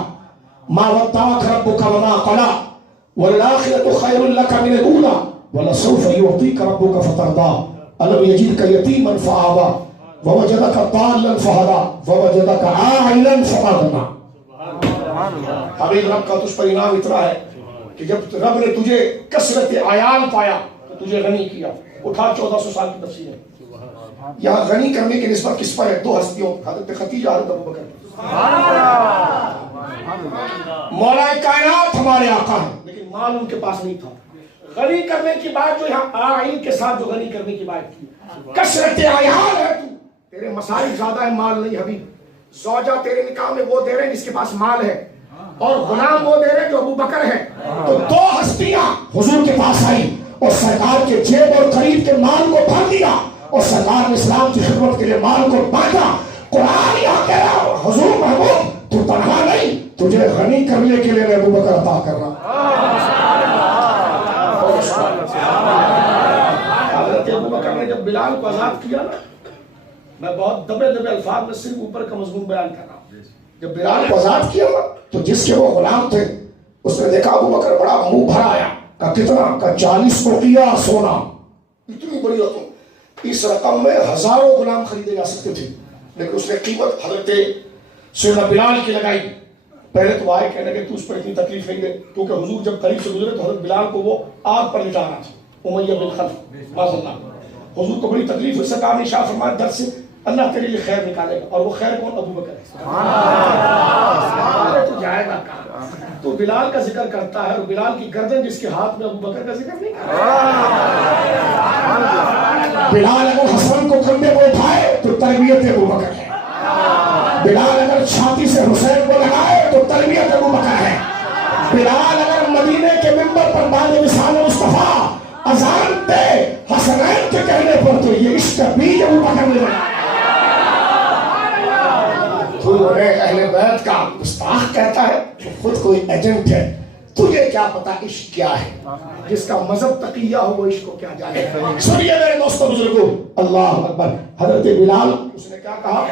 ما ودعک ربک وما قلی والآخرة خیر لک من الاولی ولسوف یعطیک ربک فترضی الم یجدک یتیما فآوی ووجدک ضالا فہدی ووجدک عائلا فأغنی. حبیب رب کا تجھ پر انعام اتنا ہے کہ جب رب نے تجھے کثرت عیال پایا تو تجھے غنی کیا. اٹھا 1400 سال کی تفسیر ہے. یہاں غنی کرنے کی نسبت کس پر ہے؟ دو ہستیوں, حضرت خدیجہ, حضرت ابو بکر. مولا کائنات ہمارے آقا ہیں لیکن مال ان کے پاس نہیں تھا. غنی کرنے کی بات جو یہاں آئین کے ساتھ جو غنی کرنے کی بات کی, کثرت عیال ہے تو تیرے مصارف زیادہ ہے, مال نہیں. حبیب زوجہ تیرے نکاح میں وہ دے رہے ہیں جس کے پاس مال ہے, اور غلام وہ دے رہے ہیں جو ابو بکر ہے. تو دو ہستیاں حضور کے پاس آئی اور سرکار کے جیب اور قریب کے مال کو بھر دیا, اور سرکار نے اسلام کی خدمت کے لیے مال کو بانٹا. قرآن یہاں کہہ رہا حضور محبوب تو تنہا نہیں, تجھے غنی کرنے کے لیے میں ابو بکر عطا کر رہا. حضرت ابو بکر نے جب بلال کو آزاد کیا نا, میں بہت دبے دبے الفاظ میں صرف اوپر کا مضمون بیان کر رہا ہوں. جب بلال کو آزاد کیا نا تو جس کے وہ غلام تھے اس نے دیکھا ابو بکر بڑا منہ بھرا آیا. کا کتنا؟ کا 40 کوٹیا سونا. اتنی بڑی رقم, اس رقم میں ہزاروں غلام خریدے جا سکتے تھے, لیکن اس نے قیمت حضرت سیدنا بلال کی لگائی. پہلے تو آئے کہنے کہ تو اس پر اتنی تکلیف نہیں دے, کیونکہ حضور جب قریب سے گزرے تو حضرت بلال کو وہ آگ پر لٹا رہا تھا, امیہ بن خلف معاذ اللہ. حضور کو بڑی تکلیف ہوئی. سرکار نے شاہ فرمایا در سے اللہ تیرے لیے خیر نکالے گا, اور وہ خیر کون؟ ابو بکر ہے. تو جائے گا کہاں؟ تو بلال کا ذکر کرتا ہے, اور بلال کی گردن جس کے ہاتھ میں, ابو بکر کا ذکر نہیں کرتا. بلال اگر حسن کو کندھے کو اٹھائے تو تربیت ابو بکر ہے. بلال اگر چھاتی سے حسین کو لگائے تو تربیت ابو بکر ہے. بلال اگر مدینے کے منبر پر بعد وصال مصطفیٰ اذان دے حسنین کے کہنے پر تو یہ عشق بیج ابو بکر نے بنا. تو انہیں اہل بیت کا گستاخ کہتا ہے کہ خود کوئی ایجنٹ ہے. تجھے کیا پتا عشق کیا ہے؟ جس کا مذہب تقیہ ہو وہ عشق کو کیا جانے. سنیے میرے دوستو بزرگوں, اللہ اکبر. حضرت بلال اس نے کیا کہا؟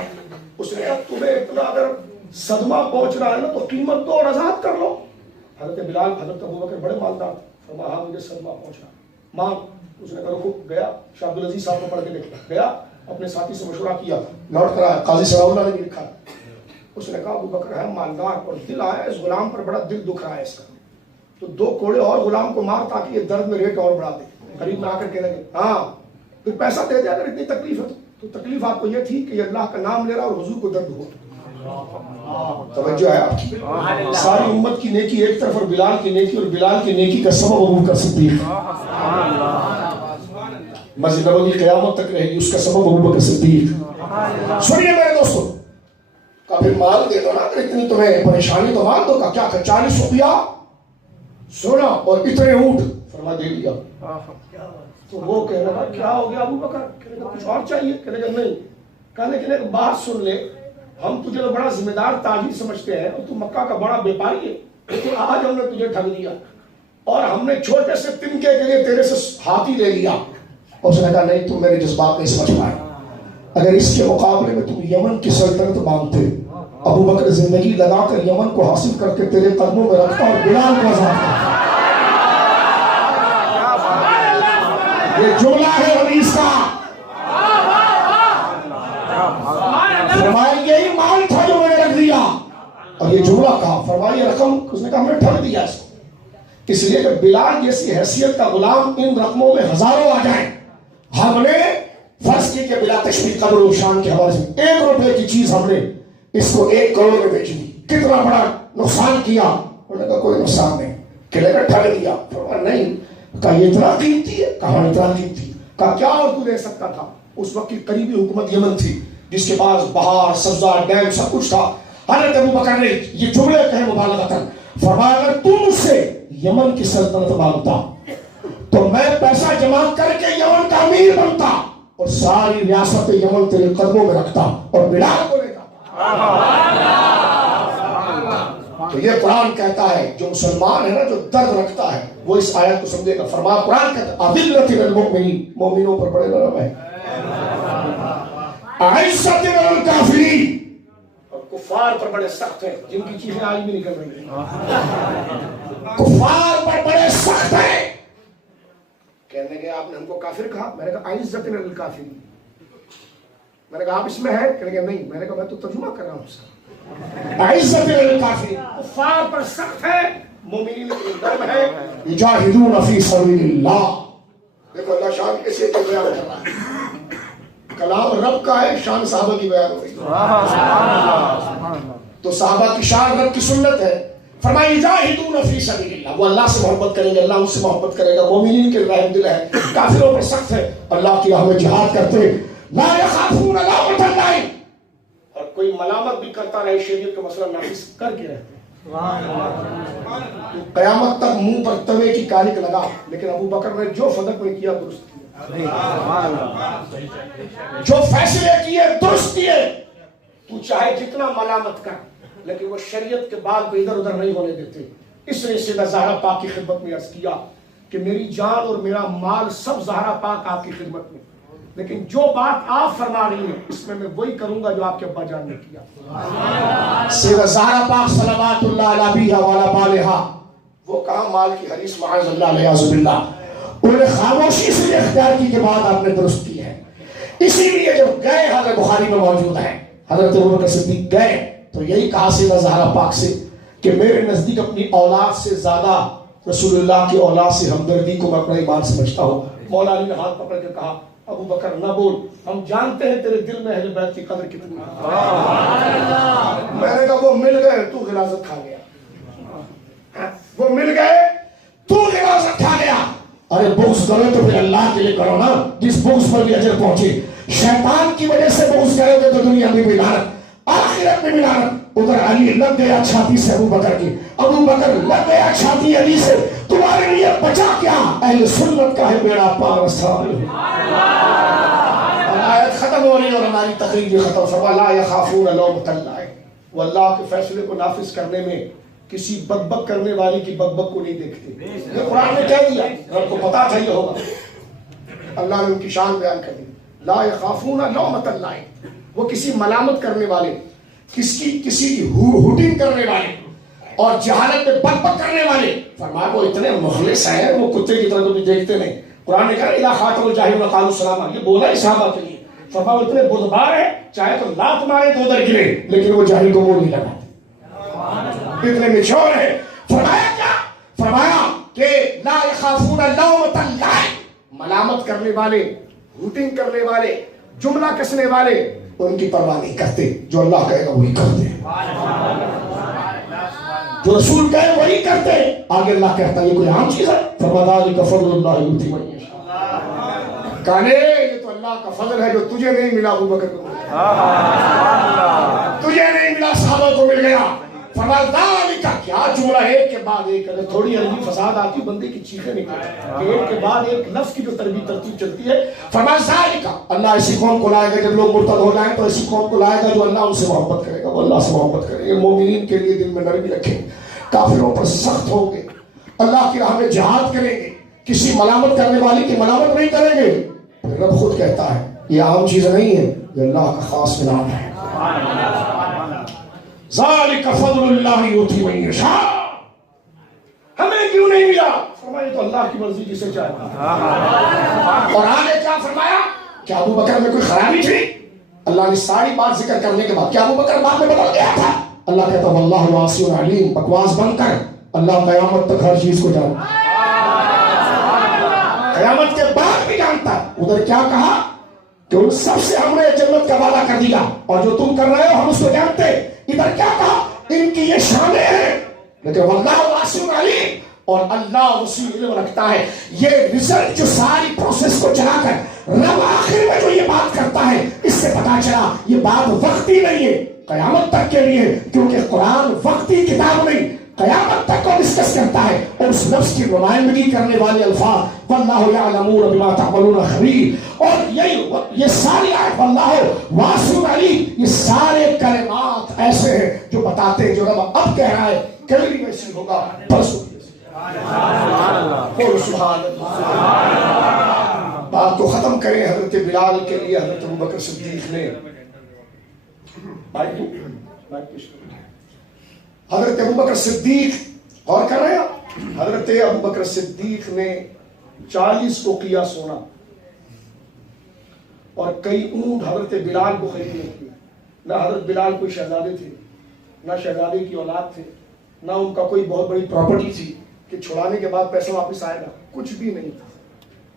اس نے کہا تمہیں اتنا اگر صدمہ پہنچ رہا ہے نا تو قیمت دو اور آزاد کر لو. حضرت بلال, حضرت ابو بکر بڑے مالدار تھے. فرمایا ہاں مجھے صدمہ پہنچ رہا, ماں. اس نے کہا رکو. گیا شاہ عبدالعزیز صاحب کو پڑھ کے لکھا, گیا اپنے ساتھی سے مشورہ کیا, لوٹ کر آیا. قاضی ثناء اللہ نے بھی لکھا. اس نے کہا ابو بکر ہے مالدار, اور دل آیا اس غلام پر, بڑا دل دکھ رہا ہے اس کا, تو 2 کوڑے اور غلام کو مار تاکہ یہ درد میں ریٹ اور بڑھا دے. قریب میں آ کر کہنے لگے ہاں پھر پیسہ دے دے اگر اتنی تکلیف ہے تو. تکلیف آپ کو یہ تھی کہ یہ اللہ کا نام لے رہا اور حضور کو درد ہوا. توجہ ہے آپ کی. ساری امت کی نیکی ایک طرف اور بلال کی نیکی, اور بلال کی نیکی کا سبب ابو بکر صدیق. مسجد نبوی قیامت تک رہے گی, اس کا سبب ابو بکر صدیق. سنیے میرے دوستو, کا پھر مال دے دو نا, اگر اتنی تمہیں پریشانی تو مال دو. کا کیا 40 روپیہ سونا اور اتنے اونٹ, فرما دے دیا. تو وہ کہنے لگا کیا ہو گیا ابو بکر؟ کہنے لگا کچھ اور چاہیے؟ کہنے لگا نہیں. کہنے کے لیے بات سن لے, ہم تجھے تو بڑا ذمہ دار تاجر سمجھتے ہیں, اور تو مکہ کا بڑا بیپاری ہے, لیکن آج ہم نے تجھے ٹھگ دیا, اور ہم نے چھوٹے سے تنکے کے لیے تیرے سے ہاتھی لے لیا. اور اس نے کہا نہیں, تم میرے جذبات نہیں سمجھ پائے. اگر اس کے مقابلے میں تم یمن کی سلطنت مانگتے, ابو بکر زندگی لگا کر یمن کو حاصل کر کے تیرے قدموں میں رکھتا اور بلال کو آزاد کرتا. یہ جملہ ہے حدیث کا. فرمایا یہی مال تھا جو میں نے رکھ دیا, اور یہ جملہ کہا. فرمایا یہ رقم, اس نے کہا ہم نے ٹھگ دیا اس کو, اس لیے کہ بلال جیسی حیثیت کا غلام ان رقموں میں ہزاروں آ جائیں. ہم نے فرض کی کہ بلا تشبیہ قدر و شان کے حوالے سے 1 روپے کی چیز ہم نے اس کو 1 کروڑ میں بیچ دی، کتنا بڑا نقصان کیا؟ انہوں نے کہا کوئی نقصان نہیں، قلعے کا ٹھگ دیا؟ فرمایا نہیں۔ کہا یہ اتنا قیمتی ہے؟ کہا اتنا قیمتی۔ کہا کیا اور تو دے سکتا تھا؟ اس وقت کی قریبی حکومت یمن تھی جس کے پاس بہار، سبزہ، ڈیم سب کچھ تھا۔ حضرت ابو بکر نے یہ جملے کہے مبالغتاً، فرمایا اگر تو مجھ سے یمن کی سلطنت مانگتا تو میں پیسہ جمع کر کے یمن کا امیر بنتا اور ساری ریاست یمن تیرے قدموں میں رکھتا اور بلال کو لے جاتا۔ تو یہ قرآن کہتا ہے جو مسلمان ہے نا، جو درد رکھتا ہے وہ اس آیت کو سمجھے گا۔ فرمایا قرآن کہتا ہے اذلۃ للمؤمنین، مومنوں پر بڑے نرم ہے، اعزۃ للکافرین، اور کفار پر بڑے سخت ہیں، جن کی چیزیں آج بھی نکل رہی ہیں، کفار پر بڑے سخت ہیں۔ کہنے لگے آپ نے ہم کو کافر کہا؟ میں نے کہا اعزۃ للکافرین۔ میں نے کہا آپ اس میں ہے؟ کہنے لگے نہیں۔ میں نے کہا میں تو ترجمہ کر رہا ہوں اس کا۔ عزت للکافرین، کفار پر سخت ہے، مومنین پر نرم ہے۔ یجاہدون فی سبیل اللہ۔ دیکھو اللہ شان کیسے بیان کر رہا ہے، کلام رب کا ہے، شان صحابہ کی بیان ہو رہی ہے۔ تو صحابہ کی شان رب کی سنت ہے۔ فرمایا یجاہدون فی سبیل اللہ، وہ اللہ سے محبت کریں گے، اللہ ان سے محبت کرے گا، مومنین کے رحم دل ہے، کافروں پر سخت ہے، اللہ کی راہ میں جہاد کرتے لا یخافون لومۃ لائم، اور کوئی ملامت بھی کرتا رہے شریعت کا مسئلہ نافذ کر کے رہتے ہیں۔ قیامت تک منہ پر توے کی کالک لگا، لیکن ابو بکر نے جو فدق میں کیا درست کیا، جو فیصلے کیے درست کیے۔ تو چاہے جتنا ملامت کر، لیکن وہ شریعت کے بال کو ادھر ادھر نہیں ہونے دیتے۔ اس نے سیدہ زہرا پاک کی خدمت میں عرض کیا کہ میری جان اور میرا مال سب زہرا پاک آپ کی خدمت میں، لیکن جو بات آپ فرما رہی ہیں اس میں وہی کروں گا جو آپ کے ابا جان نے کیا۔ سیدہ زہرا پاک صلوات اللہ علیہ ابیہا وعلی بالہا، وہ کہاں مال کی حدیث معاذ اللہ علیہ باللہ، انہوں نے خاموشی سے اختیار کی کہ بات آپ نے درست کی ہے۔ اسی لیے جب گئے، حضرت بخاری میں موجود ہے، حضرت ابوبکر صدیق گئے تو یہی کہا سیدہ زہرا پاک سے کہ میرے نزدیک اپنی اولاد سے زیادہ رسول اللہ کی اولاد سے ہمدردی کو میں اپنا ایمان سمجھتا ہوں۔ مولا علی نے ہاتھ پکڑ کے کہا ابو بکر نہ بول، ہم جانتے ہیں تیرے دل میں اہل بیت کی قدر کتنی ہے۔ میں نے کہا وہ مل گئے تو غلاظت کھا گیا، وہ مل گئے تو غلاظت کھا گیا۔ ارے بغض کرو تو پھر اللہ کے لیے کرو نا، جس بغض پر بھی اجر پہنچے۔ شیطان کی وجہ سے بغض کرو گے تو دنیا میں بھی لعنت، آخرت میں بھی لعنت۔ ادھر علی لگ گیا چھاتی سے ابو بکر کی، ابو بکر لگ گیا چھاتی علی سے۔ تمہارے لیے بچا کیا؟ اہل سنت کا ہے بیڑا پار سال۔ آیت ختم ہو رہی ہے اور ہماری تقریر بھی ختم۔ فرمایا لا یخافون لومۃ لائم، وہ اللہ کے فیصلے کو نافذ کرنے میں کسی بکبک کرنے والی کی بکبک کو نہیں دیکھتے۔ یہ قرآن نے کہہ دیا، رب کو پتا تھا یہ ہوگا، اللہ نے ان کی شان بیان کر دی۔ لا یخافون لومۃ لائم، وہ کسی ملامت کرنے والے، کسی ہوٹنگ کرنے والے اور جہالت میں بکبک کرنے والے، فرمایا وہ اتنے مخلص ہیں وہ کتے کی طرح تو بھی دیکھتے نہیں۔ قرآن نے کہا اذا خاطبهم الجاہلون قالوا سلاما، یہ بولا ہی صحابہ کے لیے۔ فرمایا وہ اتنے بردبار ہیں، چاہے تو لات مارے تو ادھر گرے، لیکن وہ جاہل کو منہ نہیں لگاتے، اتنے میچور ہیں۔ فرمایا کیا؟ فرمایا کہ لا یخافون لومۃ لائم، ملامت کرنے والے، ہوٹنگ کرنے والے، جملہ کسنے والے، ان کی پرواہ نہیں کرتے، جو اللہ کہے گا وہی کرتے، جو رسول کہے وہی کرتے۔ آگے اللہ کہتا ہے یہ کوئی عام چیز ہے؟ فَذَلِكَ فَضْلُ اللَّهِ يُؤْتِيهِ مَن يَشَاءُ، کہنے یہ تو اللہ کا فضل ہے جو تجھے نہیں ملا ابو بکر کو، تجھے نہیں ملا صحابہ کو مل گیا۔ فرمایا کیا جملہ ایک کے بعد ایک، تھوڑی عربی فساد آتی بندے کی چیخیں نکلتی، ایک کے بعد ایک لفظ کی جو ترتیب چلتی ہے۔ فرمایا ذالک، اللہ ایسی قوم کو لائے گا جب لوگ مرتد ہو جائیں تو ایسی قوم کو لائے گا جو اللہ ان سے محبت کرے گا، وہ اللہ سے محبت کرے گا، مومنین کے لیے دل میں نرمی رکھیں، کافروں پر سخت ہوں گے، اللہ کی راہ میں جہاد کریں گے، کسی ملامت کرنے والی کی ملامت نہیں کریں گے۔ پھر رب خود کہتا ہے یہ عام چیز نہیں ہے، یہ اللہ کا خاص انعام ہے۔ ذالک فضل اللہ یؤتی من یشاء، ہمیں کیوں نہیں ملا؟ فرمایا تو اللہ کی مرضی جسے چاہے۔ اور آگے کیا فرمایا؟ کیا ابو بکر میں کوئی خرابی تھی؟ اللہ نے ساری بات ذکر کرنے کے بعد کیا ابو بکر بعد میں بدل گیا تھا؟ اللہ کہتا واللہ واسع علیم، بکواس بن کر اللہ قیامت تک ہر چیز کو جانتا، قیامت کے بعد بھی جانتا۔ ادھر کیا کہا کہ ان سب سے ہم نے جنت کا وعدہ کر دیا، اور جو تم کر رہے ہو ہم اس کو جانتے۔ یہ شانیں ہیں، لیکن واللہ واسع علیم، اور اللہ وسیع علم رکھتا ہے. یہ رزلٹ جو ساری پروسیس کو چلا کر رب آخر میں جو یہ بات کرتا ہے، اس سے پتا چلا یہ بات وقتی نہیں ہے، قیامت تک کے لیے، کیونکہ قرآن وقتی کتاب نہیں، قیامت تک کو ڈسکس کرتا ہے. اور اس لفظ کی نمائندگی کرنے والے الفاظ واللہ یعلمون بما تعملون خبیر، اور یہ ساری آیت واللہ واسع علیم، یہ سارے کلمات ایسے ہیں جو بتاتے ہیں جو رب اب کہہ رہا ہے کل بھی ویسی ہوگا، پرسوں سبحان اللہ. بات کو ختم کریں. حضرت بلال کے لیے حضرت ابوبکر صدیق نے حضرت ابوبکر صدیق اور کر رہے ہیں، حضرت ابوبکر صدیق نے 40 اوقیہ سونا اور کئی اونٹ حضرت بلال کو خریدنے کی. نہ حضرت بلال کوئی شہزادے تھے، نہ شہزادے کی اولاد تھے، نہ ان کا کوئی بہت بڑی پراپرٹی تھی کہ چھڑانے کے بعد پیسہ واپس آئے گا، کچھ بھی نہیں تھا.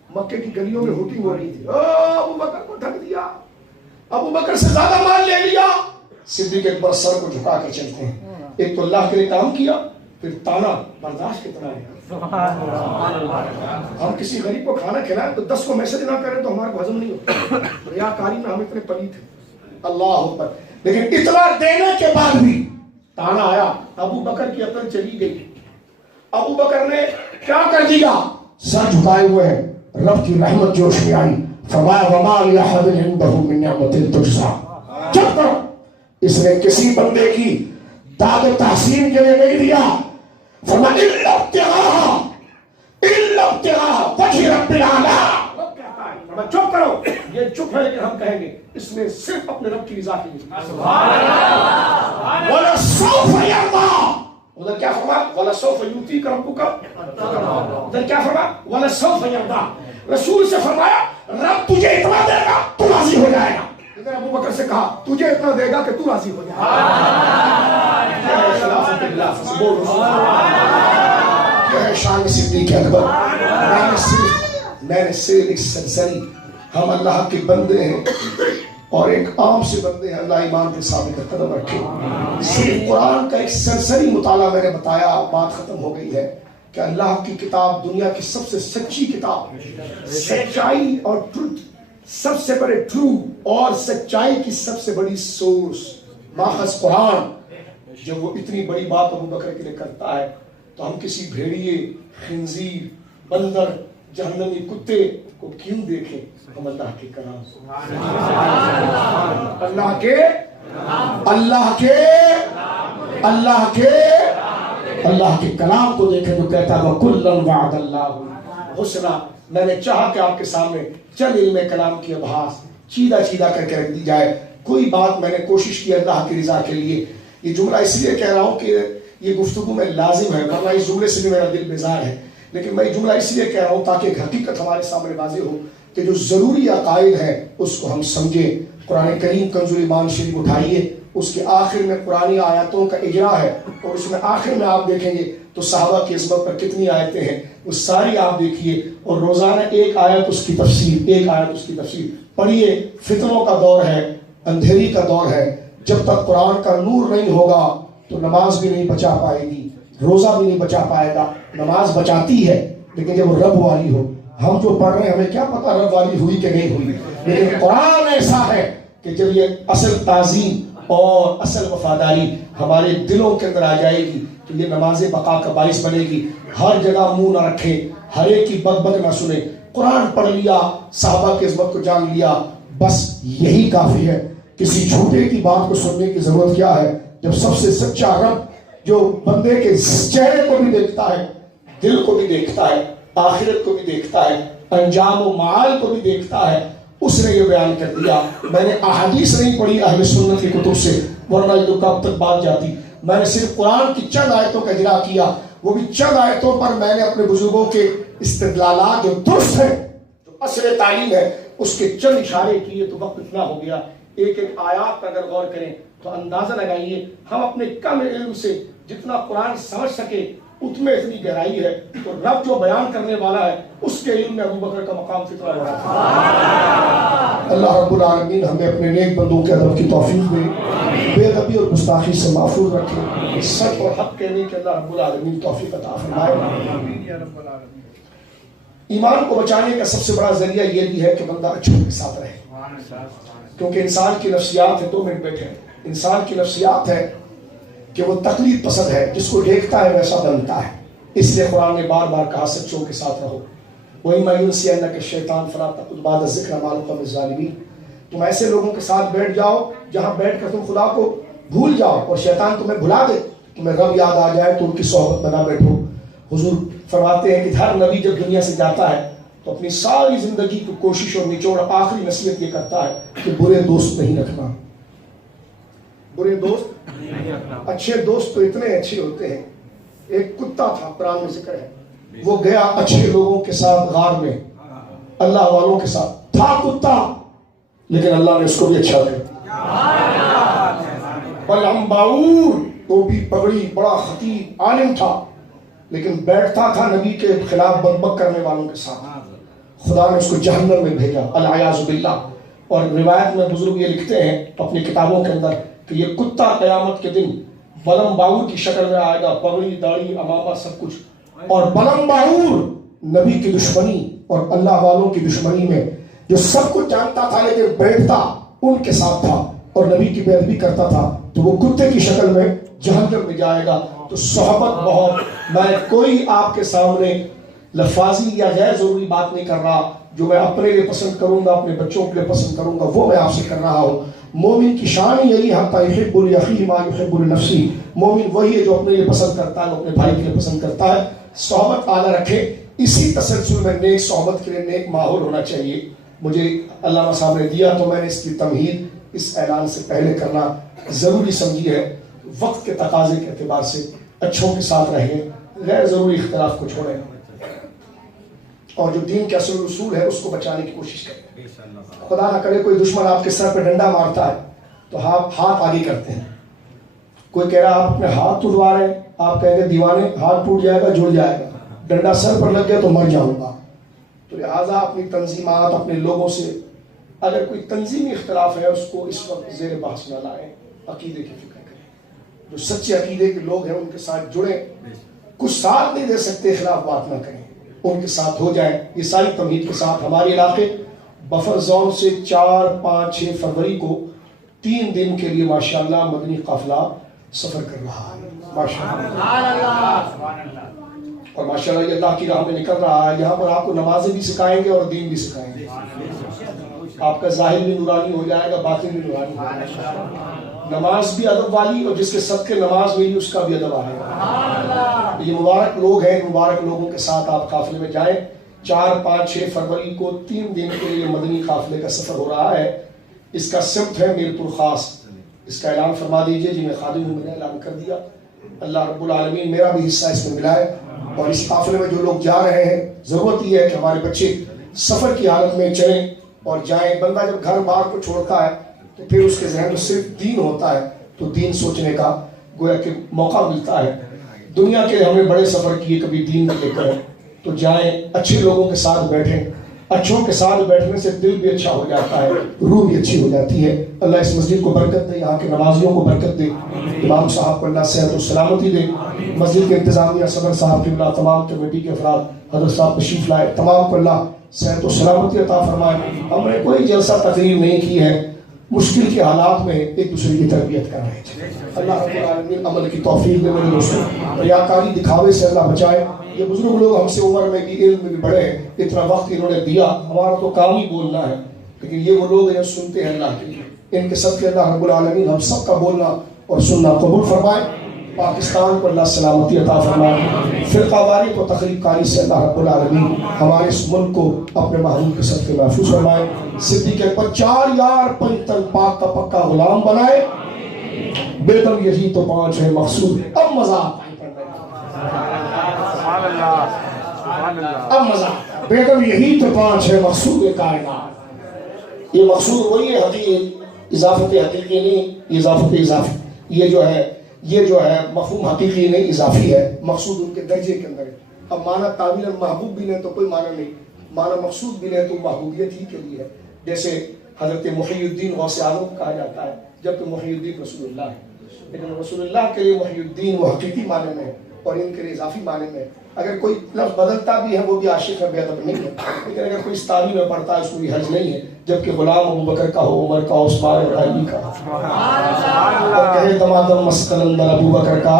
مکے کی گلیوں میں ہوٹنگ ہو رہی تھی، ابو بکر کو ٹھگ دیا، ابو بکر سے زیادہ مال لے لیا. صدیق اکبر سر کو جھکا کر چلتے ہیں. ایک تو اللہ کے لیے کام کیا، پھر تانا برداشت کتنا ہے. ہم کسی غریب کو کھانا کھلائیں تو 10 کو میسج نہ کریں تو ہمارے کو ہضم نہیں ہوتا. ریاکاری میں ہم اتنے پلیت ہیں. اللہ اکبر. لیکن اتنا دینے کے بعد بھی تانا آیا. ابو بکر کی عقل چلی گئی. ابو بکر نے کیا کر دیا؟ سر جھکائے ہوئے ہیں. رب کی رحمت جوش میں آئی. فرمایا وما لأحد عنده من نعمت تجزى. چپ کرو. اس نے کسی بندے کی داد و تحسین کے لیے نہیں دیا. فرمایا الا ابتغاء وجه رب العالمين. رب کہتا ہے چپ کرو. یہ چپ ہے لیکن ہم کہیں گے اس نے صرف اپنے رب کی رضا کے لیے. سبحان اللہ. ولسوف يرضى. ادھر کیا فرمایا؟ وَلَسَوْفَ يُؤْتِيكَ رَبُّكَ. ادھر کیا فرمایا؟ وَلَسَوْفَ يَرْضَىٰ. رسول سے فرمایا رب تجھے اتنا دے گا تو راضی ہو جائے گا. ادھر ابو بکر سے کہا تجھے اتنا دے گا کہ تو راضی ہو جائے گا. یہ ہے شان صدیق اکبر. میں نے صرف ایک سرسری، ہم اللہ کے بندے ہیں اور ایک عام سے بندے ہیں، اللہ ایمان کے ثابت قدم رکھے. صرف قرآن کا ایک سرسری مطالعہ میں نے بتایا، بات ختم ہو گئی ہے کہ اللہ کی کتاب دنیا کی سب سے سچی کتاب، سچائی اور ٹروتھ، سب سے بڑے ٹرو اور سچائی کی سب سے بڑی سورس ماخذ قرآن. جب وہ اتنی بڑی بات ابو بکر کے لیے کرتا ہے تو ہم کسی بھیڑیے، خنزیر، بندر، جہنمی کتے کو کیوں دیکھیں؟ ہم اللہ کے کلام، اللہ کے کلام کو دیکھیں جو کہتا ہے وَكُلًّا وَعَدَ اللَّهُ الْحُسْنَىٰ. میں نے چاہا کہ آپ کے سامنے چند علم کلام کی ابحاث چیدہ کر کے رکھ دی جائے. کوئی بات میں نے کوشش کی اللہ کی رضا کے لیے. یہ جملہ اس لیے کہہ رہا ہوں کہ یہ گفتگو میں لازم ہے، ورنہ اس جملے سے بھی میرا دل بیزار ہے. لیکن میں یہ جملہ اس لیے کہہ رہا ہوں تاکہ ایک حقیقت ہمارے سامنے واضح ہو کہ جو ضروری عقائد ہے اس کو ہم سمجھیں. قرآن کریم کنز ایمان شریف اٹھائیے، اس کے آخر میں قرآن آیاتوں کا اجرا ہے اور اس میں آخر میں آپ دیکھیں گے تو صحابہ کی عظمت پر کتنی آیتیں ہیں وہ ساری آپ دیکھیے اور روزانہ ایک آیت اس کی تفسیر پڑھیے. فتنوں کا دور ہے، اندھیری کا دور ہے. جب تک قرآن کا نور نہیں ہوگا تو نماز بھی نہیں بچا پائے گی، روزہ بھی نہیں بچا پائے گا. نماز بچاتی ہے لیکن جب وہ رب والی ہو. ہم جو پڑھ رہے ہیں ہمیں کیا پتا رب والی ہوئی کہ نہیں ہوئی، لیکن قرآن ایسا ہے کہ جب یہ اصل تعظیم اور اصل وفاداری ہمارے دلوں کے اندر آ جائے گی تو یہ نماز بقا کا باعث بنے گی. ہر جگہ منہ نہ رکھیں، ہر ایک کی بک نہ سنیں. قرآن پڑھ لیا، صحابہ کی عظمت کو جان لیا، بس یہی کافی ہے. کسی جھوٹے کی بات کو سننے کی ضرورت کیا ہے جب سب سے سچا رب جو بندے کے چہرے کو بھی دیکھتا ہے، دل کو بھی دیکھتا ہے، آخرت کو بھی دیکھتا ہے، انجام و معال کو بھی دیکھتا ہے، اس نے یہ بیان کر دیا. میں نے احادیث نہیں پڑھی اہل سنت کی کتب سے، ورنہ یہ تو کب تک بات جاتی. میں نے صرف قرآن کی چند آیتوں کا اجرا کیا، وہ بھی چند آیتوں پر میں نے اپنے بزرگوں کے استدلالات جو درست ہیں، جو اصل تعلیم ہے، اس کے چند اشارے کیے تو وقت اتنا ہو گیا. ایک آیات پر اگر غور کریں تو اندازہ لگائیے ہم اپنے کم علم سے جتنا قرآن سمجھ سکے اتنے اتنی گہرائی ہے، تو رب جو بیان کرنے والا ہے اس کے علم میں ابو بکر کا مقام کتنا بڑا ہے۔ اللہ رب العالمین ہمیں اپنے نیک بندوں کے ادب کی توفیق دے، بے ادبی اور گستاخی سے محفوظ رکھے، سچ اور حق کہنے کے اللہ رب العالمین توفیق عطا فرمائے۔ ایمان کو بچانے کا سب سے بڑا ذریعہ یہ بھی ہے کہ بندہ اچھوں کے ساتھ رہے، کیونکہ انسان کی نفسیات ہے، 2 منٹ بیٹھے، انسان کی نفسیات ہے کہ وہ تقلید پسند ہے، جس کو دیکھتا ہے ویسا بنتا ہے، اس لیے قرآن نے بار بار کہا سچوں کے ساتھ رہو۔ وَإِمَّا يُنْسِيَنَّكَ الشَّيْطَانُ فَلَا تَقْعُدْ بَعْدَ الذِّكْرِ مَعَ الْقَوْمِ الظَّالِمِينَ، تم ایسے لوگوں کے ساتھ بیٹھ جاؤ جہاں بیٹھ کر تم خدا کو بھول جاؤ اور شیطان تمہیں بھلا دے، تمہیں رب یاد آ جائے تو ان کی صحبت بنا بیٹھو۔ حضور فرماتے ہیں کہ ہر نبی جب دنیا سے جاتا ہے تو اپنی ساری زندگی کی کوشش اور نچوڑ آخری نصیحت یہ کرتا ہے کہ برے دوست نہیں رکھنا، برے دوست نہیں رکھنا، اچھے دوست تو اتنے اچھے ہوتے ہیں۔ ایک کتا تھا، قرآن میں ذکر ہے، وہ گیا اچھے لوگوں کے ساتھ غار میں، اللہ والوں کے ساتھ تھا کتا، لیکن اللہ نے اس کو بھی اچھا دیا۔ بلعم باعور، تو بھی پگڑی، بڑا خطیب عالم تھا، لیکن بیٹھتا تھا نبی کے خلاف بکبک کرنے والوں کے ساتھ، خدا نے اس کو جہنم میں بھیجا، العیاذ باللہ۔ اور روایت میں بزرگ یہ لکھتے ہیں اپنی کتابوں کے اندر کہ یہ کتا قیامت کے دن بلم باعور کی شکل میں آئے گا، پگڑی، داڑھی، امامہ، سب کچھ، اور بلم باعور نبی کی دشمنی اور اللہ والوں کی دشمنی میں جو سب کچھ جانتا تھا لیکن بیٹھتا ان کے ساتھ تھا اور نبی کی بے ادبی کرتا تھا، تو وہ کتے کی شکل میں جہنم میں جائے گا۔ تو صحبت بہت، میں کوئی آپ کے سامنے لفاظی یا غیر ضروری بات نہیں کر رہا، جو میں اپنے لیے پسند کروں گا، اپنے بچوں کے لیے پسند کروں گا، وہ میں آپ سے کر رہا ہوں۔ مومن کی شان یہی حتی یحب لأخیہ ما یحب لنفسہ، مومن وہی ہے جو اپنے لیے پسند کرتا ہے، اپنے بھائی کے لیے پسند کرتا ہے۔ صحبت اعلیٰ رکھے، اسی تسلسل میں نیک صحبت کے لیے نیک ماحول ہونا چاہیے۔ مجھے علامہ صاحب نے دیا تو میں نے اس کی تمہید اس اعلان سے پہلے کرنا ضروری سمجھی ہے۔ وقت کے تقاضے کے اعتبار سے اچھوں کے ساتھ رہیں، غیر ضروری اختلاف کو چھوڑیں، اور جو دین کے اصل اصول ہے اس کو بچانے کی کوشش کریں۔ خدا نہ کرے کوئی دشمن آپ کے سر پہ ڈنڈا مارتا ہے تو ہاتھ آگے کرتے ہیں، کوئی کہہ رہا آپ اپنے ہاتھ ٹوٹوا رہے ہیں، آپ کہیں گے دیوانے ہاتھ ٹوٹ جائے گا، جڑ جائے گا، ڈنڈا سر پر لگ گیا تو مر جاؤں گا۔ تو لہٰذا اپنی تنظیمات، اپنے لوگوں سے اگر کوئی تنظیمی اختلاف ہے اس کو اس وقت زیر بحث نہ لائیں، عقیدے کی فکر کریں، جو سچے عقیدے کے لوگ ہیں ان کے ساتھ جڑیں، کچھ ساتھ نہیں دے سکتے خلاف بات نہ کریں، ان کے ساتھ ہو جائیں۔ یہ ساری تمہید کے ساتھ ہمارے علاقے بفر زون سے 4، 5، 6 فروری کو 3 دن کے لیے ماشاءاللہ مدنی قافلہ سفر کر رہا ہے، ماشاءاللہ، اور ماشاءاللہ یہ اللہ کی راہ میں نکل رہا ہے۔ یہاں پر آپ کو نمازیں بھی سکھائیں گے اور دین بھی سکھائیں گے، آپ کا ظاہر بھی نورانی ہو جائے گا، باطن بھی نورانی ہو جائے گا، نماز بھی ادب والی، اور جس کے صدقے نماز ہوئی اس کا بھی ادب آئے گا۔ یہ مبارک لوگ ہیں، مبارک لوگوں کے ساتھ آپ قافلے میں جائیں۔ 4، 5، 6 فروری کو 3 دن کے لیے مدنی قافلے کا سفر ہو رہا ہے۔ اس کا سمت ہے میرپور خاص، اس کا اعلان فرما دیجئے، جی میں خادم ہوں، میں نے اعلان کر دیا، اللہ رب العالمین میرا بھی حصہ اس میں ملائے۔ اور اس قافلے میں جو لوگ جا رہے ہیں، ضرورت یہ ہے کہ ہمارے بچے سفر کی حالت میں چلیں اور جائیں۔ بندہ جب گھر بار کو چھوڑتا ہے تو پھر اس کے ذہن میں صرف دین ہوتا ہے، تو دین سوچنے کا گویا کہ موقع ملتا ہے۔ دنیا کے ہم نے بڑے سفر کیے، کبھی دین کو لے کر، تو جائیں، اچھے لوگوں کے ساتھ بیٹھیں، اچھوں کے ساتھ بیٹھنے سے دل بھی اچھا ہو جاتا ہے، روح بھی اچھی ہو جاتی ہے۔ اللہ اس مسجد کو برکت دے، یہاں کے نمازیوں کو برکت دے، امام صاحب کو اللہ صحت و سلامتی دے، مسجد کے انتظامیہ، صدر صاحب کی اللہ، تمام کمیٹی کے افراد، حضرت صاحب تشریف لائے، تمام کو اللہ صحت و سلامتی عطا فرمائے۔ ہم نے کوئی جلسہ تقریر نہیں کی ہے، مشکل کے حالات میں ایک دوسرے کی تربیت کر رہے تھے۔ اللہ رب العالمین عمل کی توفیق دے میرے دوستوں، ریاکاری دکھاوے سے اللہ بچائے۔ یہ بزرگ لوگ ہم سے عمر میں بھی، علم میں بھی بڑے ہیں، اتنا وقت انہوں نے دیا، ہمارا تو کام ہی بولنا ہے، لیکن یہ وہ لوگ ہیں سنتے ہیں اللہ کی، ان کے صدقے اللہ رب العالمین ہم سب کا بولنا اور سننا قبول فرمائے۔ پاکستان کو اللہ سلامتی عطا فرمائے، فرقہ واری کو تخریب کاری سے اللہ رب العالمین ہمارے اس ملک کو اپنے محبوب کے صدقے محفوظ فرمائے۔ صدیق اکبر 4 یار 5 تن پاک کا پکا غلام بنائے، بیدم یہی تو 5 ہے مقصود۔ اب مزہ آتا ہے، اب مزہ آتا ہے، بیدم یہی تو 5 ہے مقصود کائنات۔ یہ مقصود وہی ہے، حقیقی اضافت حقیقی نہیں، اضافت اضافی، یہ جو ہے یہ جو ہے مفہوم حقیقی نہیں اضافی ہے، مقصود ان کے درجے کے اندر ہے۔ اب معنی تعویل محبوب بھی لیں تو کوئی معنی نہیں، معنی مقصود بھی لیں تو محبوبیت ہی کے لیے ہے، جیسے حضرت محی الدین غوث اعظم کہا جاتا ہے جبکہ محی الدین رسول اللہ ہے، لیکن رسول اللہ کے لیے محی الدین وہ حقیقی معنی میں ہے اور ان کے لیے اضافی معنی میں ہے۔ اگر کوئی لفظ بدلتا بھی ہے وہ بھی عاشق ہے، بے ادب نہیں ہے، لیکن اگر کوئی اس تعبیر میں پڑھتا ہے اس کو بھی حرج نہیں ہے، جبکہ غلام ابو بکر کا ہو، عمر کا، عثمان اور علی کا، اور کہے دمادم مسکن اندر ابو بکر کا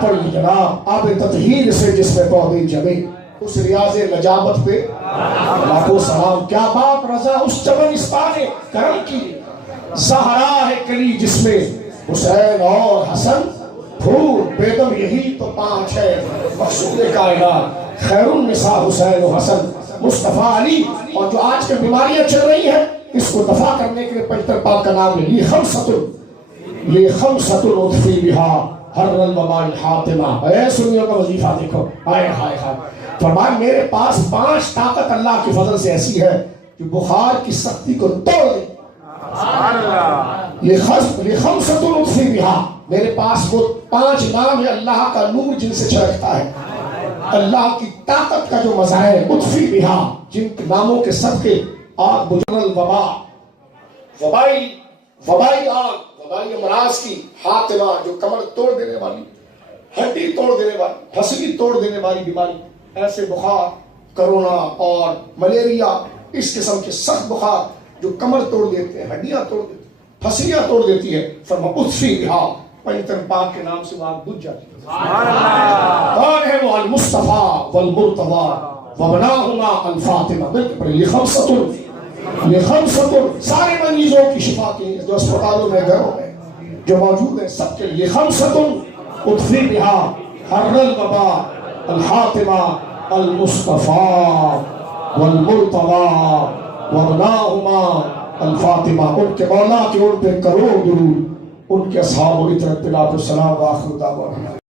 پڑھی جناب آب تطہیر سے جس میں پودے جمے، اس ریاض نجابت پہ لاکھوں سلام۔ کیا بات رضا اس چمنستان کرم کی، زہرا ہے کلی جس میں حسین اور حسن پھول، بیگم یہی تو پانچ ہے مقصود کائنات، خیر النساء حسین و حسن مصطفیٰ علی۔ اور جو آج کے بیماریاں چل رہی ہیں اس کو دفع کرنے کے لیے پویتر پاک کا نام ہے لی خمسۃ اطفی بہا حر الوباء الحاطمہ۔ اے سنیوں کا وظیفہ دیکھو، ہائے ہائے ہائے، فرمایا میرے پاس 5 طاقت اللہ کے فضل سے ایسی ہے جو بخار کی سختی کو توڑ دے۔ لخمسۃ اطفی بہا، میرے پاس وہ 5 نام ہے اللہ کا نور جن سے چھلکتا ہے، اللہ کی طاقت کا جو مظاہر اطفی بہا، جن کے ناموں کے صدقے آگ بجھن الوباء، وبائی آگ، وبائی امراض کی، حاطمہ جو کمر توڑ دینے والی، ہڈی توڑ دینے والی، پھسلی توڑ دینے والی بیماری، ایسے بخار، کرونا اور ملیریا، اس قسم کے سخت بخار جو کمر توڑ دیتے ہیں، ہڈیاں توڑ دیتے ہیں، پھسلیاں توڑ دیتی ہے، فرما اطفی بہا، پنجتن پاک کے نام سے وہ آگ بجھ جاتی ہے۔ کون ہے وہ؟ المصطفیٰ والمرتضیٰ وبناہما الفاطمہ۔ بالکل لخمسۃ، سارے مریضوں کی شفا کے جو اسپتالوں میں، گھروں میں جو موجود ہیں، سب کے لیے خمسۃ اطفی بہا حر الوباء الحاطمہ المصطفیٰ والمرتضیٰ وبناہما الفاطمہ۔ ان کے مولا کے ان پہ کروڑ درود، ان کے اصحاب و اطرت السلام و آخر دعوانا۔